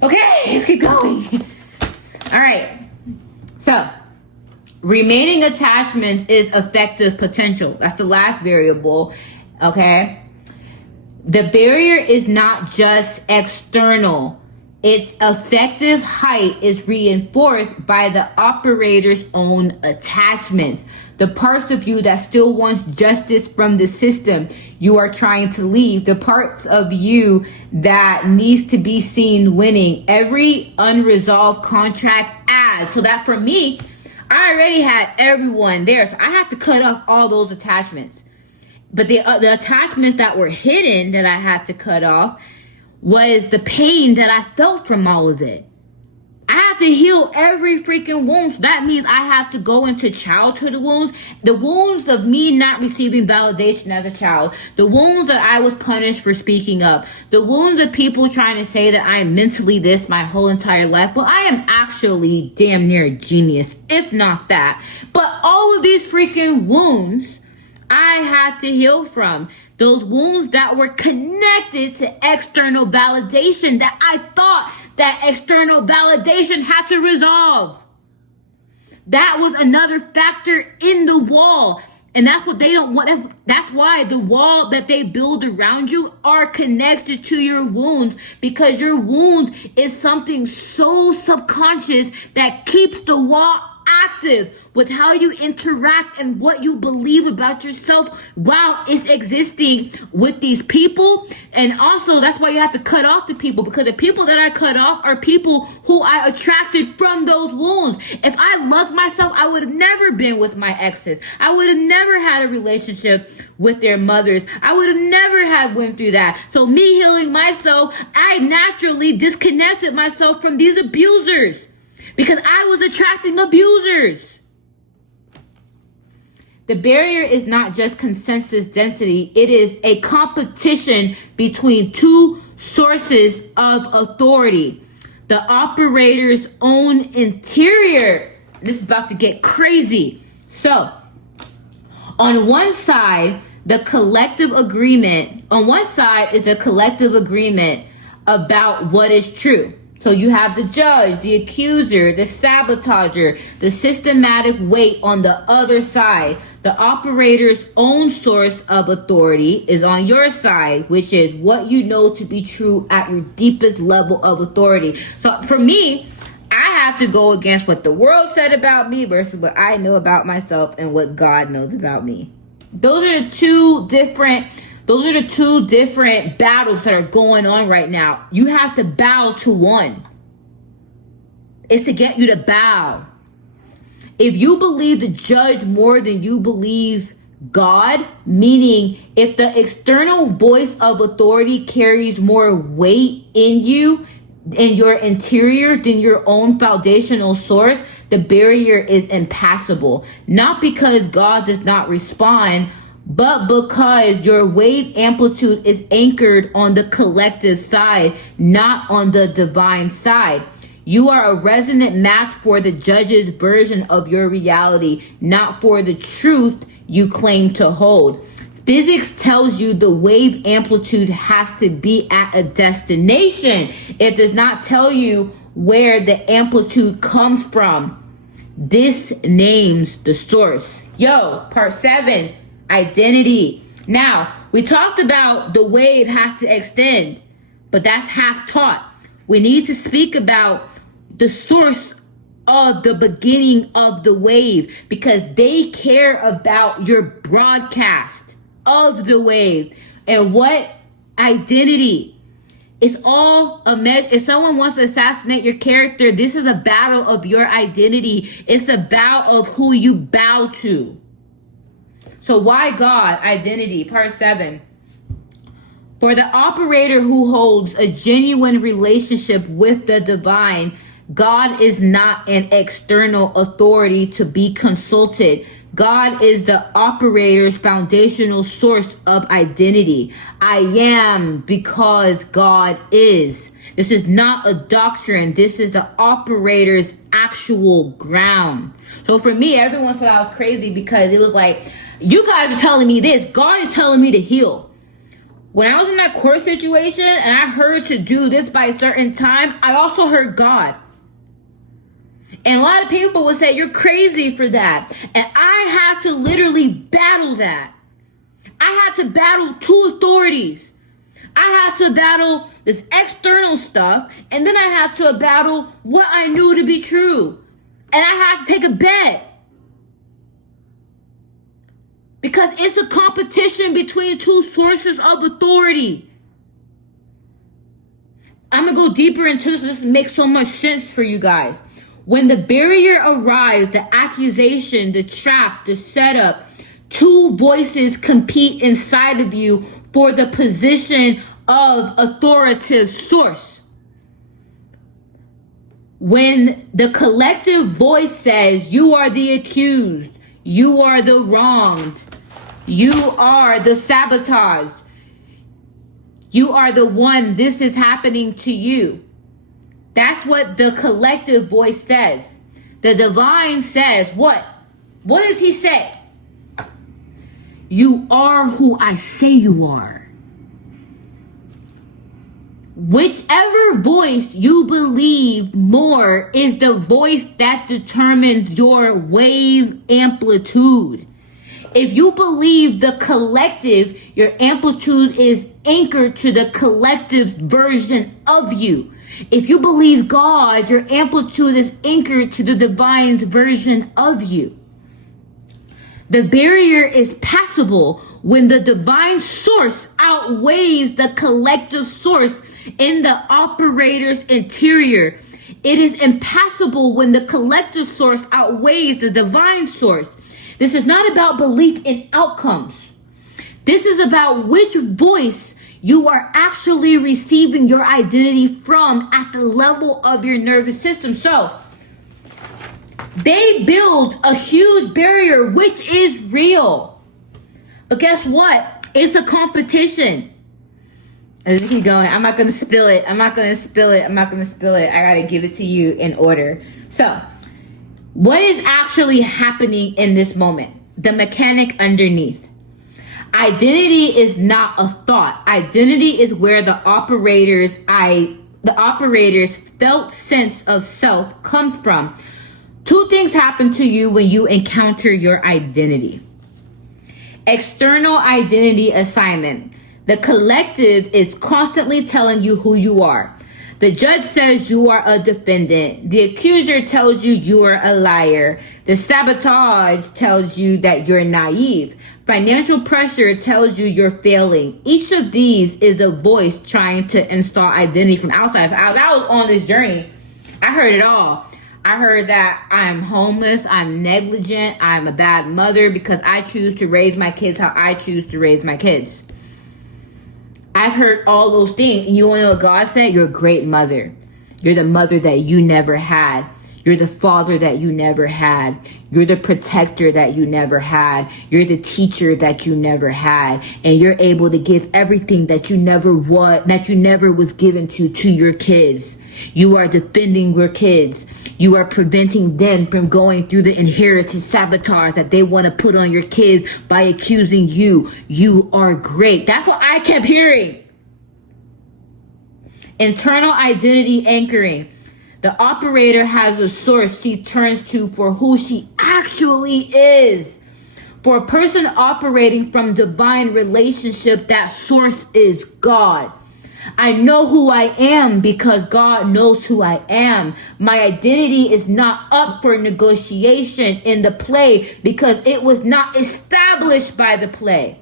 Okay, let's keep going. All right. So, remaining attachments is effective potential. That's the last variable. Okay. The barrier is not just external. Its effective height is reinforced by the operator's own attachments. The parts of you that still wants justice from the system you are trying to leave. The parts of you that needs to be seen winning. Every unresolved contract adds. So that for me, I already had everyone there. So I have to cut off all those attachments. But the attachments that were hidden that I had to cut off was the pain that I felt from all of it. I have to heal every freaking wound. So that means I have to go into childhood wounds, the wounds of me not receiving validation as a child, the wounds that I was punished for speaking up, the wounds of people trying to say that I'm mentally this my whole entire life. Well, I am actually damn near a genius, if not that. But all of these freaking wounds I had to heal from. Those wounds that were connected to external validation that I thought that external validation had to resolve. That was another factor in the wall. And that's what they don't want. That's why the wall that they build around you are connected to your wounds, because your wound is something so subconscious that keeps the wall active with how you interact and what you believe about yourself while it's existing with these people. And also that's why you have to cut off the people, because the people that I cut off are people who I attracted from those wounds. If I loved myself, I would have never been with my exes. I would have never had a relationship with their mothers. I would have never have went through that. So me healing myself, I naturally disconnected myself from these abusers because I was attracting abusers. The barrier is not just consensus density. It is a competition between two sources of authority. The operator's own interior. This is about to get crazy. So, on one side, the collective agreement. On one side is the collective agreement about what is true. So you have the judge, the accuser, the sabotager, the systematic weight on the other side. The operator's own source of authority is on your side, which is what you know to be true at your deepest level of authority. So for me, I have to go against what the world said about me versus what I know about myself and what God knows about me. Those are the two different battles that are going on right now. You have to bow to one. It's to get you to bow. If you believe the judge more than you believe God, meaning if the external voice of authority carries more weight in you, in your interior, than your own foundational source, the barrier is impassable. Not because God does not respond, but because your wave amplitude is anchored on the collective side, not on the divine side. You are a resonant match for the judge's version of your reality, not for the truth you claim to hold. Physics tells you the wave amplitude has to be at a destination. It does not tell you where the amplitude comes from. This names the source. Yo, part 7, identity. Now, we talked about the wave has to extend, but that's half taught. We need to speak about the source of the beginning of the wave, because they care about your broadcast of the wave. And what identity? It's all a if someone wants to assassinate your character, this is a battle of your identity. It's a battle of who you bow to. So why God? Identity. Part 7. For the operator who holds a genuine relationship with the divine, God is not an external authority to be consulted. God is the operator's foundational source of identity. I am because God is. This is not a doctrine. This is the operator's actual ground. So for me, everyone thought I was crazy because it was like, you guys are telling me this. God is telling me to heal. When I was in that court situation and I heard to do this by a certain time, I also heard God. And a lot of people would say, you're crazy for that. And I had to literally battle that. I had to battle 2 authorities. I had to battle this external stuff. And then I had to battle what I knew to be true. And I had to take a bet. Because it's a competition between 2 sources of authority. I'm going to go deeper into this. This makes so much sense for you guys. When the barrier arrives, the accusation, the trap, the setup, 2 voices compete inside of you for the position of authoritative source. When the collective voice says, you are the accused, you are the wronged, you are the sabotaged, you are the one, this is happening to you. That's what the collective voice says. The divine says what? What does he say? You are who I say you are. Whichever voice you believe more is the voice that determines your wave amplitude. If you believe the collective, your amplitude is anchored to the collective version of you. If you believe God, your amplitude is anchored to the divine's version of you. The barrier is passable when the divine source outweighs the collective source in the operator's interior. It is impassable when the collective source outweighs the divine source. This is not about belief in outcomes. This is about which voice you are actually receiving your identity from at the level of your nervous system. So, they build a huge barrier, which is real. But guess what? It's a competition. Let's keep going. I'm not going to spill it. I got to give it to you in order. So, what is actually happening in this moment? The mechanic underneath. Identity is not a thought. Identity is where the operator's felt sense of self comes from. 2 things happen to you when you encounter your identity. External identity assignment. The collective is constantly telling you who you are. The judge says you are a defendant. The accuser tells you you are a liar. The sabotage tells you that you're naive. Financial pressure tells you you're failing. Each of these is a voice trying to install identity from outside. So as I was on this journey, I heard it all. I heard that I'm homeless, I'm negligent, I'm a bad mother because I choose to raise my kids how I choose to raise my kids. I've heard all those things. And you want to know what God said? You're a great mother. You're the mother that you never had. You're the father that you never had. You're the protector that you never had. You're the teacher that you never had. And you're able to give everything that you never was given to your kids. You are defending your kids. You are preventing them from going through the inherited sabotage that they want to put on your kids by accusing you. You are great. That's what I kept hearing. Internal identity anchoring. The operator has a source she turns to for who she actually is. For a person operating from divine relationship, that source is God. I know who I am because God knows who I am. My identity is not up for negotiation in the play because it was not established by the play.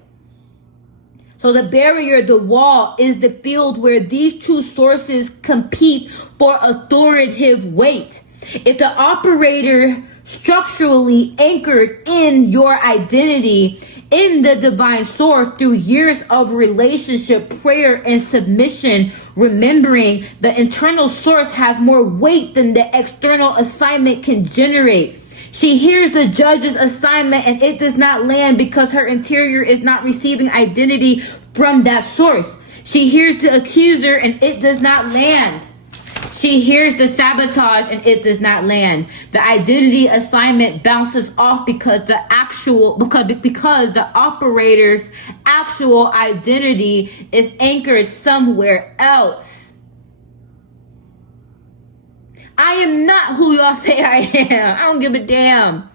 So the barrier, the wall, is the field where these two sources compete for authoritative weight. If the operator structurally anchored in your identity, in the divine source through years of relationship, prayer, and submission, remembering the internal source has more weight than the external assignment can generate. She hears the judge's assignment and it does not land because her interior is not receiving identity from that source. She hears the accuser and it does not land. She hears the sabotage and it does not land. The identity assignment bounces off because the operator's actual identity is anchored somewhere else. I am not who y'all say I am. I don't give a damn.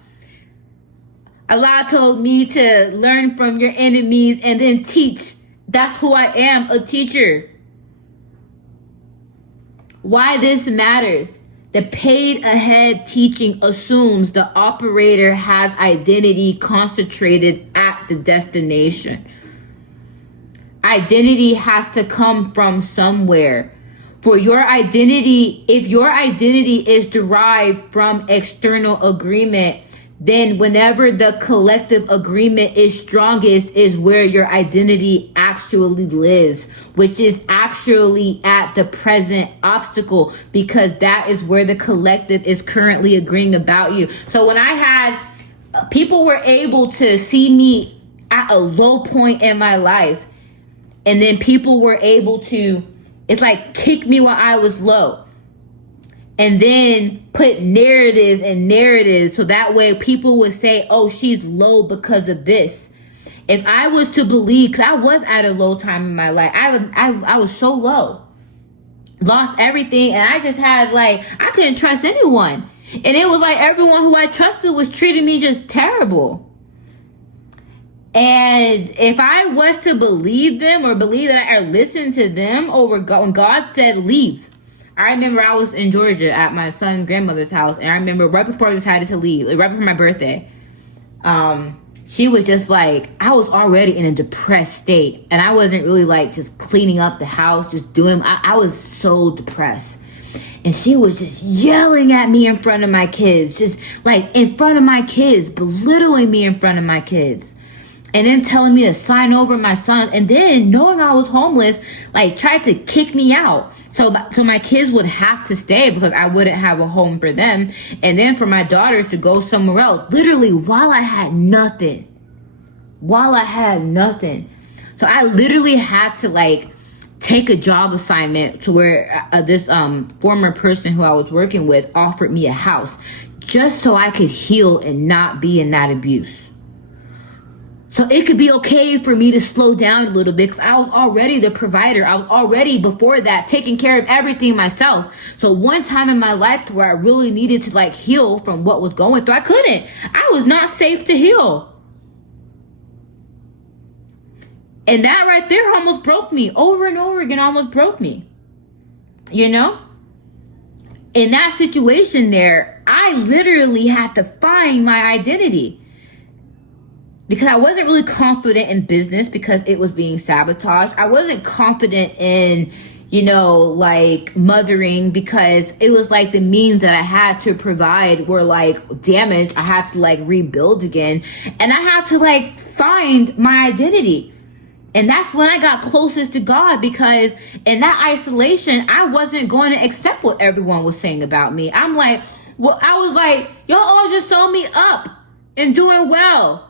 Allah told me to learn from your enemies and then teach. That's who I am, a teacher. Why this matters. The paid ahead teaching assumes the operator has identity concentrated at the destination. Identity has to come from somewhere. For your identity, if your identity is derived from external agreement, then whenever the collective agreement is strongest is where your identity actually lives, which is actually at the present obstacle, because that is where the collective is currently agreeing about you. So when I had people were able to see me at a low point in my life, and then people were able to, it's like kick me while I was low. And then put narratives so that way people would say, oh, she's low because of this. If I was to believe, because I was at a low time in my life, I was so low. Lost everything, and I just had I couldn't trust anyone. And it was like everyone who I trusted was treating me just terrible. And if I was to believe them or believe that I listen to them over God, when God said leave, I remember I was in Georgia at my son's grandmother's house, and I remember right before I decided to leave, right before my birthday, she was just like, I was already in a depressed state, and I wasn't really just cleaning up the house, just doing, I was so depressed. And she was just yelling at me in front of my kids, just in front of my kids, belittling me in front of my kids. And then telling me to sign over my son. And then knowing I was homeless, tried to kick me out. So my kids would have to stay because I wouldn't have a home for them. And then for my daughters to go somewhere else. Literally while I had nothing. So I literally had to take a job assignment to where this former person who I was working with offered me a house. Just so I could heal and not be in that abuse. So it could be okay for me to slow down a little bit because I was already the provider. I was already, before that, taking care of everything myself. So one time in my life where I really needed to heal from what was going through, I couldn't. I was not safe to heal. And that right there almost broke me. Over and over again, almost broke me. You know? In that situation there, I literally had to find my identity. Because I wasn't really confident in business because it was being sabotaged. I wasn't confident in, mothering because it was the means that I had to provide were damaged. I had to rebuild again. And I had to find my identity. And that's when I got closest to God, because in that isolation, I wasn't going to accept what everyone was saying about me. I'm Well, I was like, y'all all just saw me up and doing well.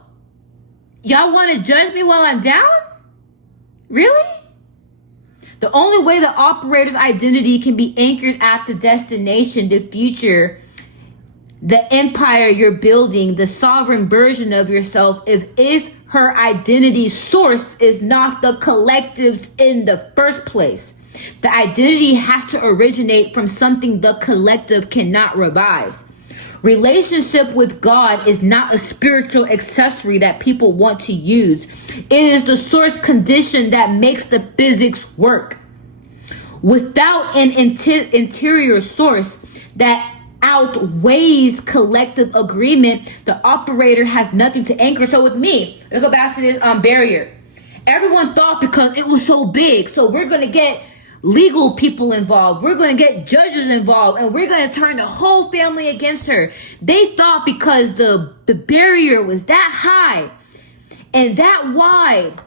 Y'all want to judge me while I'm down? Really? The only way the operator's identity can be anchored at the destination, the future, the empire you're building, the sovereign version of yourself, is if her identity source is not the collective in the first place. The identity has to originate from something the collective cannot revise. Relationship with God is not a spiritual accessory that people want to use. It is the source condition that makes the physics work. Without an interior source that outweighs collective agreement, the operator has nothing to anchor. So with me, let's go back to this barrier. Everyone thought because it was so big, so we're going to get legal people involved, we're going to get judges involved, and we're going to turn the whole family against her. They thought because the barrier was that high and that wide,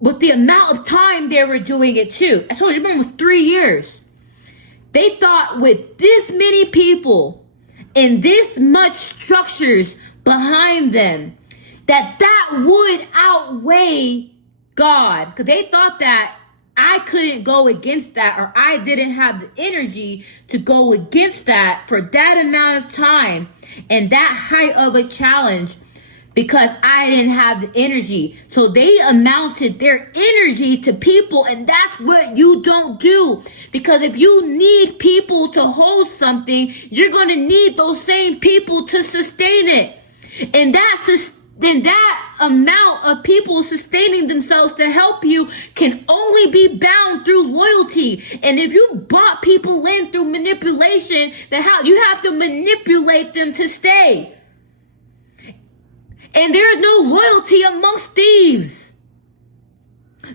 with the amount of time they were doing it too. I told you, it was 3 years. They thought with this many people and this much structures behind them, that would outweigh God. Because they thought that I couldn't go against that, or I didn't have the energy to go against that for that amount of time and that height of a challenge, because I didn't have the energy. So they amounted their energy to people, and that's what you don't do. Because if you need people to hold something, you're going to need those same people to sustain it. And then that amount of people sustaining themselves to help you can only be bound through loyalty. And if you bought people in through manipulation, then you have to manipulate them to stay. And there is no loyalty amongst thieves.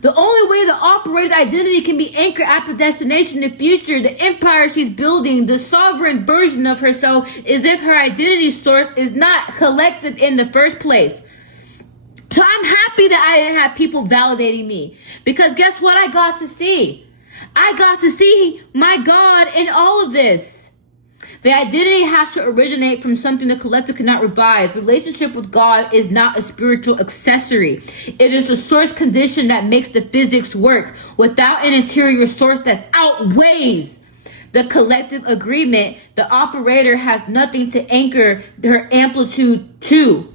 The only way the operator's identity can be anchored at the destination, the future, the empire she's building, the sovereign version of herself, is if her identity source is not collected in the first place. So I'm happy that I didn't have people validating me. Because guess what I got to see? I got to see my God in all of this. The identity has to originate from something the collective cannot revise. Relationship with God is not a spiritual accessory. It is the source condition that makes the physics work. Without an interior source that outweighs the collective agreement, the operator has nothing to anchor her amplitude to.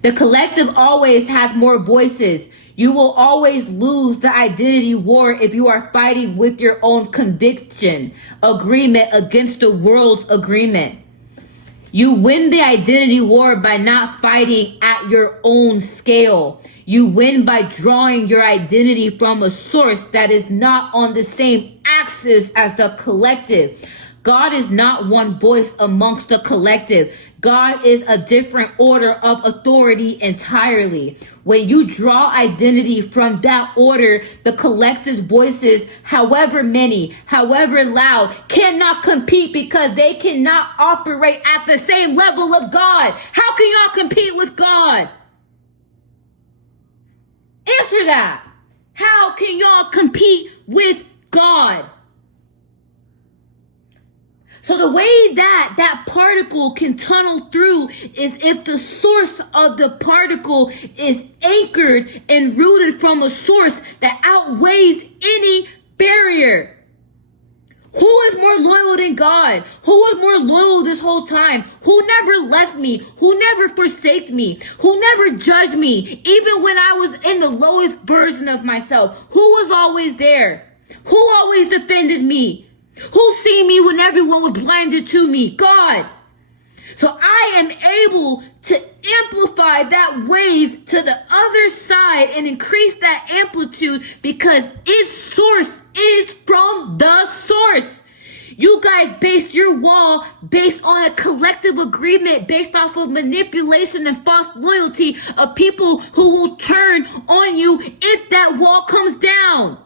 The collective always has more voices. You will always lose the identity war if you are fighting with your own conviction, agreement against the world's agreement. You win the identity war by not fighting at your own scale. You win by drawing your identity from a source that is not on the same axis as the collective. God is not one voice amongst the collective. God is a different order of authority entirely. When you draw identity from that order, the collective's voices, however many, however loud, cannot compete because they cannot operate at the same level of God. How can y'all compete with God? Answer that. How can y'all compete with God? So the way that particle can tunnel through is if the source of the particle is anchored and rooted from a source that outweighs any barrier. Who is more loyal than God? Who was more loyal this whole time? Who never left me? Who never forsake me? Who never judged me? Even when I was in the lowest version of myself, who was always there? Who always defended me? Who seen me when everyone was blinded to me? God. So I am able to amplify that wave to the other side and increase that amplitude because its source is from the source. You guys base your wall based on a collective agreement based off of manipulation and false loyalty of people who will turn on you if that wall comes down.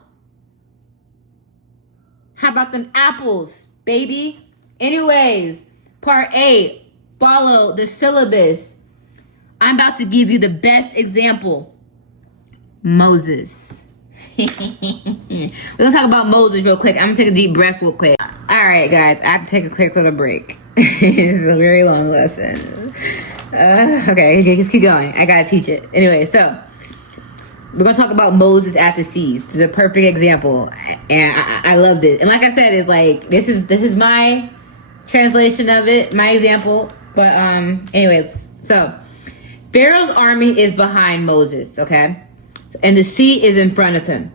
How about them apples, baby? Anyways, part 8, follow the syllabus. I'm about to give you the best example. Moses. We're going to talk about Moses real quick. I'm going to take a deep breath real quick. All right, guys, I have to take a quick little break. It's a very long lesson. Okay, just keep going. I gotta teach it. Anyway, so we're gonna talk about Moses at the sea. It's a perfect example, and I loved it. And like I said, it's like this is my translation of it, my example. But anyways, so Pharaoh's army is behind Moses, okay, and the sea is in front of him.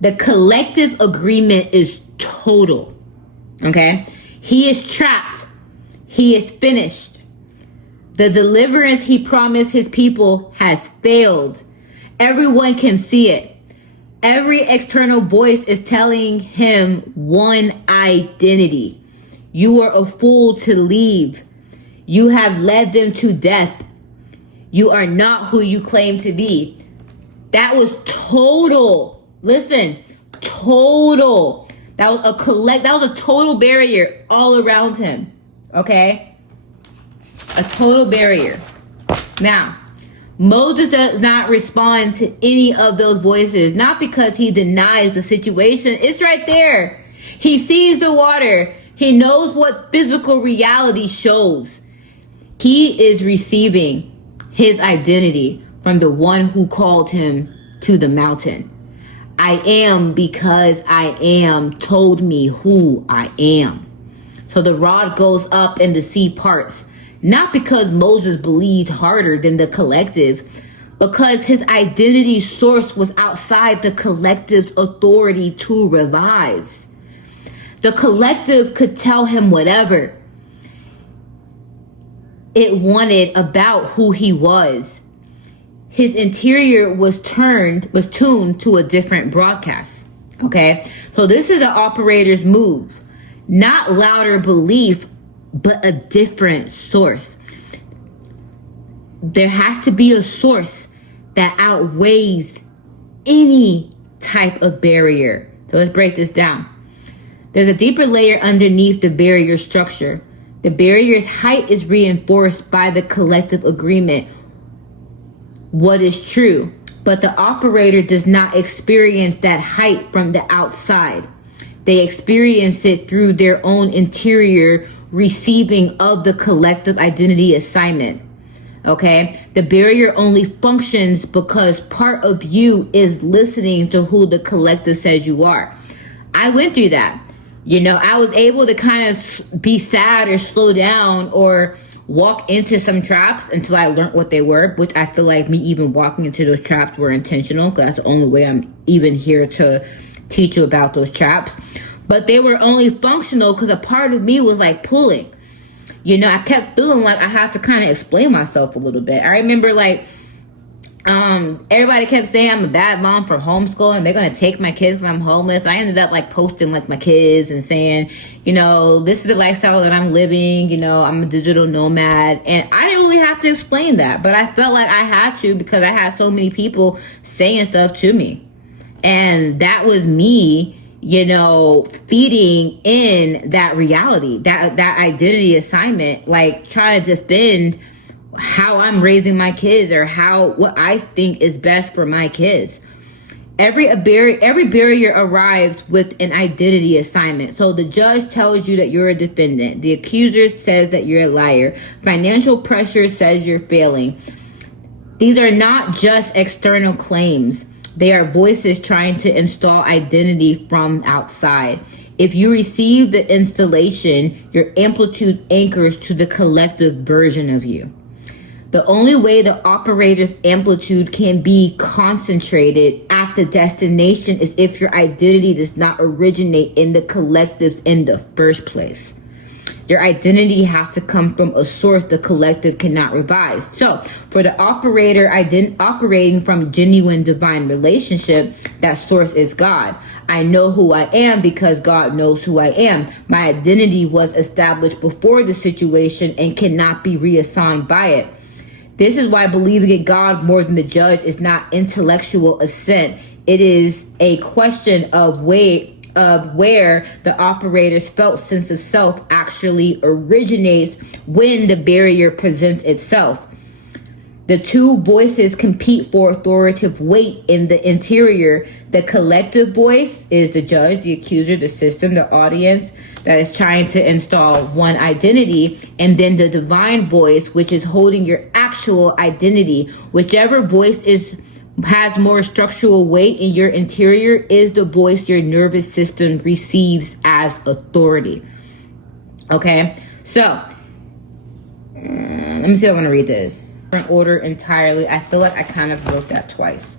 The collective agreement is total, okay. He is trapped. He is finished. The deliverance he promised his people has failed. Everyone can see it. Every external voice is telling him one identity. You are a fool to leave. You have led them to death. You are not who you claim to be. That was total. Listen, total. That was a total barrier all around him. Okay? A total barrier. Now, Moses does not respond to any of those voices, not because he denies the situation. It's right there. He sees the water. He knows what physical reality shows. He is receiving his identity from the one who called him to the mountain. I am because I am told me who I am. So the rod goes up and the sea parts. Not because Moses believed harder than the collective, because his identity source was outside the collective's authority to revise. The collective could tell him whatever it wanted about who he was. His interior was tuned to a different broadcast. Okay, so this is the operator's move, not louder belief, but a different source. There has to be a source that outweighs any type of barrier. So let's break this down. There's a deeper layer underneath the barrier structure. The barrier's height is reinforced by the collective agreement, what is true, but the operator does not experience that height from the outside. They experience it through their own interior receiving of the collective identity assignment. Okay? The barrier only functions because part of you is listening to who the collective says you are. I went through that. You know, I was able to kind of be sad or slow down or walk into some traps until I learned what they were, which I feel like me even walking into those traps were intentional, because that's the only way I'm even here to teach you about those traps. But they were only functional because a part of me was like pulling. You know, I kept feeling like I have to kind of explain myself a little bit. I remember like everybody kept saying I'm a bad mom for homeschooling. They're going to take my kids when I'm homeless. I ended up like posting like my kids and saying, you know, this is the lifestyle that I'm living. You know, I'm a digital nomad. And I didn't really have to explain that, but I felt like I had to because I had so many people saying stuff to me. And that was me, you know, feeding in that reality, that identity assignment, like trying to defend how I'm raising my kids or what I think is best for my kids. Every barrier arrives with an identity assignment. So the judge tells you that you're a defendant. The accuser says that you're a liar. Financial pressure says you're failing. These are not just external claims. They are voices trying to install identity from outside. If you receive the installation, your amplitude anchors to the collective version of you. The only way the operator's amplitude can be concentrated at the destination is if your identity does not originate in the collective in the first place. Your identity has to come from a source the collective cannot revise. So for the operator operating from genuine divine relationship, that source is God. I know who I am because God knows who I am. My identity was established before the situation and cannot be reassigned by it. This is why believing in God more than the judge is not intellectual assent. It is a question of where the operator's felt sense of self actually originates when the barrier presents itself. The two voices compete for authoritative weight in the interior. The collective voice is the judge, the accuser, the system, the audience that is trying to install one identity. And then the divine voice, which is holding your actual identity. Whichever voice has more structural weight in your interior is the voice your nervous system receives as authority. Okay, so let me see if I want to read this. Order entirely. I feel like I kind of wrote that twice.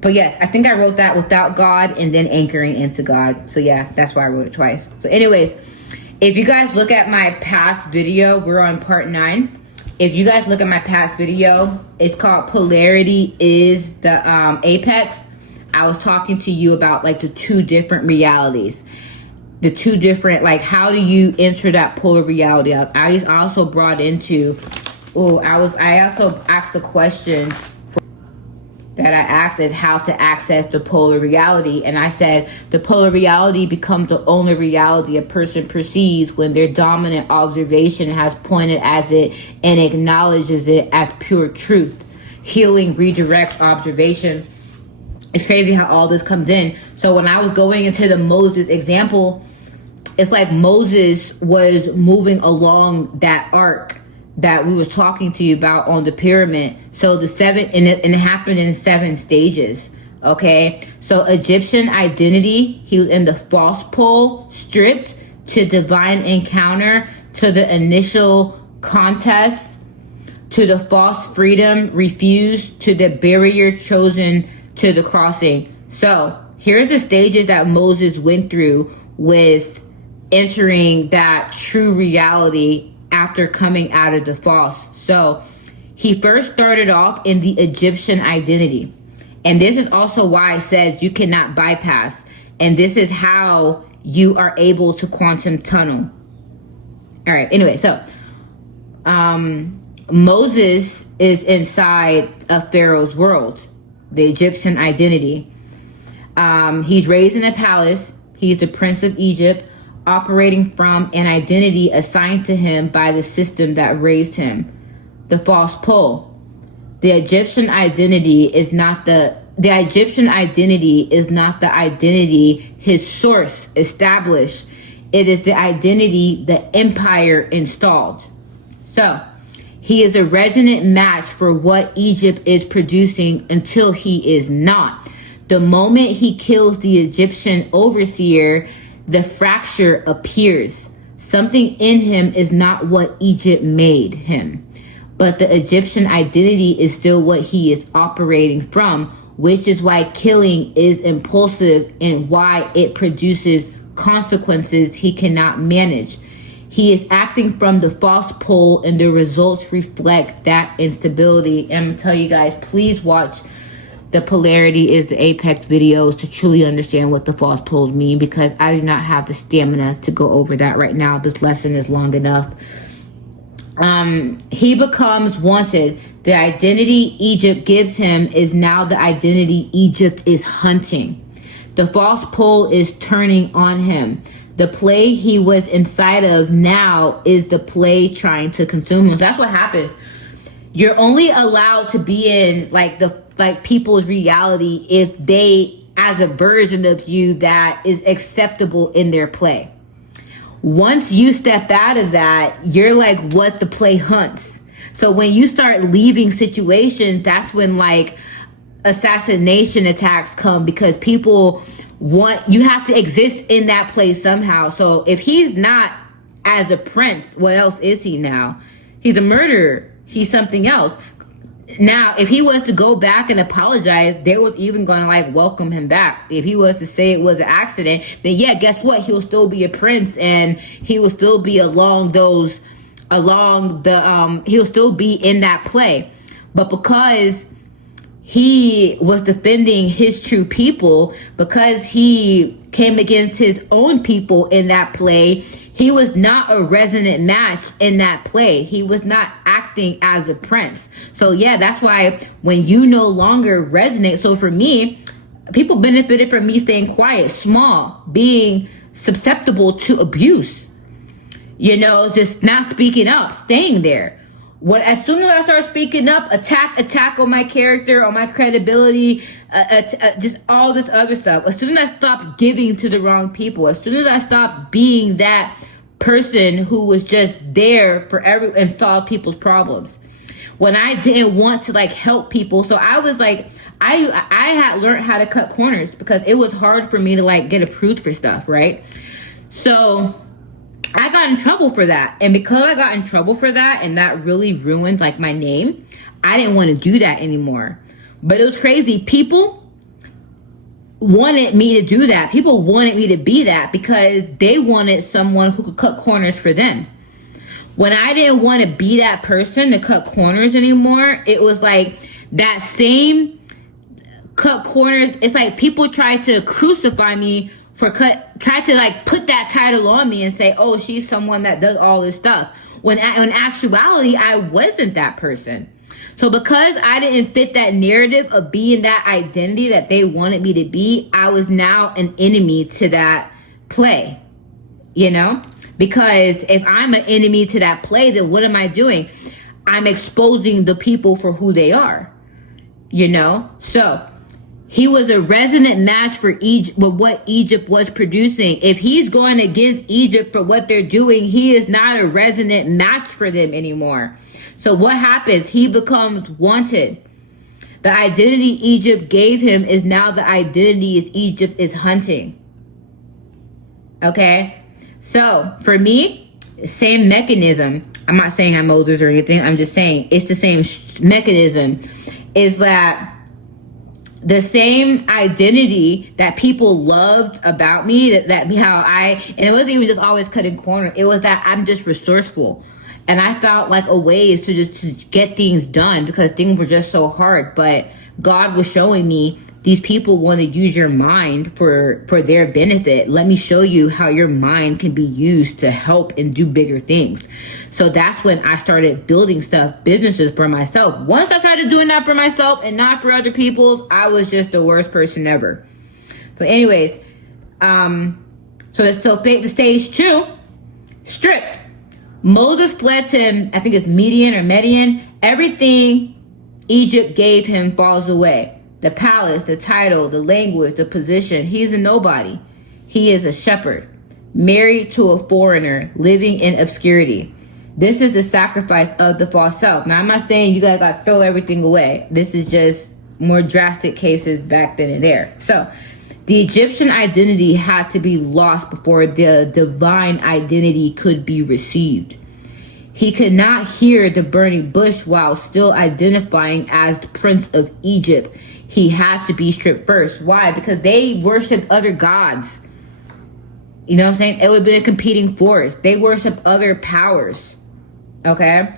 But yes, I think I wrote that without God and then anchoring into God. So yeah, that's why I wrote it twice. So anyways, if you guys look at my past video, we're on part 9. If you guys look at my past video, it's called Polarity is the Apex. I was talking to you about like the two different realities. The two different, like, how do you enter that polar reality? I also brought into, I also asked the question that I asked is how to access the polar reality. And I said the polar reality becomes the only reality a person perceives when their dominant observation has pointed as it and acknowledges it as pure truth. Healing redirects observation. It's crazy how all this comes in. So when I was going into the Moses example, it's like Moses was moving along that arc that we was talking to you about on the pyramid. So the 7, and it happened in 7 stages. Okay, so Egyptian identity, he was in the false pole, stripped, to divine encounter, to the initial contest, to the false freedom refused, to the barrier chosen, to the crossing. So here's the stages that Moses went through with entering that true reality after coming out of the false. So he first started off in the Egyptian identity. And this is also why it says you cannot bypass. And this is how you are able to quantum tunnel. All right, anyway, so Moses is inside of Pharaoh's world, the Egyptian identity. He's raised in a palace. He's the prince of Egypt, operating from an identity assigned to him by the system that raised him, the false pole. The Egyptian identity is not the identity his source established. It is the identity the empire installed. So he is a resonant match for what Egypt is producing until he is not. The moment he kills the Egyptian overseer, the fracture appears. Something in him is not what Egypt made him. But the Egyptian identity is still what he is operating from, which is why killing is impulsive and why it produces consequences he cannot manage. He is acting from the false pole and the results reflect that instability. And I'm going to tell you guys, please watch the Polarity is the Apex videos to truly understand what the false poles mean, because I do not have the stamina to go over that right now. This lesson is long enough. He becomes wanted. The identity Egypt gives him is now the identity Egypt is hunting. The false pole is turning on him. The play he was inside of now is the play trying to consume him. That's what happens. You're only allowed to be in like people's reality if they as a version of you that is acceptable in their play. Once you step out of that, you're like what the play hunts. So when you start leaving situations, that's when like assassination attacks come, because people want, you have to exist in that place somehow. So if he's not as a prince, what else is he now? He's a murderer. He's something else. Now, if he was to go back and apologize, they was even going to like welcome him back. If he was to say it was an accident, then yeah, guess what? He'll still be a prince, and he will still be he'll still be in that play. But because he was defending his true people, because he came against his own people in that play, he was not a resonant match in that play. He was not acting as a prince. So yeah, that's why when you no longer resonate. So for me, people benefited from me staying quiet, small, being susceptible to abuse, just not speaking up, staying there. As soon as I start speaking up, attack on my character, on my credibility, just all this other stuff. As soon as I stopped giving to the wrong people, as soon as I stopped being that person who was just there for and solve people's problems, when I didn't want to like help people, so I was like, I had learned how to cut corners because it was hard for me to like get approved for stuff, right? So I got in trouble for that. And because I got in trouble for that and that really ruined like my name, I didn't want to do that anymore. But it was crazy. People wanted me to do that. People wanted me to be that because they wanted someone who could cut corners for them. When I didn't want to be that person to cut corners anymore, it was like that same cut corners. It's like people tried to crucify me try to like put that title on me and say, oh, she's someone that does all this stuff. When in actuality, I wasn't that person. So because I didn't fit that narrative of being that identity that they wanted me to be, I was now an enemy to that play, you know? Because if I'm an enemy to that play, then what am I doing? I'm exposing the people for who they are, you know? So he was a resonant match for Egypt, with what Egypt was producing. If he's going against Egypt for what they're doing, he is not a resonant match for them anymore. So what happens? He becomes wanted. The identity Egypt gave him is now the identity Egypt is hunting. Okay? So for me, same mechanism. I'm not saying I'm Moses or anything. I'm just saying it's the same mechanism. Is that the same identity that people loved about me, and it wasn't even just always cutting corners. It was that I'm just resourceful. And I found like a ways to get things done because things were just so hard. But God was showing me these people want to use your mind for their benefit. Let me show you how your mind can be used to help and do bigger things. So that's when I started building businesses for myself. Once I started doing that for myself and not for other people, I was just the worst person ever. So anyways, the stage 2, stripped. Moses fled to, I think it's Median. Everything Egypt gave him falls away. The palace, the title, the language, the position. He's a nobody. He is a shepherd, married to a foreigner, living in obscurity. This is the sacrifice of the false self. Now, I'm not saying you guys got to throw everything away. This is just more drastic cases back then and there. So, the Egyptian identity had to be lost before the divine identity could be received. He could not hear the burning bush while still identifying as the Prince of Egypt. He had to be stripped first. Why? Because they worshiped other gods. You know what I'm saying? It would have been a competing force. They worship other powers. Okay?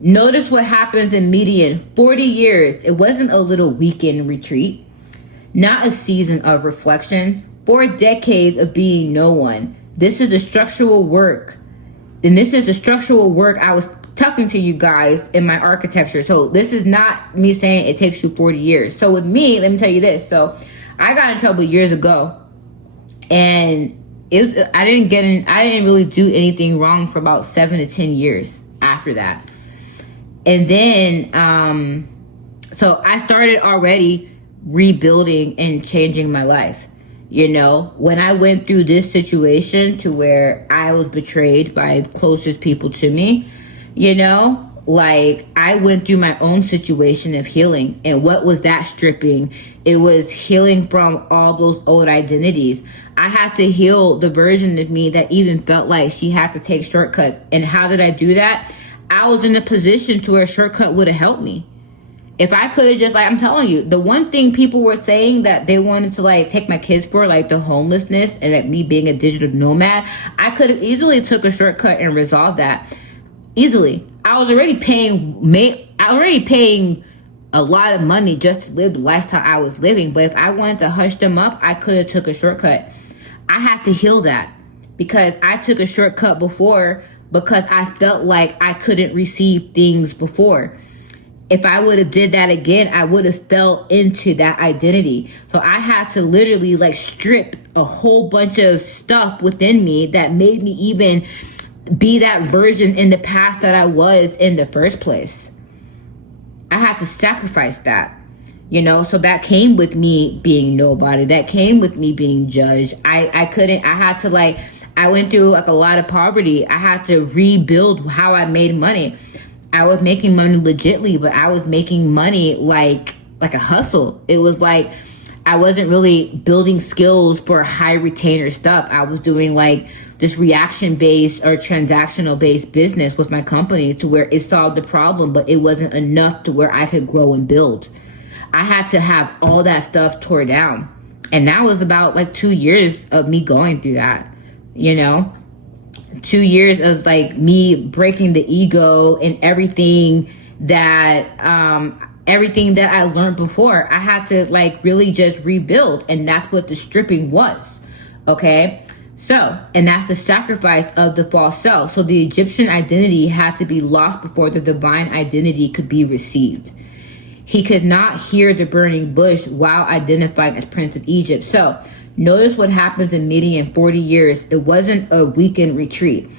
Notice what happens in Median. 40 years. It wasn't a little weekend retreat. Not a season of reflection. 4 decades of being no one. This is the structural work. And this is the structural work I was talking to you guys in my architecture. So this is not me saying it takes you 40 years. So with me, let me tell you this. So I got in trouble years ago. And I didn't really do anything wrong for about 7 to 10 years after that. And then, so I started already rebuilding and changing my life. You know, when I went through this situation to where I was betrayed by the closest people to me, you know, like I went through my own situation of healing. And what was that stripping? It was healing from all those old identities. I had to heal the version of me that even felt like she had to take shortcuts. And how did I do that? I was in a position to where a shortcut would have helped me. If I could have just, like, I'm telling you, the one thing people were saying that they wanted to, like, take my kids for, like, the homelessness and that me being a digital nomad, I could have easily took a shortcut and resolved that. Easily. I was already paying a lot of money just to live the lifestyle I was living. But if I wanted to hush them up, I could have took a shortcut. I had to heal that because I took a shortcut before because I felt like I couldn't receive things before. If I would have did that again, I would have fell into that identity. So I had to literally like strip a whole bunch of stuff within me that made me even be that version in the past that I was in the first place. I had to sacrifice that, you know, so that came with me being nobody. That came with me being judged. I had to like, I went through like a lot of poverty. I had to rebuild how I made money. I was making money legitly, but I was making money like a hustle. It was like, I wasn't really building skills for high retainer stuff. I was doing like this reaction-based or transactional-based business with my company to where it solved the problem, but it wasn't enough to where I could grow and build. I had to have all that stuff tore down. And that was about like 2 years of me going through that, you know? 2 years of like me breaking the ego and everything that I learned before. I had to like really just rebuild, and that's what the stripping was. Okay. So, and that's the sacrifice of the false self. So the Egyptian identity had to be lost before the divine identity could be received. He could not hear the burning bush while identifying as Prince of Egypt. So notice what happens in Midian 40 years. It wasn't a weekend retreat,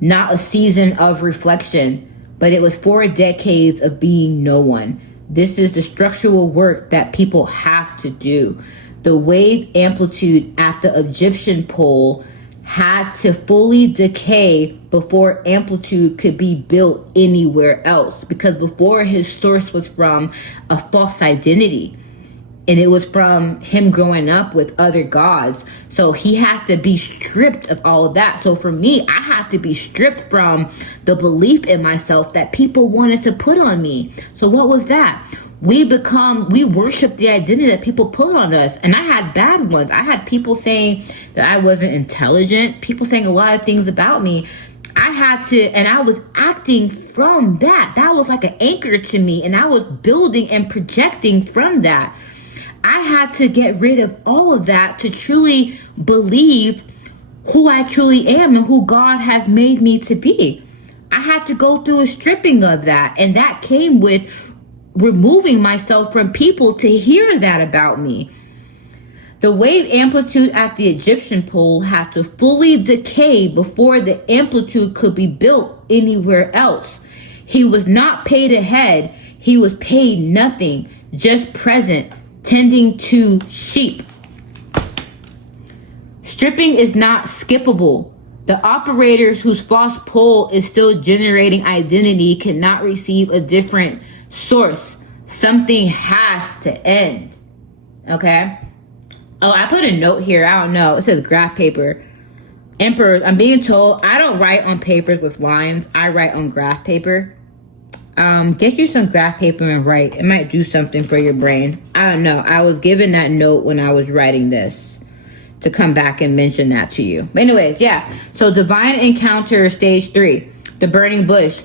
not a season of reflection, but it was 4 decades of being no one. This is the structural work that people have to do. The wave amplitude at the Egyptian pole had to fully decay before amplitude could be built anywhere else, because before his source was from a false identity, and it was from him growing up with other gods. So he had to be stripped of all of that. So for me, I had to be stripped from the belief in myself that people wanted to put on me. So what was that? We worship the identity that people put on us. And I had bad ones. I had people saying that I wasn't intelligent, people saying a lot of things about me. And I was acting from that. That was like an anchor to me. And I was building and projecting from that. I had to get rid of all of that to truly believe who I truly am and who God has made me to be. I had to go through a stripping of that. And that came with removing myself from people to hear that about me. The wave amplitude at the Egyptian pole had to fully decay before the amplitude could be built anywhere else. He was not paid ahead. He was paid nothing, just present, tending to sheep. Stripping is not skippable. The operators whose false pole is still generating identity cannot receive a different source. Something has to end. Okay? Oh, I put a note here. I don't know. It says graph paper. Emperors, I'm being told I don't write on papers with lines. I write on graph paper. Get you some graph paper and write. It might do something for your brain. I don't know. I was given that note when I was writing this to come back and mention that to you. But anyways, yeah. So divine encounter stage 3, the burning bush.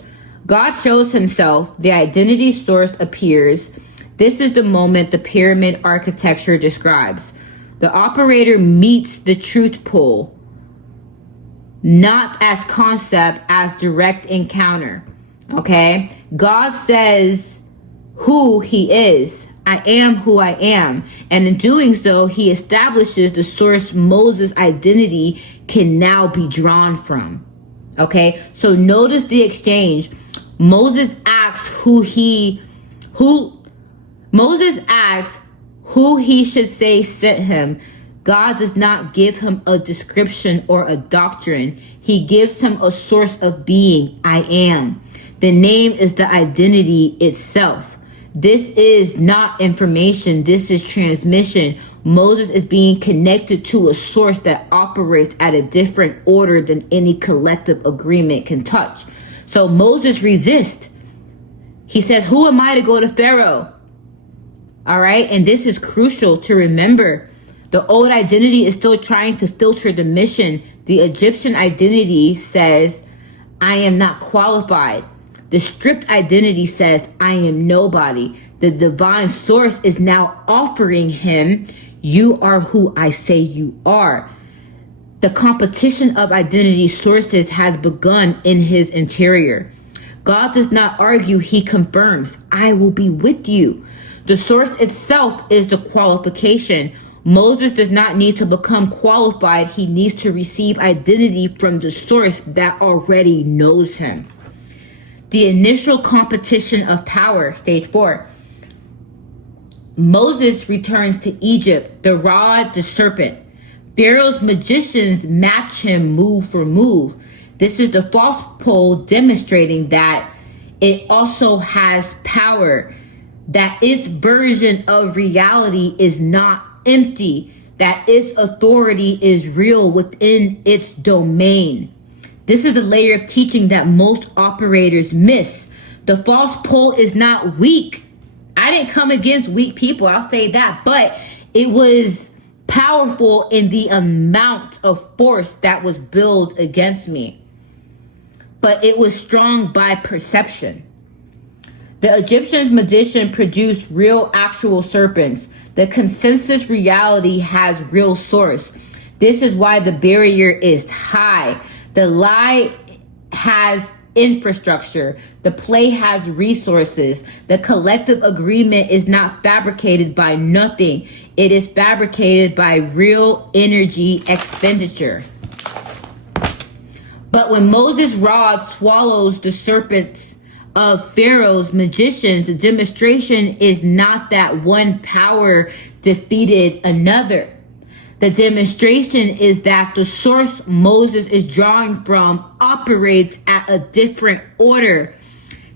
God shows himself. The identity source appears. This is the moment the pyramid architecture describes. The operator meets the truth pole, not as concept, as direct encounter. Okay? God says who he is. I am who I am. And in doing so, he establishes the source Moses' identity can now be drawn from. Okay? So notice the exchange. Moses asks who he should say sent him. God does not give him a description or a doctrine. He gives him a source of being. I am. The name is the identity itself. This is not information. This is transmission. Moses is being connected to a source that operates at a different order than any collective agreement can touch. So Moses resists. He says, who am I to go to Pharaoh? All right. And this is crucial to remember. The old identity is still trying to filter the mission. The Egyptian identity says, I am not qualified. The stripped identity says, I am nobody. The divine source is now offering him, you are who I say you are. The competition of identity sources has begun in his interior. God does not argue, he confirms, I will be with you. The source itself is the qualification. Moses does not need to become qualified. He needs to receive identity from the source that already knows him. The initial competition of power, stage 4. Moses returns to Egypt, the rod, the serpent. Pharaoh's magicians match him move for move. This is the false pole demonstrating that it also has power, that its version of reality is not empty, that its authority is real within its domain. This is the layer of teaching that most operators miss. The false pole is not weak. I didn't come against weak people, I'll say that, but it was powerful in the amount of force that was built against me. But it was strong by perception. The Egyptian magician produced real actual serpents. The consensus reality has real source. This is why the barrier is high. The lie has infrastructure. The play has resources. The collective agreement is not fabricated by nothing. It is fabricated by real energy expenditure. But when Moses' rod swallows the serpents of Pharaoh's magicians, the demonstration is not that one power defeated another. The demonstration is that the source Moses is drawing from operates at a different order.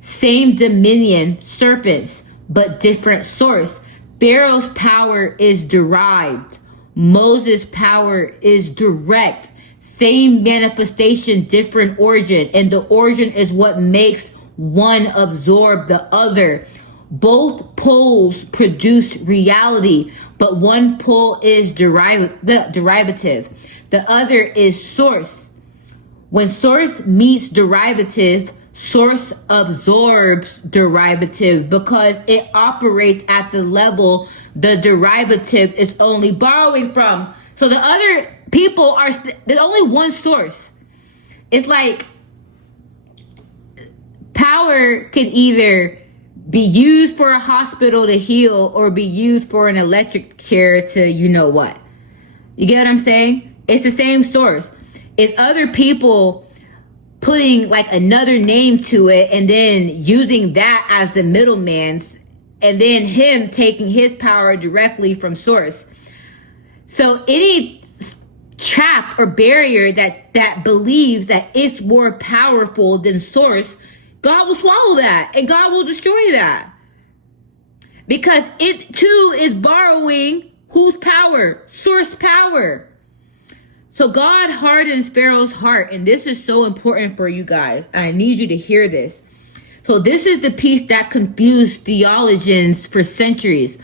Same dominion, serpents, but different source. Pharaoh's power is derived. Moses' power is direct. Same manifestation, different origin. And the origin is what makes one absorb the other. Both poles produce reality, but one pole is derivative. The other is source. When source meets derivative, source absorbs derivative because it operates at the level the derivative is only borrowing from. So the other people are, there's only one source. It's like power can either be used for a hospital to heal or be used for an electric chair to you know what. You get what I'm saying? It's the same source. It's other people putting like another name to it and then using that as the middleman and then him taking his power directly from source. So any trap or barrier that believes that it's more powerful than source, God will swallow that and God will destroy that. Because it too is borrowing whose power? Source power. So God hardens Pharaoh's heart. And this is so important for you guys. I need you to hear this. So this is the piece that confused theologians for centuries.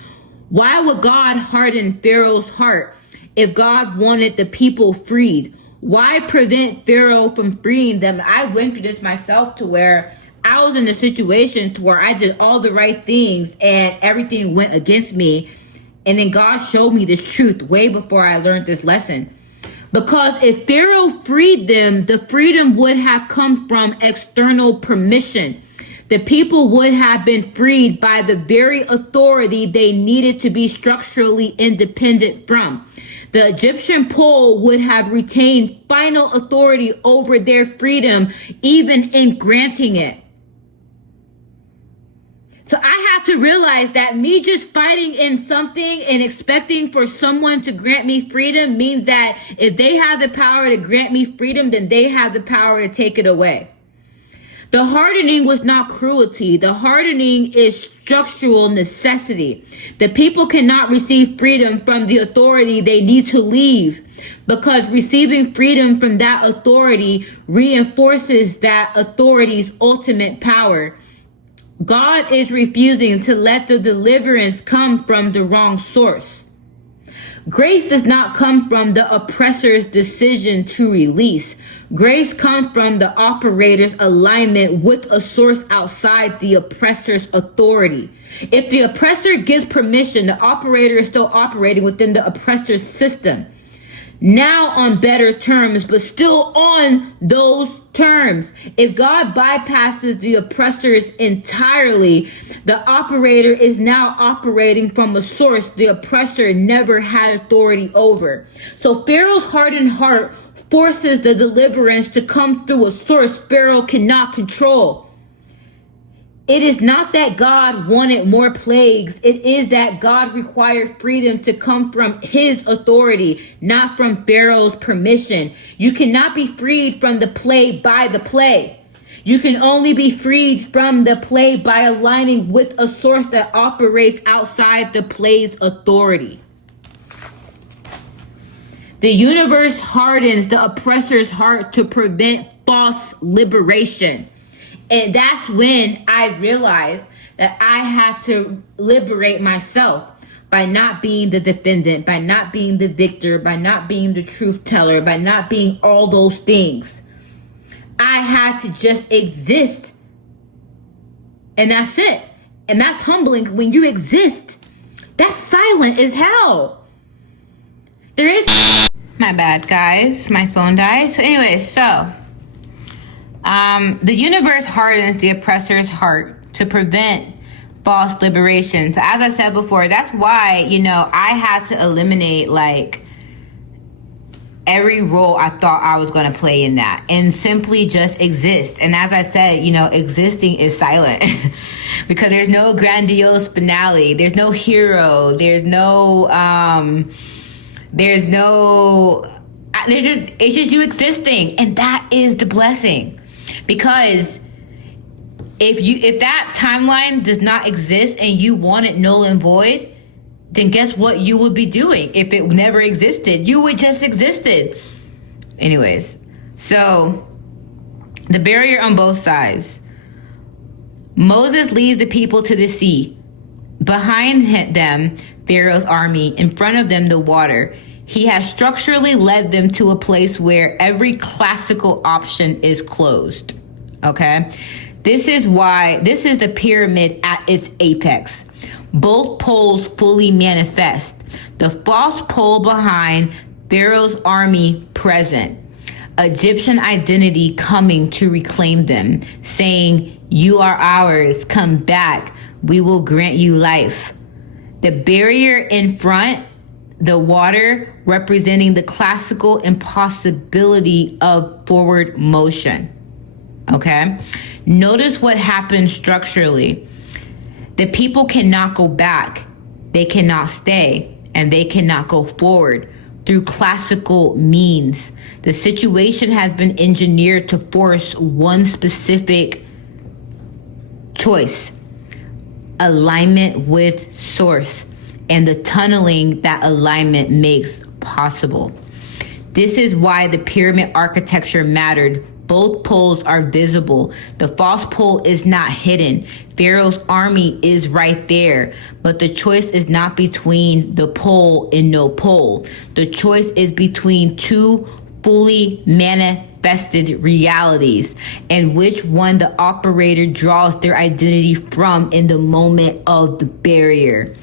Why would God harden Pharaoh's heart if God wanted the people freed? Why prevent Pharaoh from freeing them? I went through this myself to where I was in a situation to where I did all the right things and everything went against me. And then God showed me this truth way before I learned this lesson. Because if Pharaoh freed them, the freedom would have come from external permission. The people would have been freed by the very authority they needed to be structurally independent from. The Egyptian pole would have retained final authority over their freedom, even in granting it. So I have to realize that me just fighting in something and expecting for someone to grant me freedom means that if they have the power to grant me freedom, then they have the power to take it away. The hardening was not cruelty. The hardening is structural necessity. The people cannot receive freedom from the authority they need to leave, because receiving freedom from that authority reinforces that authority's ultimate power. God is refusing to let the deliverance come from the wrong source. Grace does not come from the oppressor's decision to release. Grace comes from the operator's alignment with a source outside the oppressor's authority. If the oppressor gives permission, the operator is still operating within the oppressor's system. now on better terms, but still on those terms. If God bypasses the oppressors entirely, the operator is now operating from a source the oppressor never had authority over. So Pharaoh's hardened heart forces the deliverance to come through a source Pharaoh cannot control. It is not that God wanted more plagues. It is that God required freedom to come from his authority, not from Pharaoh's permission. You cannot be freed from the play by the play. You can only be freed from the play by aligning with a source that operates outside the play's authority. The universe hardens the oppressor's heart to prevent false liberation. And that's when I realized that I had to liberate myself by not being the defendant, by not being the victor, by not being the truth teller, by not being all those things. I had to just exist. And that's it. And that's humbling. When you exist, that's silent as hell. There is... My bad, guys. My phone died. So anyway, the universe hardens the oppressor's heart to prevent false liberation. So as I said before, that's why, I had to eliminate every role I thought I was going to play in that and simply just exist. And as I said, existing is silent because there's no grandiose finale. There's no hero. It's just you existing. And that is the blessing. Because if that timeline does not exist and you want it null and void, then guess what you would be doing if it never existed? You would just existed. Anyways, so the barrier on both sides. Moses leads the people to the sea. Behind them, Pharaoh's army. In front of them, the water. He has structurally led them to a place where every classical option is closed. Okay? This is the pyramid at its apex. Both poles fully manifest. The false pole behind, Pharaoh's army present. Egyptian identity coming to reclaim them, saying, "You are ours, come back, we will grant you life." The barrier in front, the water, representing the classical impossibility of forward motion. Okay? Notice what happened structurally. The people cannot go back, they cannot stay, and they cannot go forward through classical means. The situation has been engineered to force one specific choice: alignment with source, and the tunneling that alignment makes possible. This is why the pyramid architecture mattered. Both poles are visible. The false pole is not hidden. Pharaoh's army is right there. But the choice is not between the pole and no pole. The choice is between two fully manifested realities, and which one the operator draws their identity from in the moment of the barrier.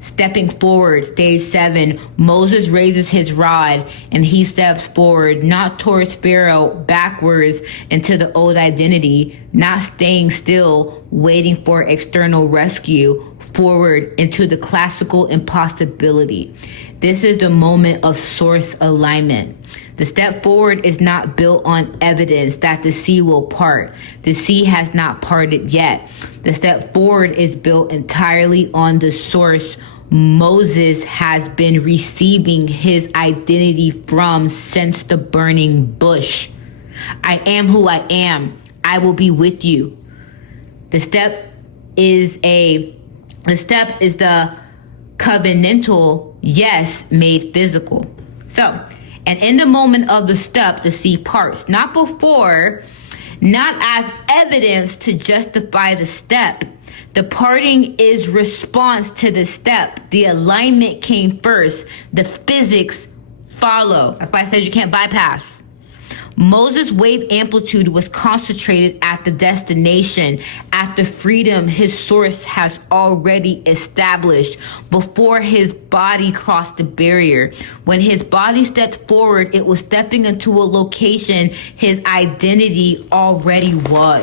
Stepping forward, stage 7, Moses raises his rod and he steps forward, not towards Pharaoh, backwards into the old identity, not staying still, waiting for external rescue, forward into the classical impossibility. This is the moment of source alignment. The step forward is not built on evidence that the sea will part. The sea has not parted yet. The step forward is built entirely on the source Moses has been receiving his identity from since the burning bush. I am who I am. I will be with you. The step is the covenantal yes made physical. So, and in the moment of the step, the sea parts, not before, not as evidence to justify the step. The parting is response to the step. The alignment came first. The physics follow. That's why I said you can't bypass. Moses' wave amplitude was concentrated at the destination, at the freedom his source has already established before his body crossed the barrier. When his body stepped forward, it was stepping into a location his identity already was.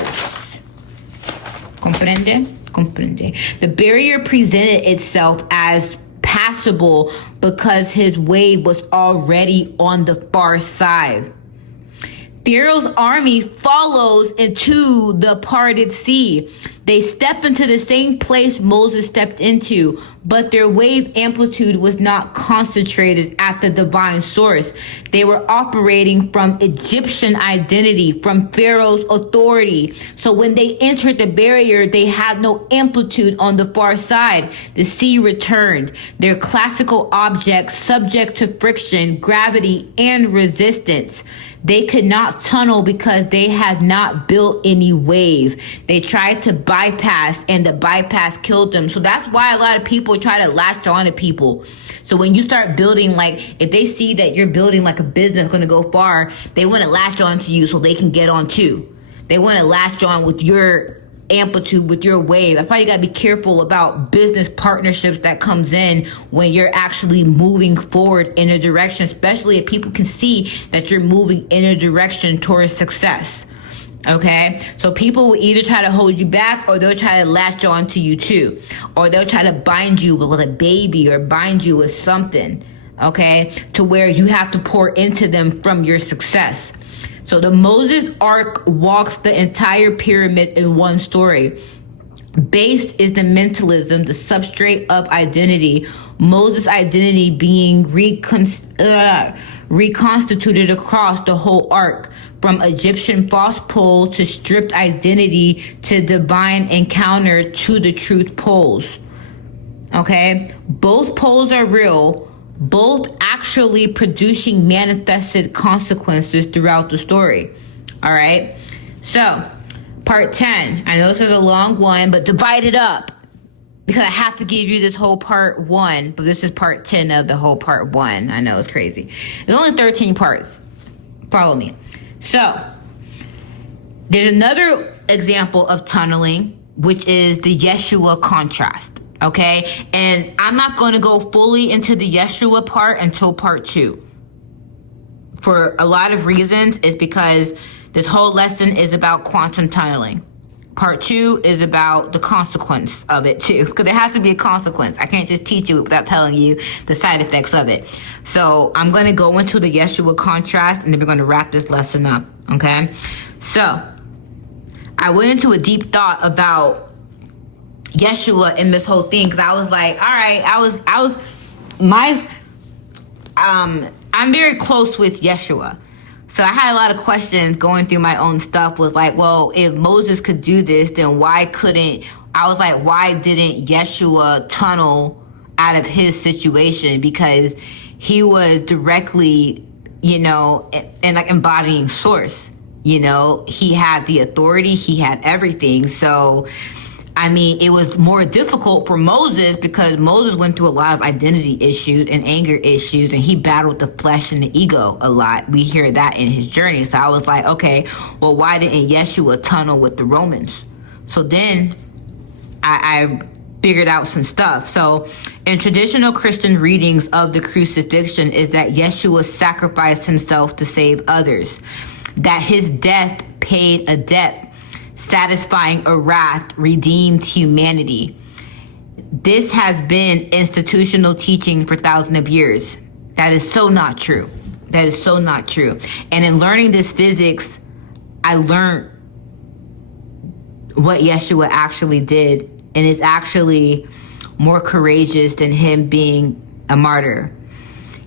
Comprende? Comprende. The barrier presented itself as passable because his wave was already on the far side. Pharaoh's army follows into the parted sea. They step into the same place Moses stepped into, but their wave amplitude was not concentrated at the divine source. They were operating from Egyptian identity, from Pharaoh's authority. So when they entered the barrier, they had no amplitude on the far side. The sea returned. Their classical objects subject to friction, gravity, and resistance. They could not tunnel because they had not built any wave. They tried to bypass, and the bypass killed them. So that's why a lot of people try to latch on to people. So when you start building, like if they see that you're building like a business going to go far, they want to latch on to you so they can get on too. They want to latch on with your amplitude, with your wave. That's why you got to be careful about business partnerships that comes in when you're actually moving forward in a direction, especially if people can see that you're moving in a direction towards success. Okay, so people will either try to hold you back, or they'll try to latch on to you too, or they'll try to bind you with a baby or bind you with something, okay, to where you have to pour into them from your success. So the Moses arc walks the entire pyramid in one story. Base is the mentalism, the substrate of identity. Moses' identity being reconstituted across the whole arc, from Egyptian false pole to stripped identity to divine encounter to the truth poles. Okay? Both poles are real, both actually producing manifested consequences throughout the story. All right? So, part 10. I know this is a long one, but divide it up, because I have to give you this whole part 1, but this is part 10 of the whole part 1. I know it's crazy. There's only 13 parts. Follow me. So, there's another example of tunneling, which is the Yeshua contrast. Okay? And I'm not going to go fully into the Yeshua part until part 2. For a lot of reasons. It's because this whole lesson is about quantum tunneling. Part 2 is about the consequence of it too, because there has to be a consequence. I can't just teach you without telling you the side effects of it. So I'm going to go into the Yeshua contrast, and then we're going to wrap this lesson up. Okay? So I went into a deep thought about Yeshua in this whole thing, because I was like, all right, I'm very close with Yeshua. So I had a lot of questions going through my own stuff, was like, well, if Moses could do this, then why didn't Yeshua tunnel out of his situation? Because he was directly, and like embodying source, he had the authority, he had everything. So, I mean, it was more difficult for Moses because Moses went through a lot of identity issues and anger issues, and he battled the flesh and the ego a lot. We hear that in his journey. So I was like, okay, well, why didn't Yeshua tunnel with the Romans? So then I figured out some stuff. So in traditional Christian readings of the crucifixion is that Yeshua sacrificed himself to save others, that his death paid a debt, satisfying a wrath, redeemed humanity. This has been institutional teaching for thousands of years. That is so not true. That is so not true. And in learning this physics, I learned what Yeshua actually did, and it's actually more courageous than him being a martyr.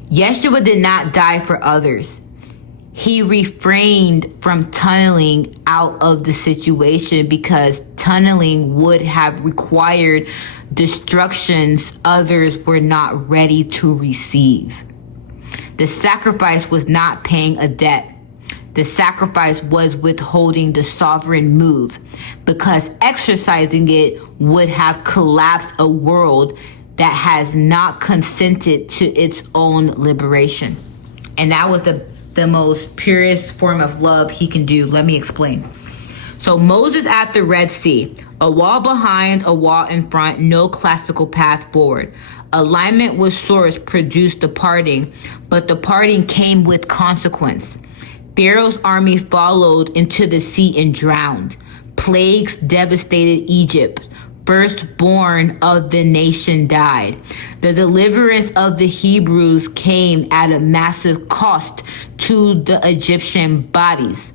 Yeshua did not die for others. He refrained from tunneling out of the situation because tunneling would have required destructions others were not ready to receive. The sacrifice was not paying a debt. The sacrifice was withholding the sovereign move, because exercising it would have collapsed a world that has not consented to its own liberation. And that was the the most purest form of love he can do. Let me explain. So Moses at the Red Sea, a wall behind, a wall in front, no classical path forward. Alignment with source produced the parting, but the parting came with consequence. Pharaoh's army followed into the sea and drowned. Plagues devastated Egypt. Firstborn of the nation died. The deliverance of the Hebrews came at a massive cost to the Egyptian bodies.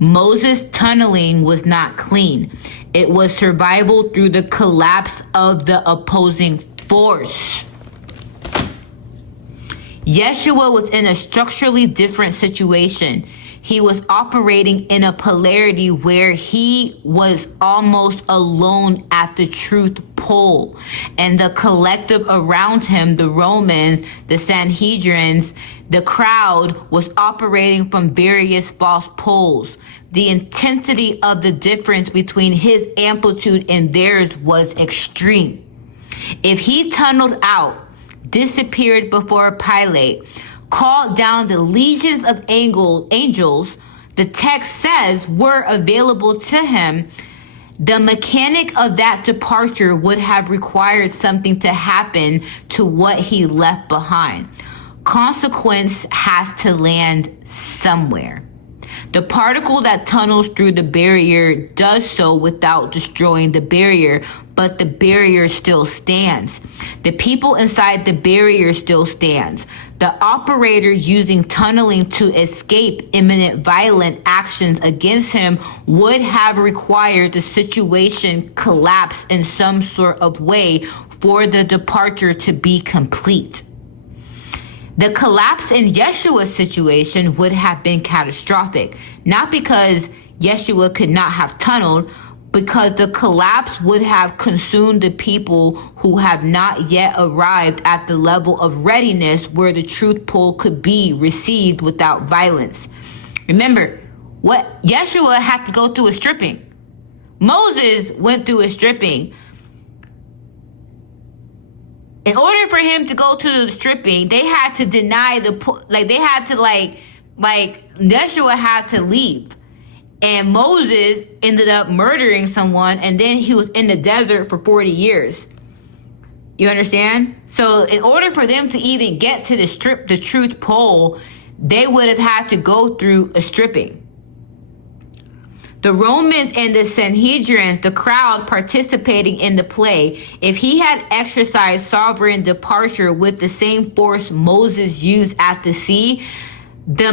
Moses' tunneling was not clean. It was survival through the collapse of the opposing force. Yeshua was in a structurally different situation. He was operating in a polarity where he was almost alone at the truth pole. And the collective around him, the Romans, the Sanhedrins, the crowd, was operating from various false poles. The intensity of the difference between his amplitude and theirs was extreme. If he tunneled out, disappeared before Pilate, called down the legions of angels, the text says, were available to him, the mechanic of that departure would have required something to happen to what he left behind. Consequence has to land somewhere. The particle that tunnels through the barrier does so without destroying the barrier, but the barrier still stands. The people inside the barrier still stands. The operator using tunneling to escape imminent violent actions against him would have required the situation collapse in some sort of way for the departure to be complete. The collapse in Yeshua's situation would have been catastrophic, not because Yeshua could not have tunneled, because the collapse would have consumed the people who have not yet arrived at the level of readiness where the truth pole could be received without violence. Remember, what Yeshua had to go through a stripping. Moses went through a stripping. In order for him to go to the stripping, they had to deny Yeshua had to leave. And Moses ended up murdering someone, and then he was in the desert for 40 years. You understand? So in order for them to even get to the truth pole, they would have had to go through a stripping. The Romans and the Sanhedrins, the crowd participating in the play, if he had exercised sovereign departure with the same force Moses used at the sea, the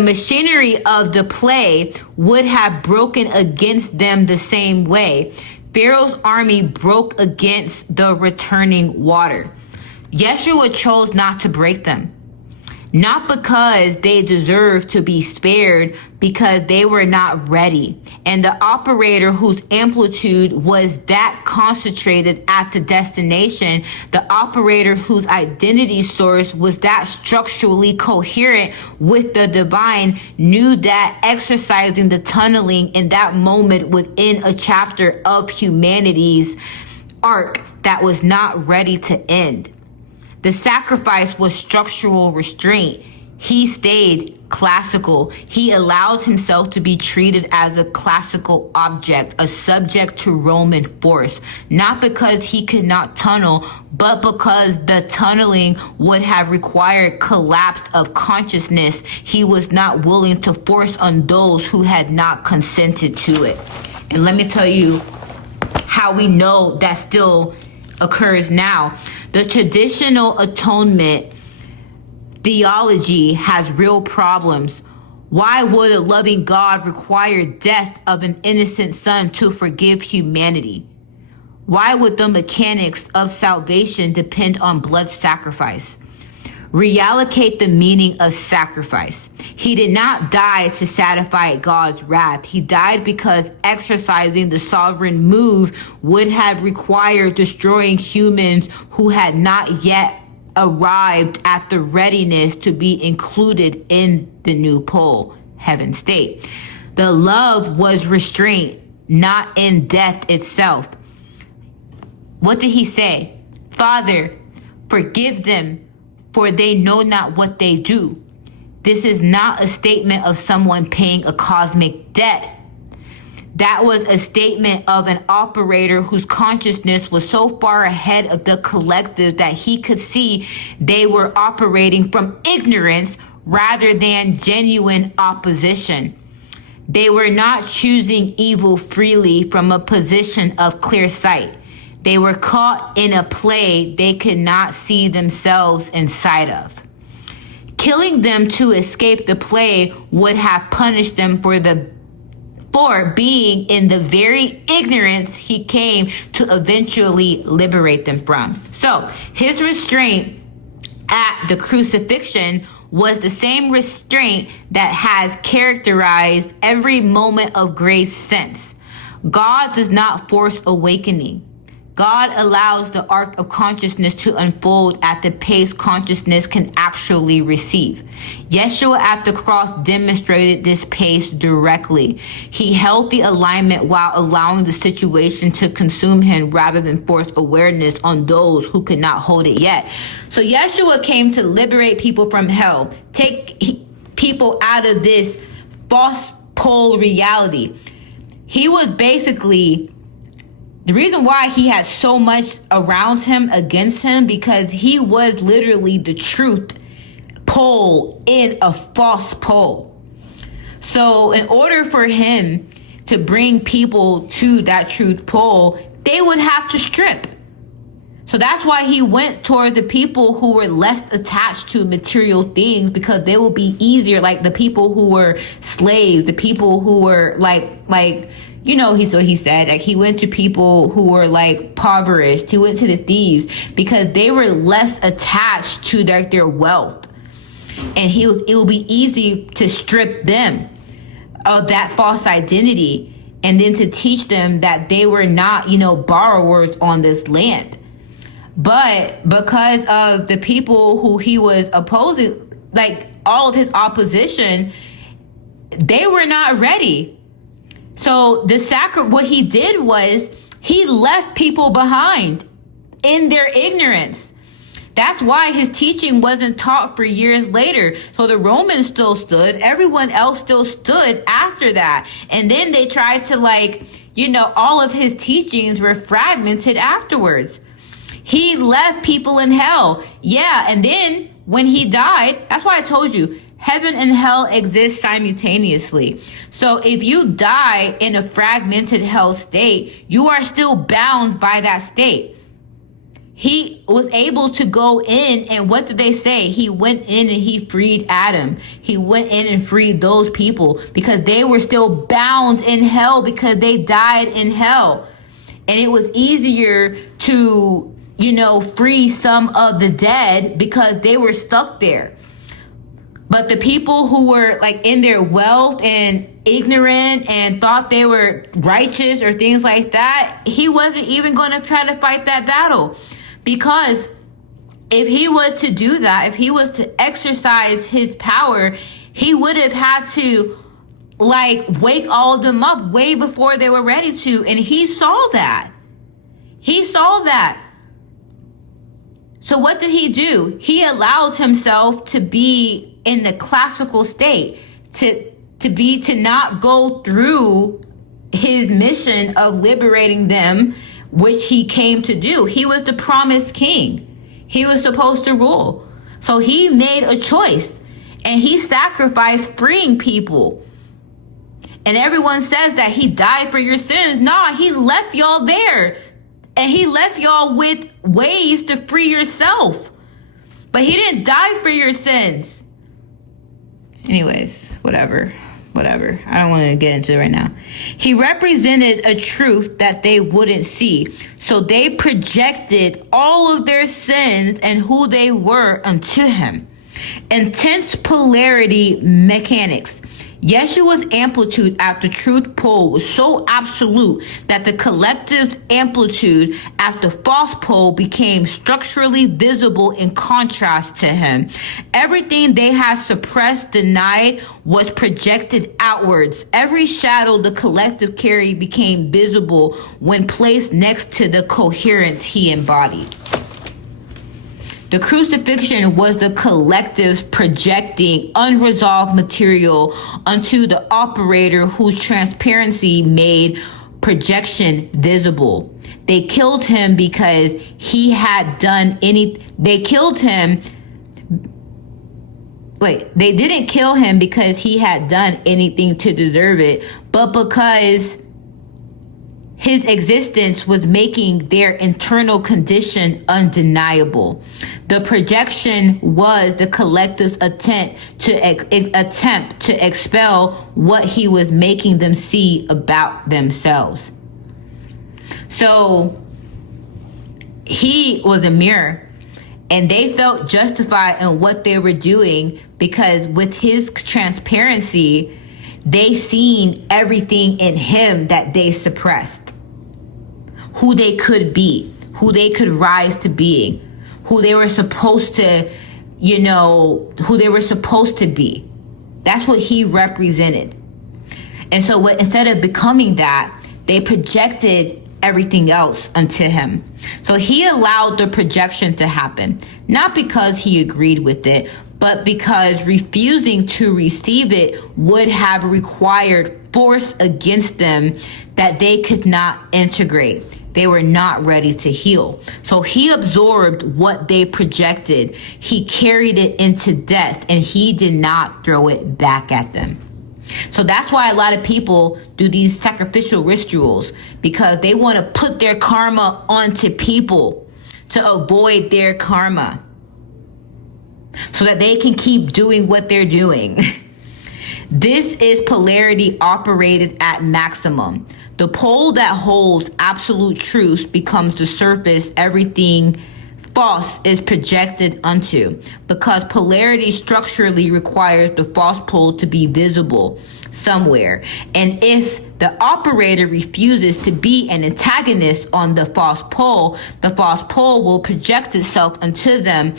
machinery of the play would have broken against them the same way. Pharaoh's army broke against the returning water. Yeshua chose not to break them. Not because they deserved to be spared, because they were not ready. And the operator whose amplitude was that concentrated at the destination, the operator whose identity source was that structurally coherent with the divine, knew that exercising the tunneling in that moment within a chapter of humanity's arc that was not ready to end. The sacrifice was structural restraint. He stayed classical. He allowed himself to be treated as a classical object, a subject to Roman force, not because he could not tunnel, but because the tunneling would have required collapse of consciousness he was not willing to force on those who had not consented to it. And let me tell you how we know that still occurs now. The traditional atonement theology has real problems. Why would a loving God require death of an innocent son to forgive humanity? Why would the mechanics of salvation depend on blood sacrifice? Reallocate the meaning of sacrifice. He did not die to satisfy God's wrath. He died because exercising the sovereign move would have required destroying humans who had not yet arrived at the readiness to be included in the new pole, heaven state. The love was restraint, not in death itself. What did he say? Father, forgive them, for they know not what they do. This is not a statement of someone paying a cosmic debt. That was a statement of an operator whose consciousness was so far ahead of the collective that he could see they were operating from ignorance rather than genuine opposition. They were not choosing evil freely from a position of clear sight. They were caught in a play they could not see themselves inside of. Killing them to escape the play would have punished them for being in the very ignorance he came to eventually liberate them from. So his restraint at the crucifixion was the same restraint that has characterized every moment of grace since. God does not force awakening. God allows the arc of consciousness to unfold at the pace consciousness can actually receive. Yeshua at the cross demonstrated this pace directly. He held the alignment while allowing the situation to consume him rather than force awareness on those who could not hold it yet. So Yeshua came to liberate people from hell, take people out of this false pole reality. He was basically... The reason why he had so much around him against him, because he was literally the truth pole in a false pole. So in order for him to bring people to that truth pole, they would have to strip. So that's why he went toward the people who were less attached to material things, because they will be easier, like the people who were slaves, the people who were like you know, he said, like, he went to people who were like impoverished. He went to the thieves because they were less attached to their wealth. And it will be easy to strip them of that false identity and then to teach them that they were not, borrowers on this land. But because of the people who he was opposing, like all of his opposition, they were not ready. So what he did was he left people behind in their ignorance. That's why his teaching wasn't taught for years later. So the Romans still stood. Everyone else still stood after that. And then they tried to all of his teachings were fragmented afterwards. He left people in hell. Yeah. And then when he died, that's why I told you, heaven and hell exist simultaneously. So if you die in a fragmented hell state, you are still bound by that state. He was able to go in, and what did they say? He went in and he freed Adam. He went in and freed those people because they were still bound in hell because they died in hell. And it was easier to, free some of the dead because they were stuck there. But the people who were in their wealth and ignorant and thought they were righteous or things like that, he wasn't even going to try to fight that battle. Because if he was to do that, if he was to exercise his power, he would have had to wake all of them up way before they were ready to. And he saw that. He saw that. So what did he do? He allowed himself to be in the classical state, to not go through his mission of liberating them, which he came to do. He was the promised king. He was supposed to rule. So he made a choice and he sacrificed freeing people. And everyone says that he died for your sins. Nah, he left y'all there. And he left y'all with ways to free yourself. But he didn't die for your sins. Anyways, whatever. I don't want to get into it right now. He represented a truth that they wouldn't see. So they projected all of their sins and who they were unto him. Intense polarity mechanics. Yeshua's amplitude at the truth pole was so absolute that the collective amplitude at the false pole became structurally visible in contrast to him. Everything they had suppressed, denied, was projected outwards. Every shadow the collective carried became visible when placed next to the coherence he embodied. The crucifixion was the collective projecting unresolved material onto the operator whose transparency made projection visible. They killed him because he had done they didn't kill him because he had done anything to deserve it, but because his existence was making their internal condition undeniable. The projection was the collective's attempt to expel what he was making them see about themselves. So he was a mirror, and they felt justified in what they were doing because with his transparency, they seen everything in him that they suppressed. Who they could be, who they could rise to being, who they were supposed to, who they were supposed to be. That's what he represented. And so instead of becoming that, they projected everything else unto him. So he allowed the projection to happen, not because he agreed with it, but because refusing to receive it would have required force against them that they could not integrate. They were not ready to heal. So he absorbed what they projected. He carried it into death, and he did not throw it back at them. So that's why a lot of people do these sacrificial rituals, because they want to put their karma onto people to avoid their karma, so that they can keep doing what they're doing. This is polarity operated at maximum. The pole that holds absolute truth becomes the surface everything false is projected unto, because polarity structurally requires the false pole to be visible somewhere. And if the operator refuses to be an antagonist on the false pole will project itself unto them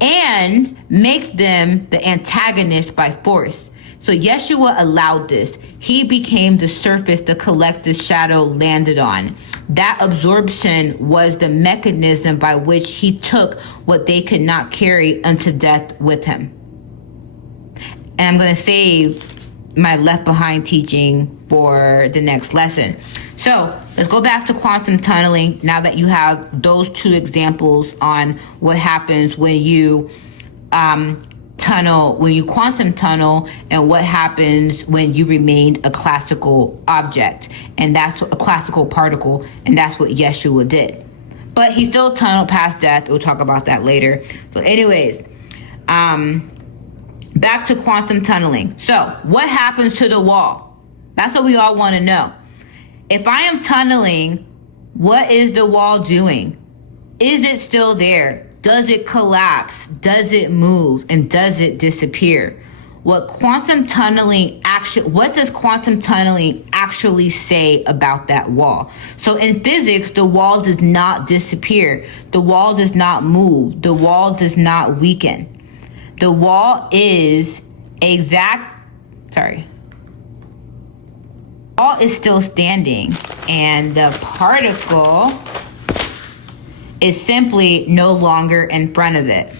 and make them the antagonist by force. So Yeshua allowed this. He became the surface the collective shadow landed on. That absorption was the mechanism by which he took what they could not carry unto death with him. And I'm going to save my left behind teaching for the next lesson. So let's go back to quantum tunneling now that you have those two examples on what happens when you quantum tunnel, and what happens when you remain a classical object, and that's a classical particle, and that's what Yeshua did. But he still tunneled past death. We'll talk about that later. So anyways, back to quantum tunneling. So what happens to the wall? That's what we all want to know. If I am tunneling, what is the wall doing? Is it still there? Does it collapse? Does it move? And does it disappear? What does quantum tunneling actually say about that wall? So in physics, the wall does not disappear. The wall does not move. The wall does not weaken. The wall is wall is still standing, and the particle is simply no longer in front of it.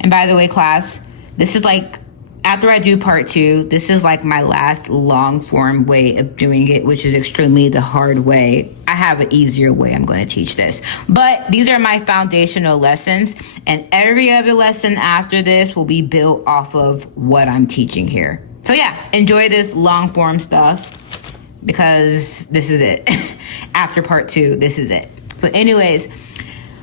And by the way, class, this is like, after I do part 2, this is like my last long form way of doing it, which is extremely the hard way. I have an easier way I'm going to teach this. But these are my foundational lessons, and every other lesson after this will be built off of what I'm teaching here. So yeah, enjoy this long form stuff, because this is it. After part 2, this is it. So anyways,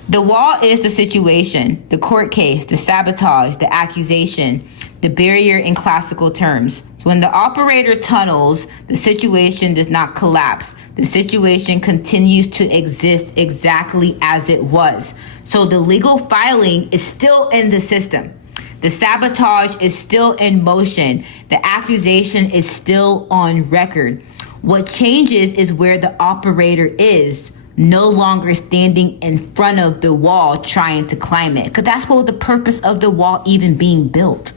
the wall is the situation, the court case, the sabotage, the accusation, the barrier in classical terms. So when the operator tunnels, the situation does not collapse. The situation continues to exist exactly as it was. So the legal filing is still in the system. The sabotage is still in motion. The accusation is still on record. What changes is where the operator is, no longer standing in front of the wall trying to climb it. Because that's what the purpose of the wall even being built.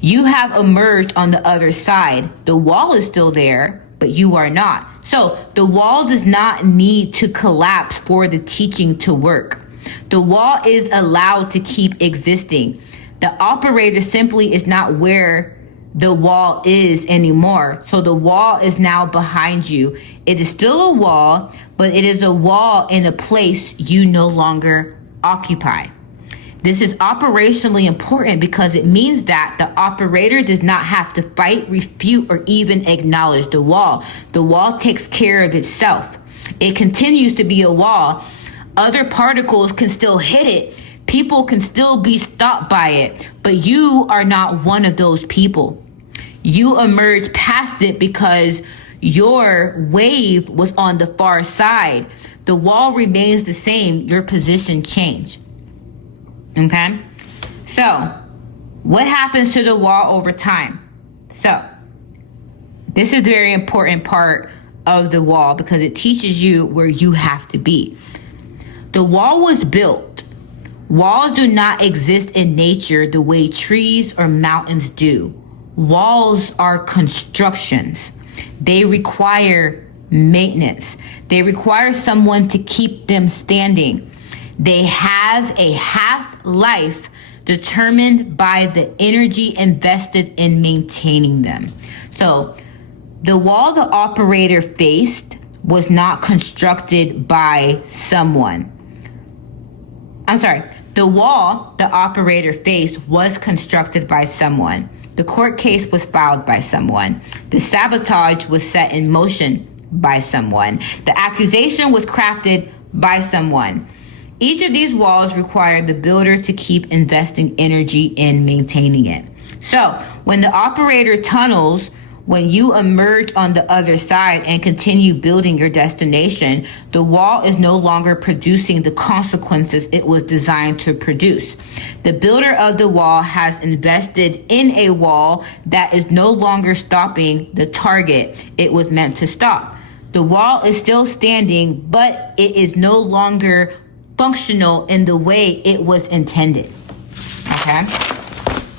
You have emerged on the other side. The wall is still there, but you are not. So the wall does not need to collapse for the teaching to work. The wall is allowed to keep existing. The operator simply is not where the wall is anymore. So the wall is now behind you. It is still a wall, but it is a wall in a place you no longer occupy. This is operationally important because it means that the operator does not have to fight, refute, or even acknowledge the wall. The wall takes care of itself. It continues to be a wall. Other particles can still hit it. People can still be stopped by it, but you are not one of those people. You emerged past it because your wave was on the far side. The wall remains the same. Your position changed. Okay? So, what happens to the wall over time? So, this is a very important part of the wall because it teaches you where you have to be. The wall was built. Walls do not exist in nature the way trees or mountains do. Walls are constructions. They require maintenance. They require someone to keep them standing. They have a half-life determined by the energy invested in maintaining them. So the wall the operator faced was not constructed by someone. The wall the operator faced was constructed by someone. The court case was filed by someone. The sabotage was set in motion by someone. The accusation was crafted by someone. Each of these walls required the builder to keep investing energy in maintaining it. So when the operator tunnels, when you emerge on the other side and continue building your destination, the wall is no longer producing the consequences it was designed to produce. The builder of the wall has invested in a wall that is no longer stopping the target it was meant to stop. The wall is still standing, but it is no longer functional in the way it was intended. Okay?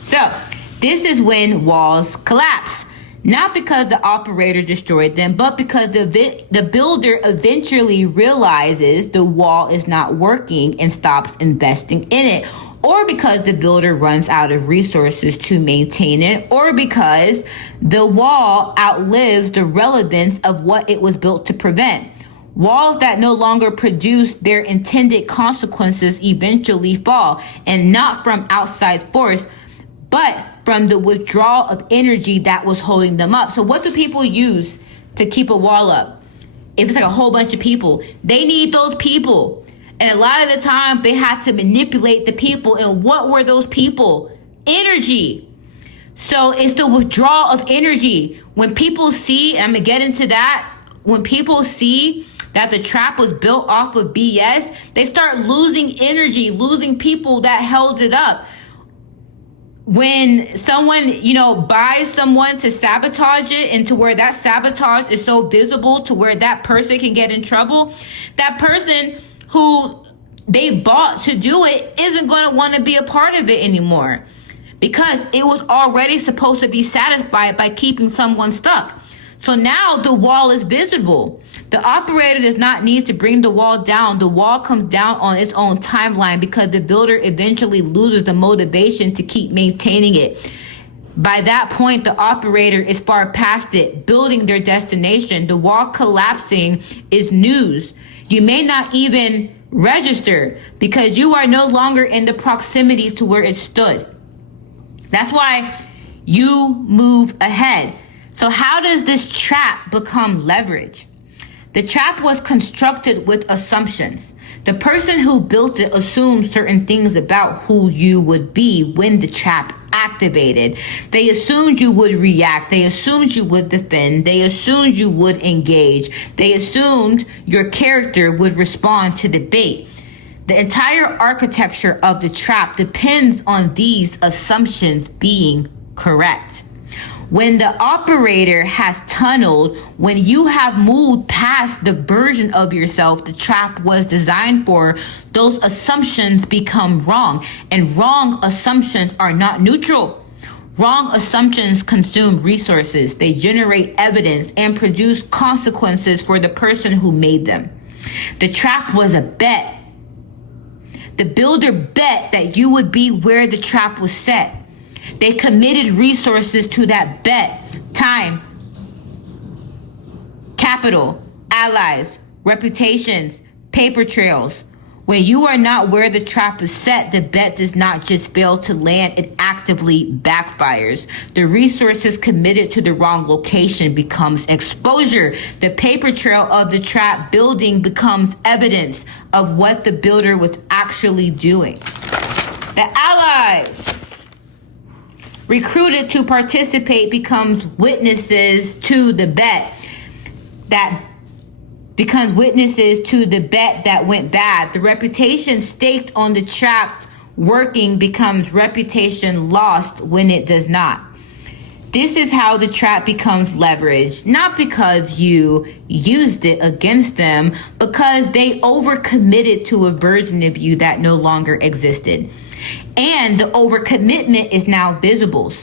So, this is when walls collapse. Not because the operator destroyed them, but because the builder eventually realizes the wall is not working and stops investing in it. Or because the builder runs out of resources to maintain it, or because the wall outlives the relevance of what it was built to prevent. Walls that no longer produce their intended consequences eventually fall, and not from outside force, but from the withdrawal of energy that was holding them up. So what do people use to keep a wall up? If it's like a whole bunch of people, they need those people. And a lot of the time they had to manipulate the people. And what were those people? Energy. So it's the withdrawal of energy. When people see, and I'm gonna get into that, when people see that the trap was built off of BS, they start losing energy, losing people that held it up. When someone, buys someone to sabotage it, and to where that sabotage is so visible to where that person can get in trouble, that person who they bought to do it isn't going to want to be a part of it anymore, because it was already supposed to be satisfied by keeping someone stuck. So now the wall is visible. The operator does not need to bring the wall down. The wall comes down on its own timeline because the builder eventually loses the motivation to keep maintaining it. By that point, the operator is far past it, building their destination. The wall collapsing is news. You may not even register because you are no longer in the proximity to where it stood. That's why you move ahead. So how does this trap become leverage? The trap was constructed with assumptions. The person who built it assumed certain things about who you would be when the trap activated. They assumed you would react. They assumed you would defend. They assumed you would engage. They assumed your character would respond to the bait. The entire architecture of the trap depends on these assumptions being correct. When the operator has tunneled, when you have moved past the version of yourself the trap was designed for, those assumptions become wrong. And wrong assumptions are not neutral. Wrong assumptions consume resources. They generate evidence and produce consequences for the person who made them. The trap was a bet. The builder bet that you would be where the trap was set. They committed resources to that bet. Time, capital, allies, reputations, paper trails. When you are not where the trap is set, the bet does not just fail to land, it actively backfires. The resources committed to the wrong location becomes exposure. The paper trail of the trap building becomes evidence of what the builder was actually doing. The allies recruited to participate becomes witnesses to the bet that went bad. The reputation staked on the trap working becomes reputation lost when it does not. This is how the trap becomes leveraged, not because you used it against them, because they overcommitted to a version of you that no longer existed. And the overcommitment is now visible.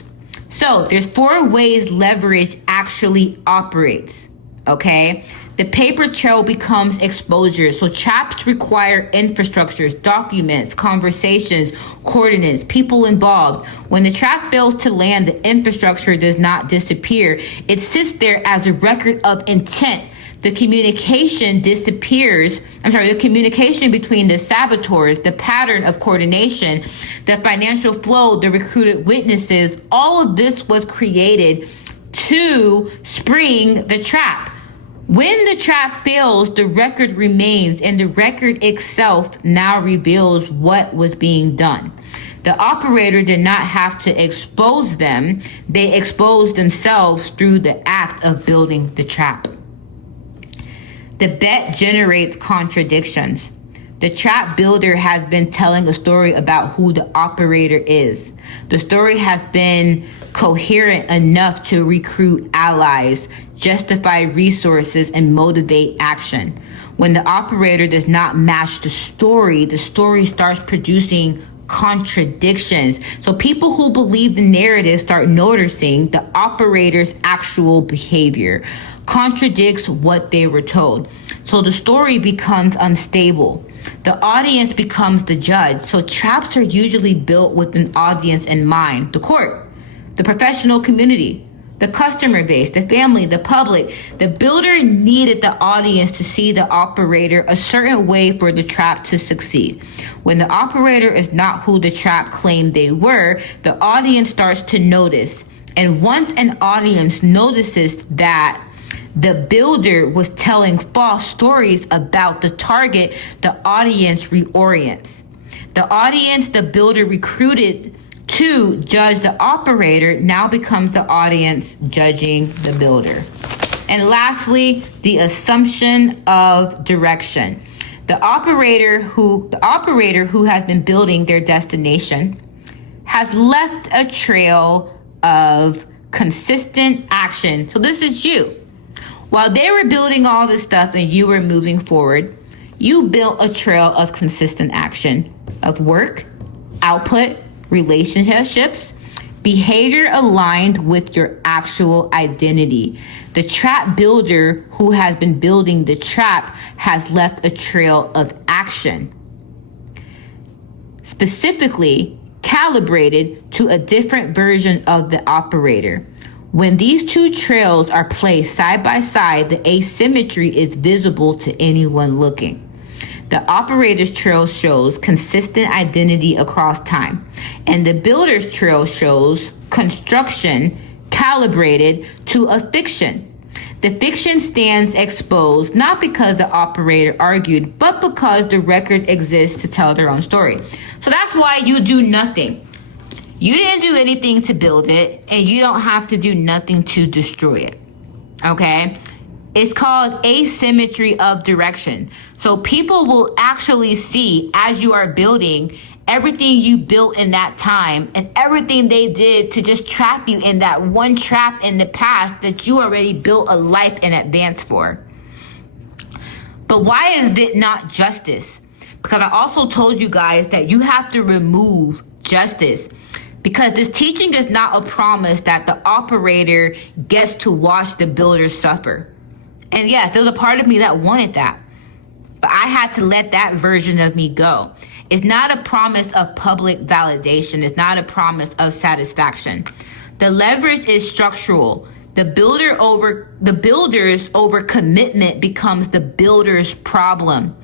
So there's 4 ways leverage actually operates, okay? The paper trail becomes exposure. So traps require infrastructures, documents, conversations, coordinates, people involved. When the trap fails to land, the infrastructure does not disappear. It sits there as a record of intent. The communication disappears. The communication between the saboteurs, the pattern of coordination, the financial flow, the recruited witnesses, all of this was created to spring the trap. When the trap fails, the record remains, and the record itself now reveals what was being done. The operator did not have to expose them. They exposed themselves through the act of building the trap. The bet generates contradictions. The trap builder has been telling a story about who the operator is. The story has been coherent enough to recruit allies, justify resources, and motivate action. When the operator does not match the story starts producing contradictions. So people who believe the narrative start noticing the operator's actual behavior contradicts what they were told. So the story becomes unstable. The audience becomes the judge. So traps are usually built with an audience in mind: the court, the professional community, the customer base, the family, the public. The builder needed the audience to see the operator a certain way for the trap to succeed. When the operator is not who the trap claimed they were, the audience starts to notice. And once an audience notices that the builder was telling false stories about the target, the audience reorients. The audience the builder recruited to judge the operator now becomes the audience judging the builder. And lastly, the assumption of direction. The operator who has been building their destination has left a trail of consistent action. So this is you. While they were building all this stuff and you were moving forward, you built a trail of consistent action, of work, output, relationships, behavior aligned with your actual identity. The trap builder who has been building the trap has left a trail of action, specifically calibrated to a different version of the operator. When these two trails are placed side by side, the asymmetry is visible to anyone looking. The operator's trail shows consistent identity across time, and the builder's trail shows construction calibrated to a fiction. The fiction stands exposed not because the operator argued, but because the record exists to tell their own story. So that's why you do nothing. You didn't do anything to build it, and you don't have to do nothing to destroy it. Okay? It's called asymmetry of direction. So people will actually see, as you are building, everything you built in that time and everything they did to just trap you in that one trap in the past that you already built a life in advance for. But why is it not justice? Because I also told you guys that you have to remove justice. Because this teaching is not a promise that the operator gets to watch the builder suffer. And yes, there was a part of me that wanted that. But I had to let that version of me go. It's not a promise of public validation. It's not a promise of satisfaction. The leverage is structural. The builders over commitment becomes the builder's problem.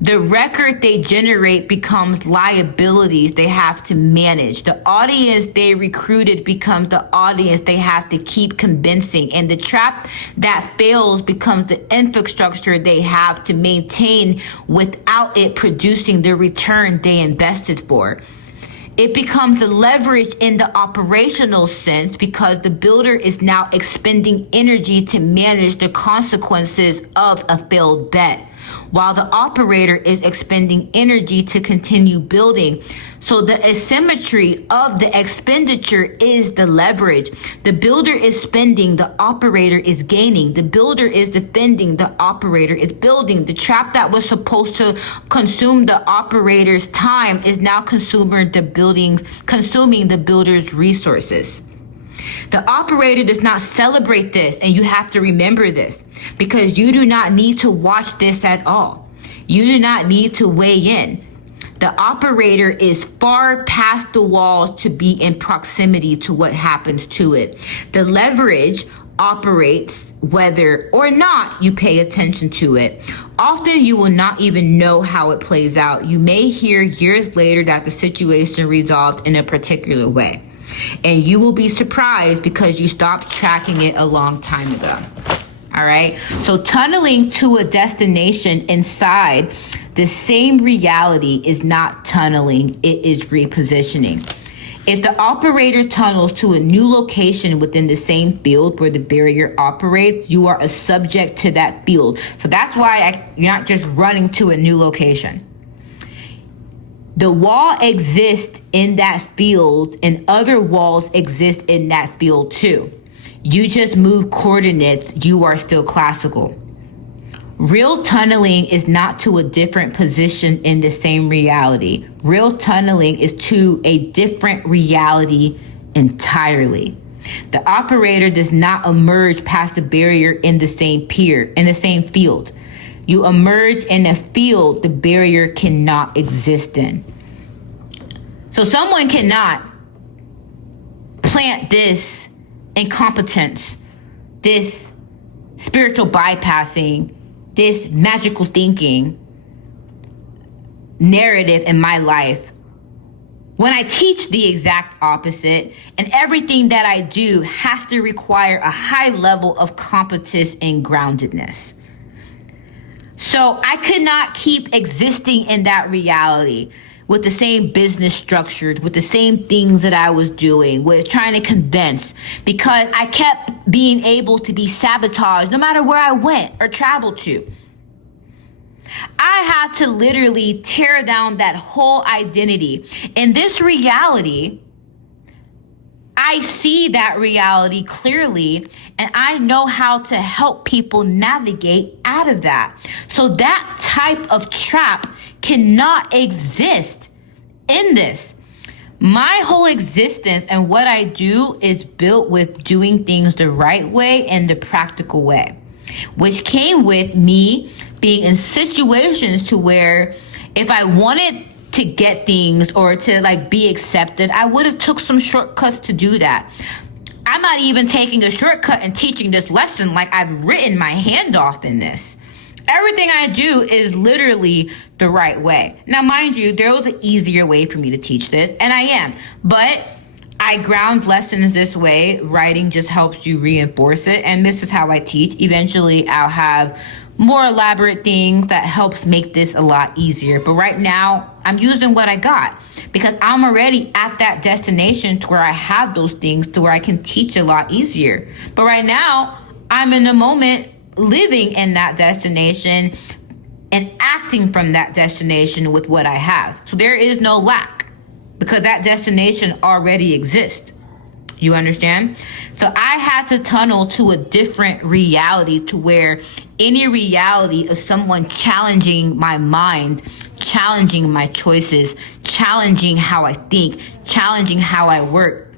The record they generate becomes liabilities they have to manage. The audience they recruited becomes the audience they have to keep convincing. And the trap that fails becomes the infrastructure they have to maintain without it producing the return they invested for. It becomes the leverage in the operational sense because the builder is now expending energy to manage the consequences of a failed bet, while the operator is expending energy to continue building. So the asymmetry of the expenditure is the leverage. The builder is spending, the operator is gaining. The builder is defending, the operator is building. The trap that was supposed to consume the operator's time is now consuming the builder's resources. The operator does not celebrate this, and you have to remember this, because you do not need to watch this at all. You do not need to weigh in. The operator is far past the wall to be in proximity to what happens to it. The leverage operates whether or not you pay attention to it. Often you will not even know how it plays out. You may hear years later that the situation resolved in a particular way. And you will be surprised because you stopped tracking it a long time ago. All right. So tunneling to a destination inside the same reality is not tunneling. It is repositioning. If the operator tunnels to a new location within the same field where the barrier operates, you are a subject to that field. So that's why you're not just running to a new location. The wall exists in that field and other walls exist in that field too. You just move coordinates, you are still classical. Real tunneling is not to a different position in the same reality. Real tunneling is to a different reality entirely. The operator does not emerge past the barrier in the same field. You emerge in a field the barrier cannot exist in. So someone cannot plant this incompetence, this spiritual bypassing, this magical thinking narrative in my life when I teach the exact opposite, and everything that I do has to require a high level of competence and groundedness. So I could not keep existing in that reality with the same business structures, with the same things that I was doing, with trying to convince, because I kept being able to be sabotaged no matter where I went or traveled to. I had to literally tear down that whole identity. In this reality, I see that reality clearly, and I know how to help people navigate out of that. So that type of trap cannot exist in this. My whole existence and what I do is built with doing things the right way and the practical way, which came with me being in situations to where if I wanted to get things or to be accepted, I would have took some shortcuts to do that. I'm not even taking a shortcut and teaching this lesson like I've written my hand off in this. Everything I do is literally the right way. Now, mind you, there was an easier way for me to teach this, and I am. But I ground lessons this way. Writing just helps you reinforce it, and this is how I teach. Eventually, I'll have more elaborate things that helps make this a lot easier. But right now, I'm using what I got because I'm already at that destination to where I have those things to where I can teach a lot easier. But right now, I'm in the moment living in that destination and acting from that destination with what I have. So there is no lack because that destination already exists. You understand? So I had to tunnel to a different reality to where any reality of someone challenging my mind, challenging my choices, challenging how I think, challenging how I work,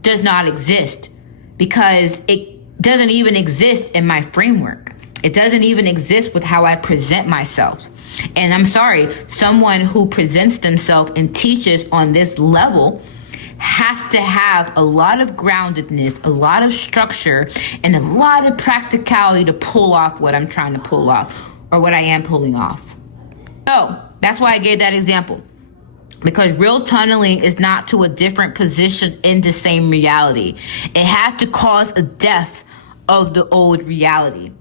does not exist, because it doesn't even exist in my framework. It doesn't even exist with how I present myself. And I'm sorry, someone who presents themselves and teaches on this level has to have a lot of groundedness, a lot of structure, and a lot of practicality to pull off what I'm trying to pull off, or what I am pulling off. So that's why I gave that example. Because real tunneling is not to a different position in the same reality. It had to cause a death of the old reality.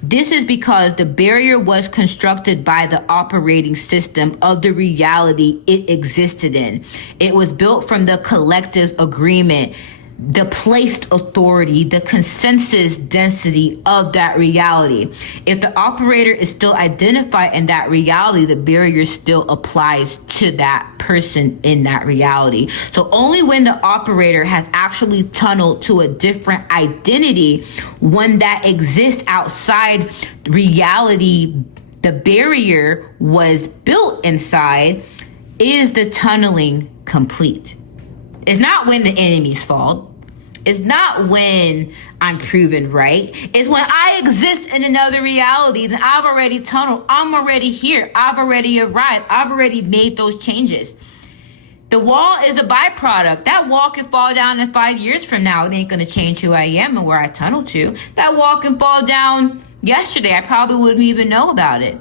This is because the barrier was constructed by the operating system of the reality it existed in. It was built from the collective agreement, the placed authority, the consensus density of that reality. If the operator is still identified in that reality, the barrier still applies to that person in that reality. So only when the operator has actually tunneled to a different identity, one that exists outside reality, the barrier was built inside, is the tunneling complete. It's not when the enemy's fault. It's not when I'm proven right. It's when I exist in another reality, then I've already tunneled. I'm already here. I've already arrived. I've already made those changes. The wall is a byproduct. That wall can fall down in 5 years from now. It ain't going to change who I am and where I tunnel to. That wall can fall down yesterday. I probably wouldn't even know about it.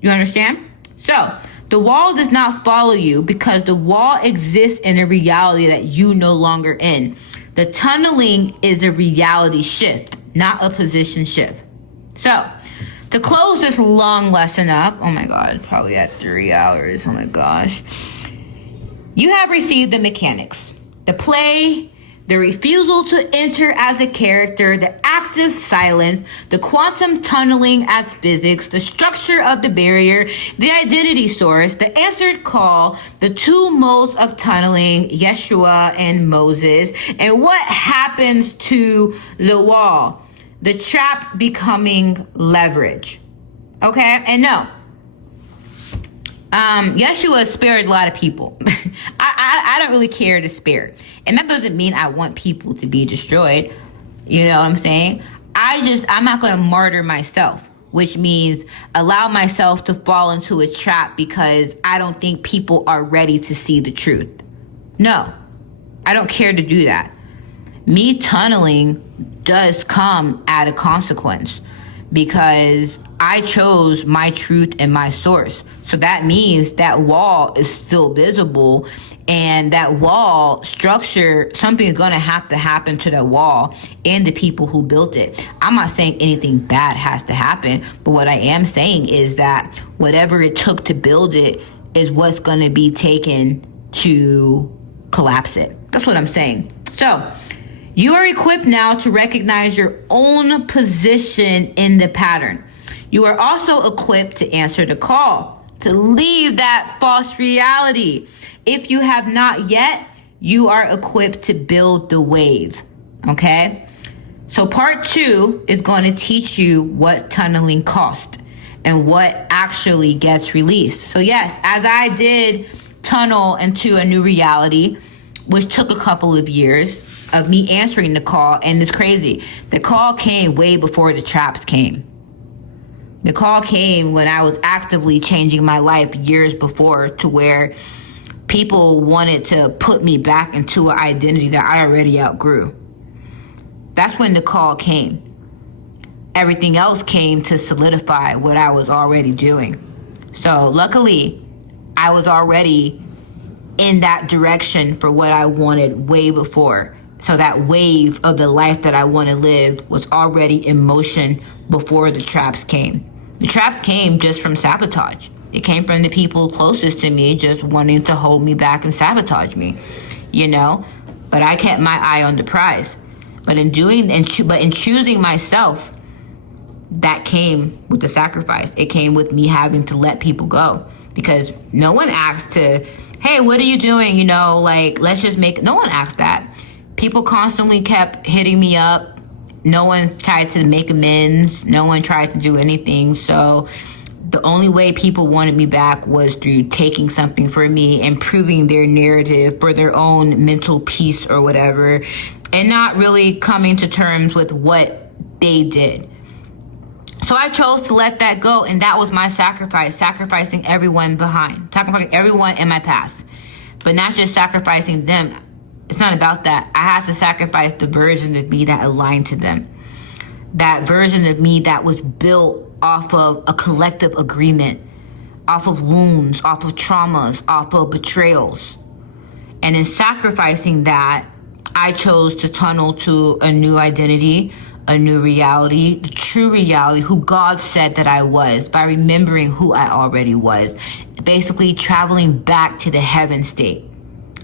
You understand? So the wall does not follow you because the wall exists in a reality that you no longer in. The tunneling is a reality shift, not a position shift. So, to close this long lesson up, oh my God, probably at 3 hours, oh my gosh. You have received the mechanics, the play, the refusal to enter as a character, the active silence, the quantum tunneling as physics, the structure of the barrier, the identity source, the answered call, the two modes of tunneling, Yeshua and Moses, and what happens to the wall, the trap becoming leverage. Okay? And no, Yeshua spared a lot of people. I don't really care to spare. And that doesn't mean I want people to be destroyed. You know what I'm saying? I'm not going to martyr myself, which means allow myself to fall into a trap because I don't think people are ready to see the truth. No, I don't care to do that. Me tunneling does come at a consequence because I chose my truth and my source. So that means that wall is still visible, and that wall structure, something is going to happen to that wall and the people who built it. I'm not saying anything bad has to happen, but what I am saying is that whatever it took to build it is what's going to be taken to collapse it. That's what I'm saying. So you are equipped now to recognize your own position in the pattern. You are also equipped to answer the call, to leave that false reality. If you have not yet, you are equipped to build the wave, okay? So part 2 is going to teach you what tunneling costs and what actually gets released. So yes, as I did tunnel into a new reality, which took a couple of years of me answering the call, and it's crazy. The call came way before the traps came. The call came when I was actively changing my life years before, to where people wanted to put me back into an identity that I already outgrew. That's when the call came. Everything else came to solidify what I was already doing. So luckily, I was already in that direction for what I wanted way before. So that wave of the life that I want to live was already in motion before the traps came. The traps came just from sabotage. It came from the people closest to me just wanting to hold me back and sabotage me, you know? But I kept my eye on the prize. But in choosing myself, that came with the sacrifice. It came with me having to let people go, because no one asked to, hey, what are you doing? You know, like, let's just make, no one asked that. People constantly kept hitting me up no one's tried to make amends. No one tried to do anything. So the only way people wanted me back was through taking something from me and proving their narrative for their own mental peace or whatever, and not really coming to terms with what they did. So I chose to let that go, and that was my sacrifice, sacrificing everyone behind, sacrificing everyone in my past. But not just sacrificing them. It's not about that. I have to sacrifice the version of me that aligned to them. That version of me that was built off of a collective agreement, off of wounds, off of traumas, off of betrayals. And in sacrificing that, I chose to tunnel to a new identity, a new reality, the true reality, who God said that I was, by remembering who I already was. Basically traveling back to the heaven state,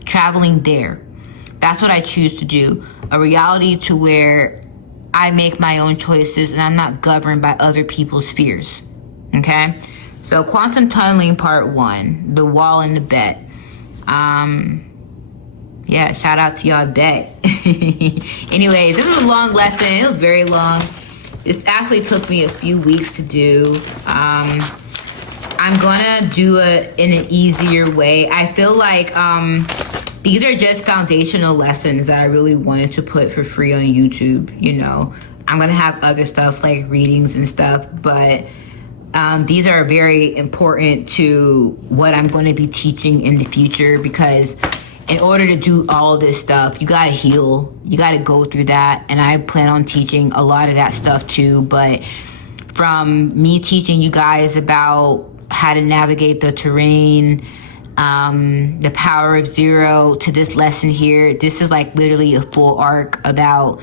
traveling there. That's what I choose to do. A reality to where I make my own choices and I'm not governed by other people's fears. Okay? So quantum tunneling part 1, the wall and the bet. Yeah, shout out to y'all bet. Anyway, this was a long lesson. It was very long. It actually took me a few weeks to do. I'm gonna do it in an easier way. I feel like these are just foundational lessons that I really wanted to put for free on YouTube. You know, I'm gonna have other stuff like readings and stuff, but these are very important to what I'm going to be teaching in the future, because in order to do all this stuff, you gotta heal, you gotta go through that, and I plan on teaching a lot of that stuff too. But from me teaching you guys about how to navigate the terrain, the power of zero, to this lesson here, this is like literally a full arc about,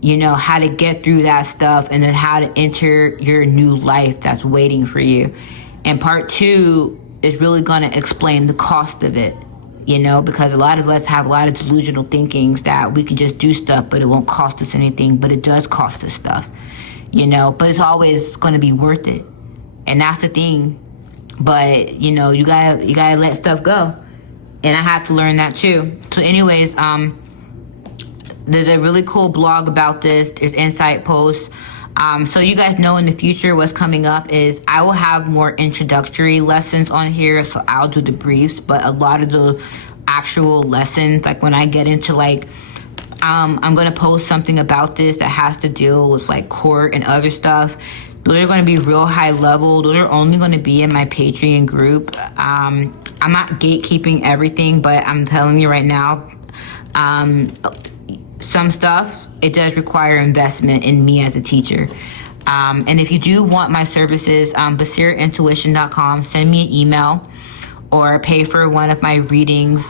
you know, how to get through that stuff and then how to enter your new life that's waiting for you. And part 2 is really going to explain the cost of it, you know, because a lot of us have a lot of delusional thinkings that we can just do stuff, but it won't cost us anything, but it does cost us stuff, you know, but it's always going to be worth it. And that's the thing. But, you know, you gotta let stuff go. And I have to learn that too. So anyways, there's a really cool blog about this. There's insight posts. So you guys know in the future what's coming up is I will have more introductory lessons on here. So I'll do the briefs, but a lot of the actual lessons, like when I get into like, I'm going to post something about this that has to deal with like court and other stuff. Those are going to be real high level. Those are only going to be in my Patreon group. I'm not gatekeeping everything, but I'm telling you right now, some stuff, it does require investment in me as a teacher. And if you do want my services, basiraintuition.com, send me an email or pay for one of my readings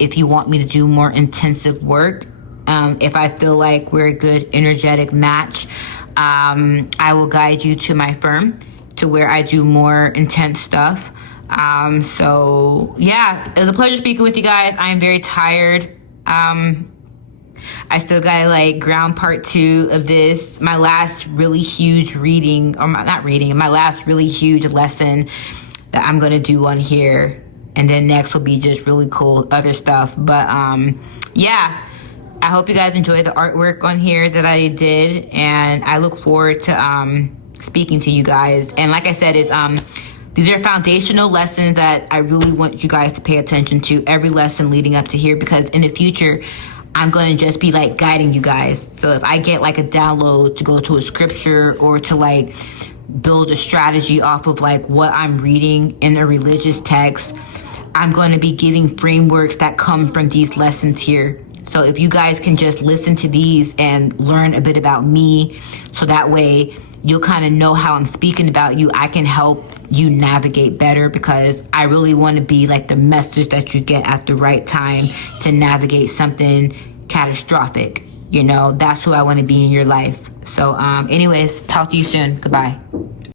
if you want me to do more intensive work. If I feel like we're a good energetic match, I will guide you to my firm to where I do more intense stuff. So yeah, it was a pleasure speaking with you guys. I am very tired. I still got like ground part 2 of this. My last really huge reading, or my last really huge lesson that I'm going to do on here. And then next will be just really cool other stuff. But yeah. I hope you guys enjoyed the artwork on here that I did, and I look forward to speaking to you guys. And like I said, these are foundational lessons that I really want you guys to pay attention to, every lesson leading up to here, because in the future, I'm going to just be like guiding you guys. So if I get like a download to go to a scripture or to like build a strategy off of like what I'm reading in a religious text, I'm going to be giving frameworks that come from these lessons here. So if you guys can just listen to these and learn a bit about me, so that way you'll kind of know how I'm speaking about you, I can help you navigate better, because I really want to be like the message that you get at the right time to navigate something catastrophic. You know, that's who I want to be in your life. So anyways, talk to you soon. Goodbye.